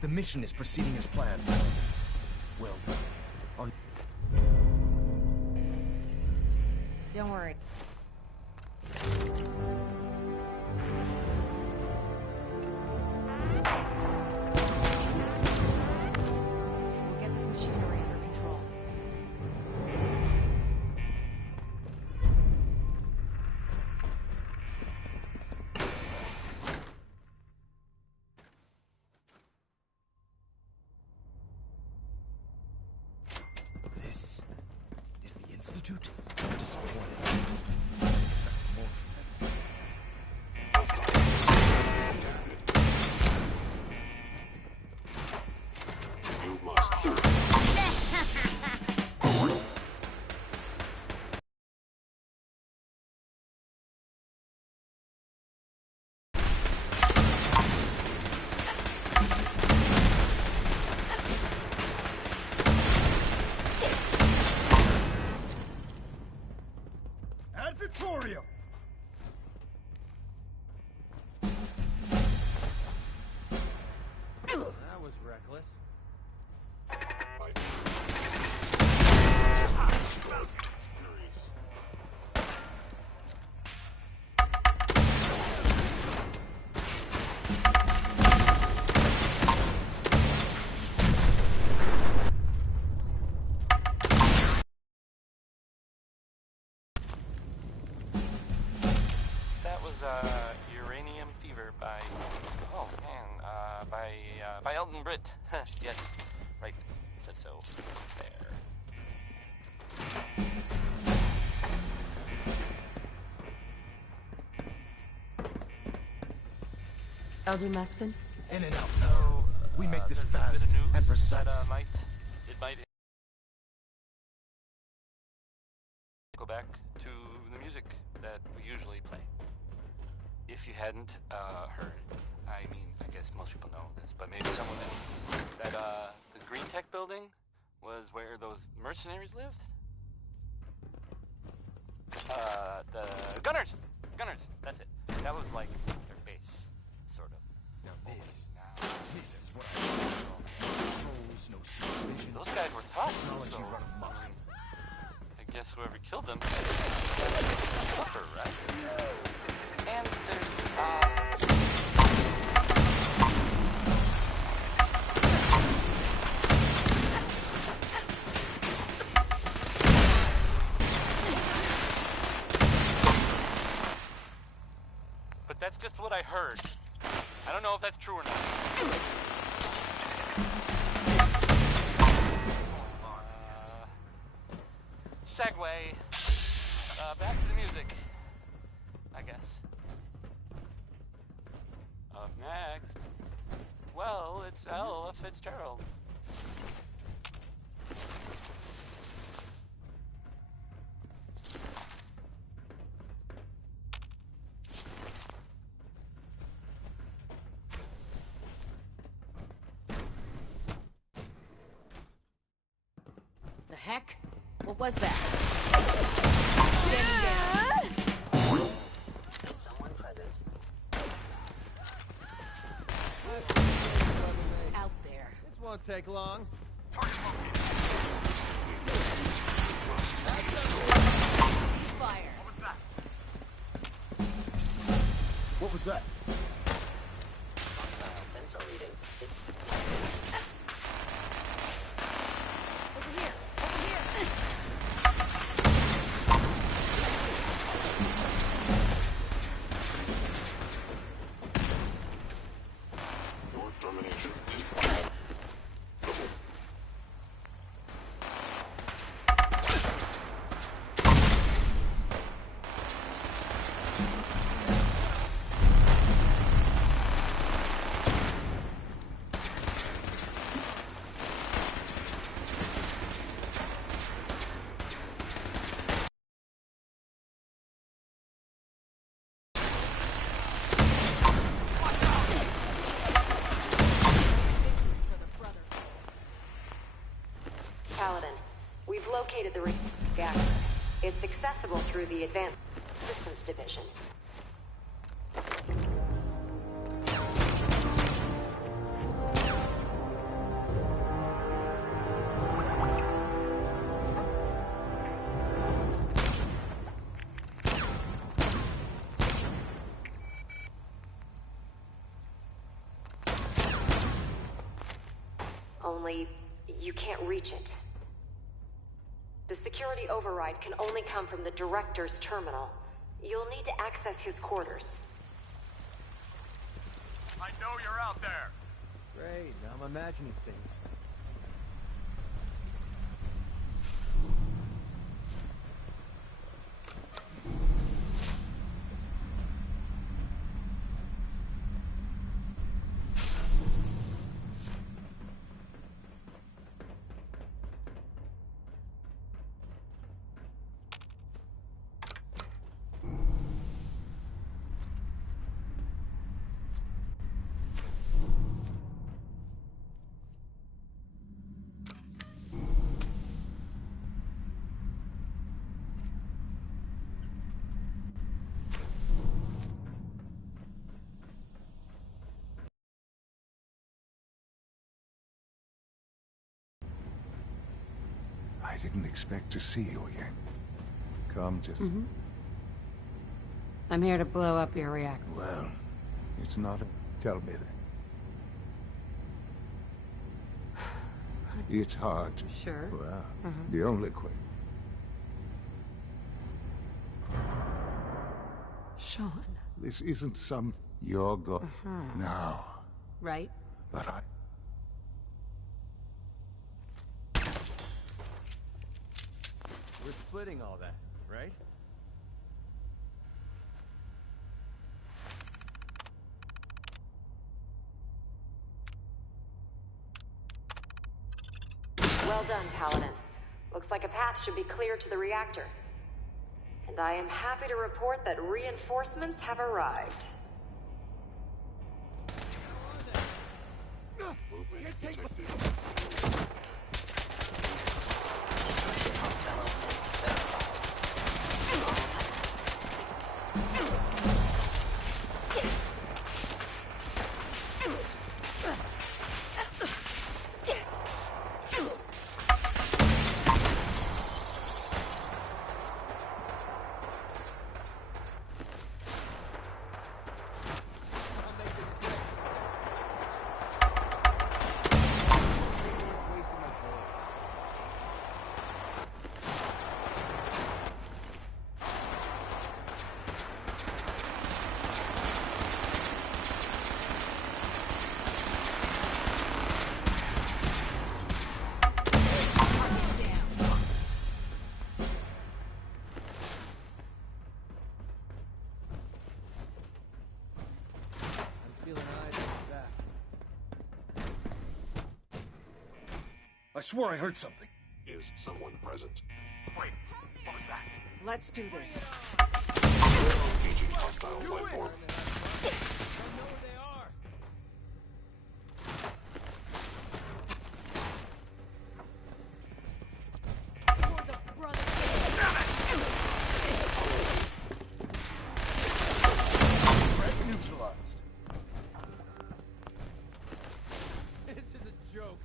The mission is proceeding as planned. Well, on... Don't worry. We'll get this machinery under control. This is the Institute? I'm disappointed. I expected more from them. You must Ad Victoriam! That was reckless. That was Uranium Fever by by Elton Britt. Yes, right. Said so. There. Elder Maxon? In and out. So We make this there's fast bit of news and that, precise. it might go back to the music that we usually play. If you hadn't heard, I mean, I guess most people know this, but maybe someone didn't. That the Green Tech building was where those mercenaries lived. The Gunners, that's it. That was like their base, sort of. This is what I call controls, no supervision. Those guys were tough. Technology So, run amok. I guess whoever killed them tougher, right? And there's but that's just what I heard. I don't know if that's true or not. Segue. Back to the music, I guess. Up next, well, it's Ella Fitzgerald. The heck? What was that? Someone present. Out there. This won't take long. Fire. What was that? Sensor reading. Over here! Over here! Your termination is final. Paladin, we've located the reactor. It's accessible through the Advanced Systems Division. Only, you can't reach it. The security override can only come from the Director's terminal. You'll need to access his quarters. I know you're out there. Great, now I'm imagining things. I didn't expect to see you again. Come, just... I'm here to blow up your reactor. Well, it's not a... Tell me that. It's hard to... Sure. Well, the only question... Sean. This isn't some... You're going... Now. Right? But I... We're splitting all that, right? Well done, Paladin. Looks like a path should be clear to the reactor. And I am happy to report that reinforcements have arrived. Movement detected. I swore I heard something. Is someone present? Wait, what was that? Let's do this. Engaging hostile platform. Threat neutralized. This is a joke.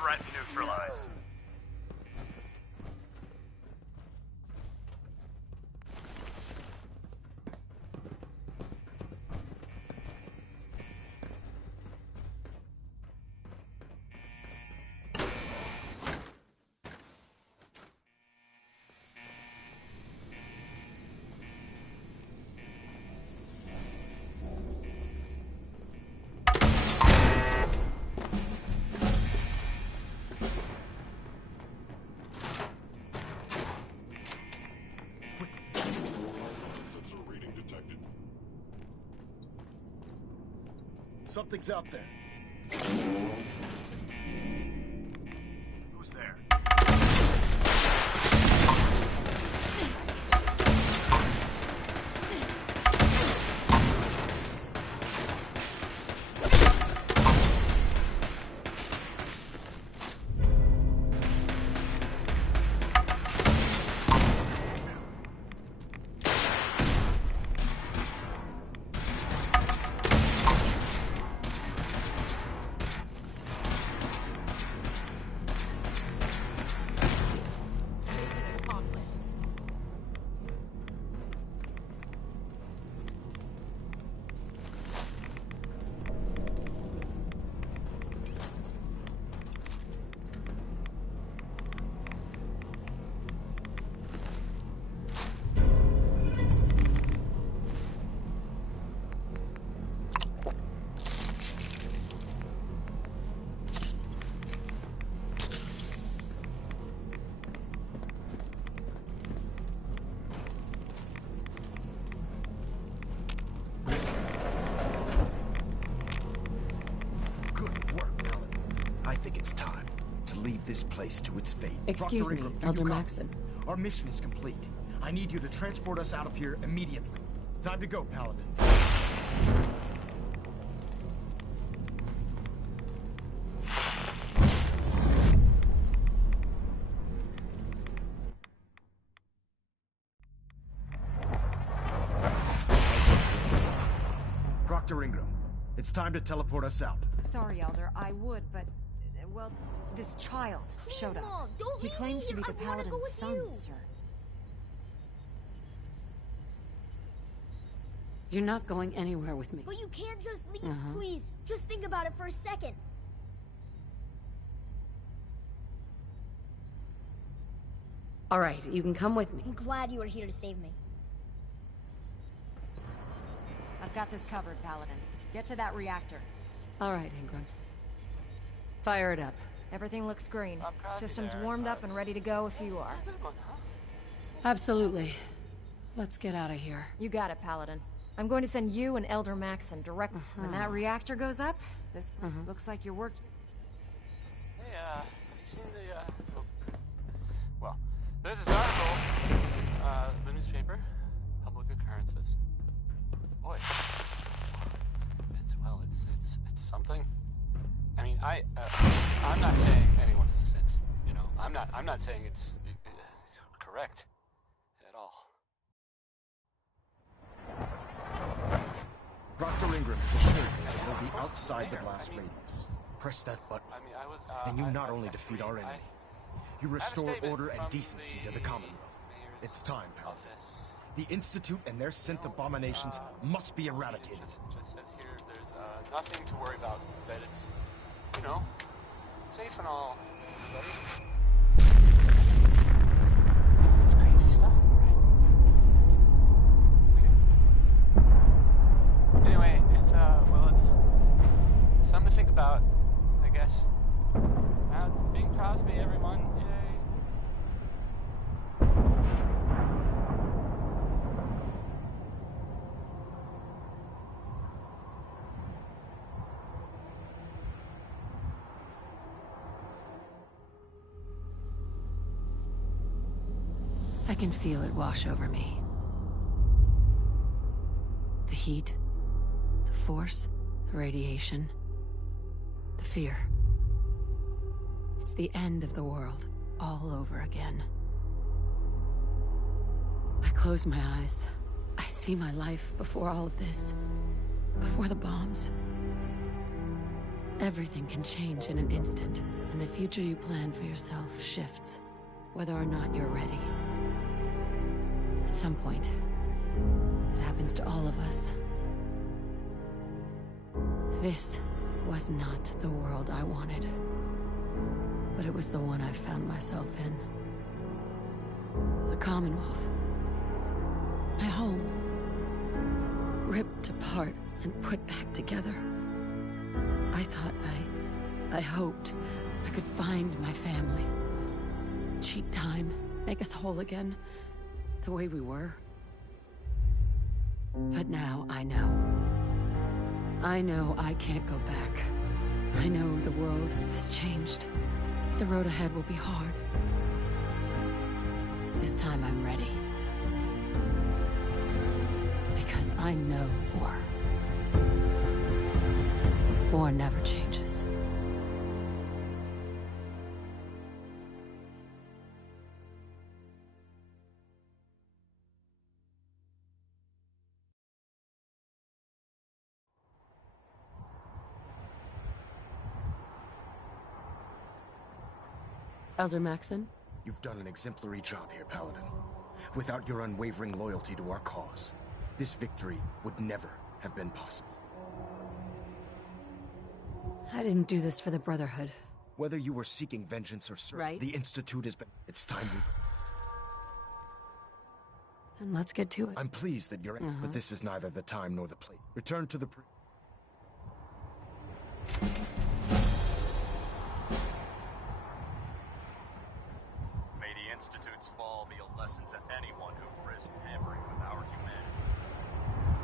Threat neutralized. Something's out there. Who's there? It's time to leave this place to its fate. Excuse me, Elder Maxson. Our mission is complete. I need you to transport us out of here immediately. Time to go, Paladin. Dr. Ingram, it's time to teleport us out. Sorry, Elder, I would, but... well, this child showed up. Mom, don't He leave claims me to be here. the I wanna go Paladin's with son, you. sir. You're not going anywhere with me. But you can't just leave, Uh-huh. please. Just think about it for a second. All right, you can come with me. I'm glad you are here to save me. I've got this covered, Paladin. Get to that reactor. All right, Ingram. Fire it up. Everything looks green. proud System's there. warmed up and ready to go if you are. Absolutely. Let's get out of here. You got it, Paladin. I'm going to send you and Elder Maxson direct. When that reactor goes up, this looks like you're working. Hey, have you seen the, well, there's this article, the newspaper, Public Occurrences. Boy, it's something. I mean, I'm not saying anyone is a saint, you know. I'm not saying it's correct at all. Dr. Ingram has assured me that we'll be outside the blast radius. Press that button, and you not only defeat our enemy, you restore order and decency to the Commonwealth. It's time, Paladin. The Institute and their synth abominations must be eradicated. Just says here, there's nothing to worry about. That it's, you know, safe and all. Everybody. It's crazy stuff, right? Weird. Anyway, it's well, it's something to think about, I guess. Now it's Bing Crosby, everyone. Yay. I can feel it wash over me. The heat, the force, the radiation, the fear. It's the end of the world, all over again. I close my eyes. I see my life before all of this, before the bombs. Everything can change in an instant, and the future you plan for yourself shifts, whether or not you're ready. At some point, it happens to all of us. This was not the world I wanted, but it was the one I found myself in. The Commonwealth. My home. Ripped apart and put back together. I thought I hoped I could find my family. Cheat time, make us whole again. The way we were. But now I know. I know I can't go back. I know the world has changed. But the road ahead will be hard. This time I'm ready. Because I know war. War never changes. Elder Maxon? You've done an exemplary job here, Paladin. Without your unwavering loyalty to our cause, this victory would never have been possible. I didn't do this for the Brotherhood. Whether you were seeking vengeance or service, Right. the Institute has been... It's time we... Then let's get to it. I'm pleased that you're... But this is neither the time nor the place. Return to the... May the Institute's fall be a lesson to anyone who risks tampering with our humanity.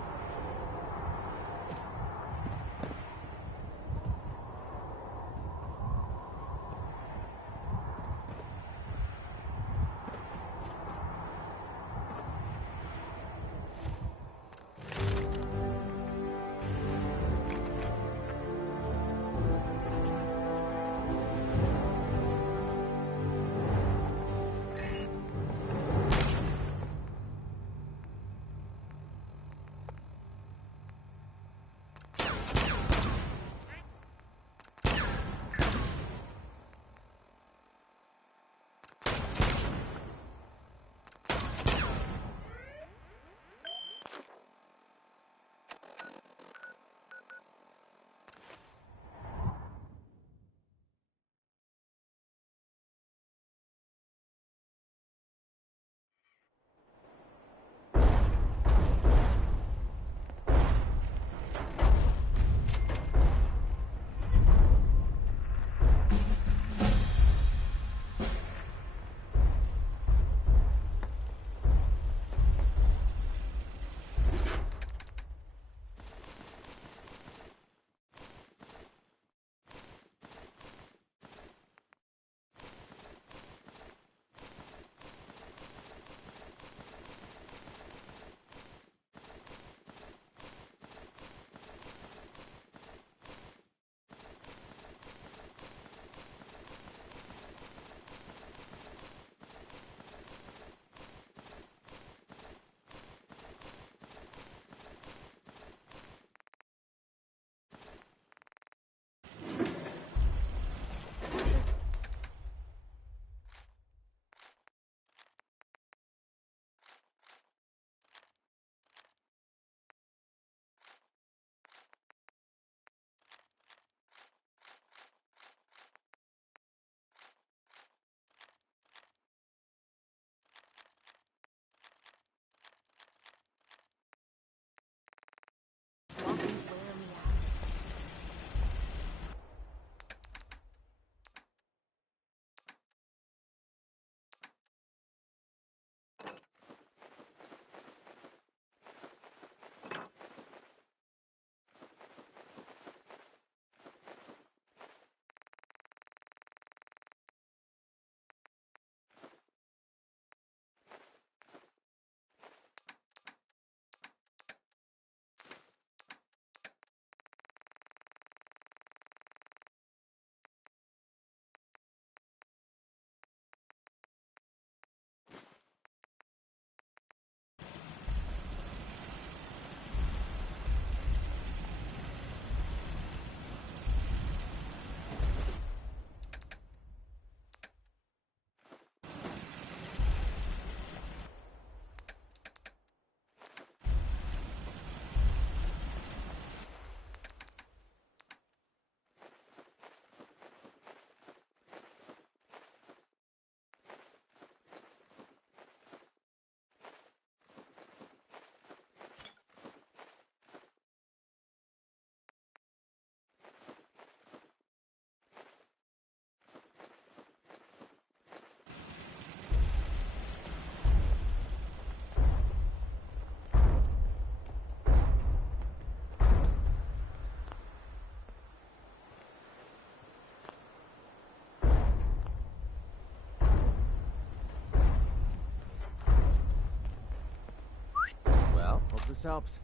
this helps.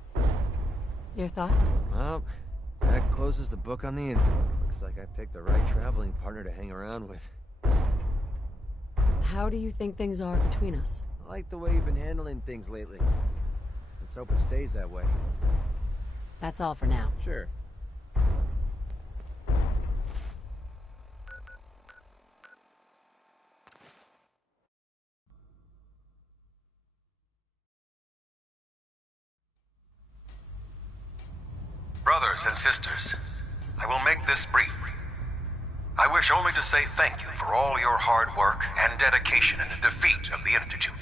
Your thoughts? Well, that closes the book on the incident. Looks like I picked the right traveling partner to hang around with. How do you think things are between us? I like the way you've been handling things lately. Let's hope it stays that way. That's all for now. Sure. Brothers and sisters, I will make this brief. I wish only to say thank you for all your hard work and dedication in the defeat of the Institute.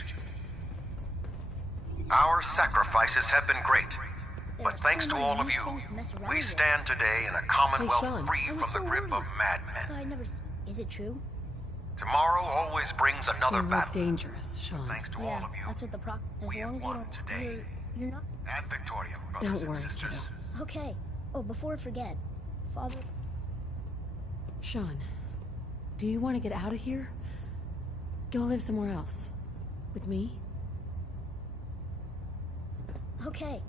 Our sacrifices have been great, but thanks to all of you, we stand today in a commonwealth free from the grip of madmen. Is it true? Tomorrow always brings another They look battle. dangerous, Sean. Thanks to all of you, That's what the proc. As we long have as you won don't. today. You're not. Ad Victoriam, brothers Don't and worry, sisters. Okay. Oh, before I forget, Father. Sean, do you want to get out of here? Go live somewhere else. With me? Okay.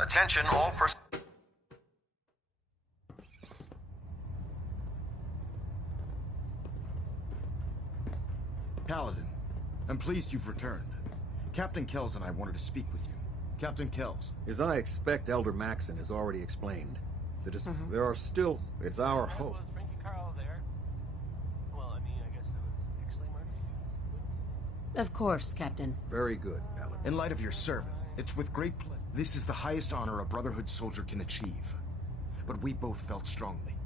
Attention all Paladin, I'm pleased you've returned. Captain Kells and I wanted to speak with you. Captain Kells. As I expect, Elder Maxon has already explained. There are still... It's our hope. Was Frankie Carl there? Well, I mean, I guess it was actually Murphy. Of course, Captain. Very good, Paladin. In light of your service, it's with great pleasure. This is the highest honor a Brotherhood soldier can achieve. But we both felt strongly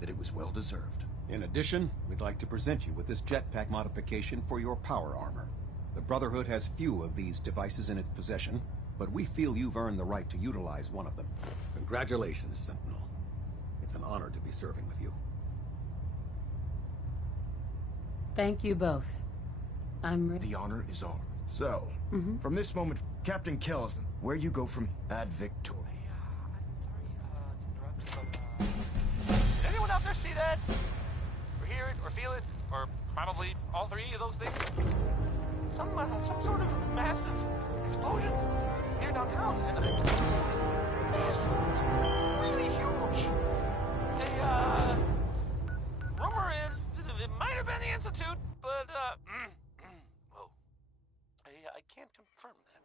that it was well deserved. In addition, we'd like to present you with this jetpack modification for your power armor. The Brotherhood has few of these devices in its possession, but we feel you've earned the right to utilize one of them. Congratulations, Sentinel. It's an honor to be serving with you. Thank you both. I'm ready. The honor is ours. So, from this moment, Captain Kells, where you go from Ad Victoriam. I'm sorry to interrupt, but, did anyone out there see that? Or hear it, or feel it, or probably all three of those things? Some sort of massive explosion near downtown, and it's really huge. Rumor is that it might have been the Institute, but, whoa. I can't confirm that.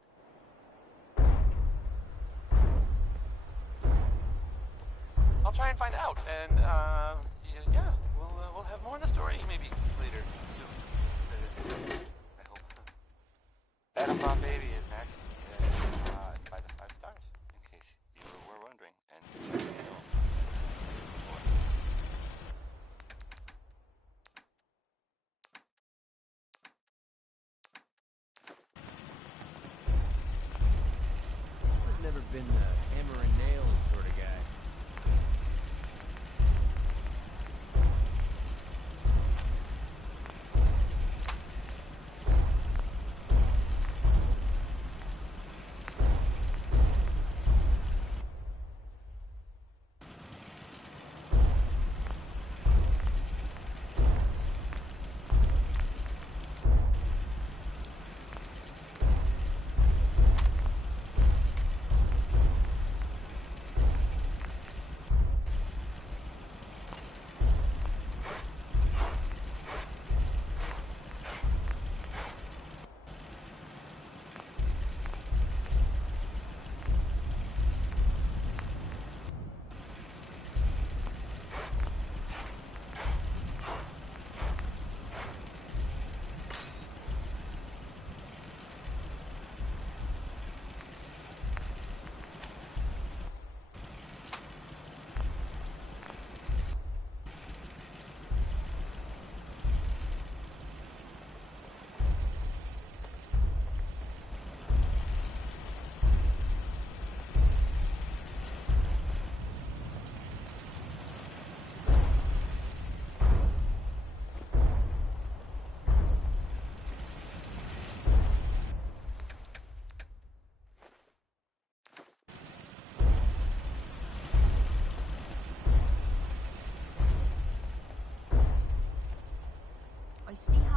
I'll try and find out, and, yeah, we'll have more in the story, maybe later, soon. I hope. Adam Bomb Baby is next. It's by the 5 stars, in case you were wondering, and, you know. I've never been the hammer and nails sort of guy.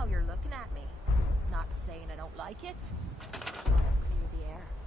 how you're looking at me. Not saying I don't like it. Just wanna clear the air.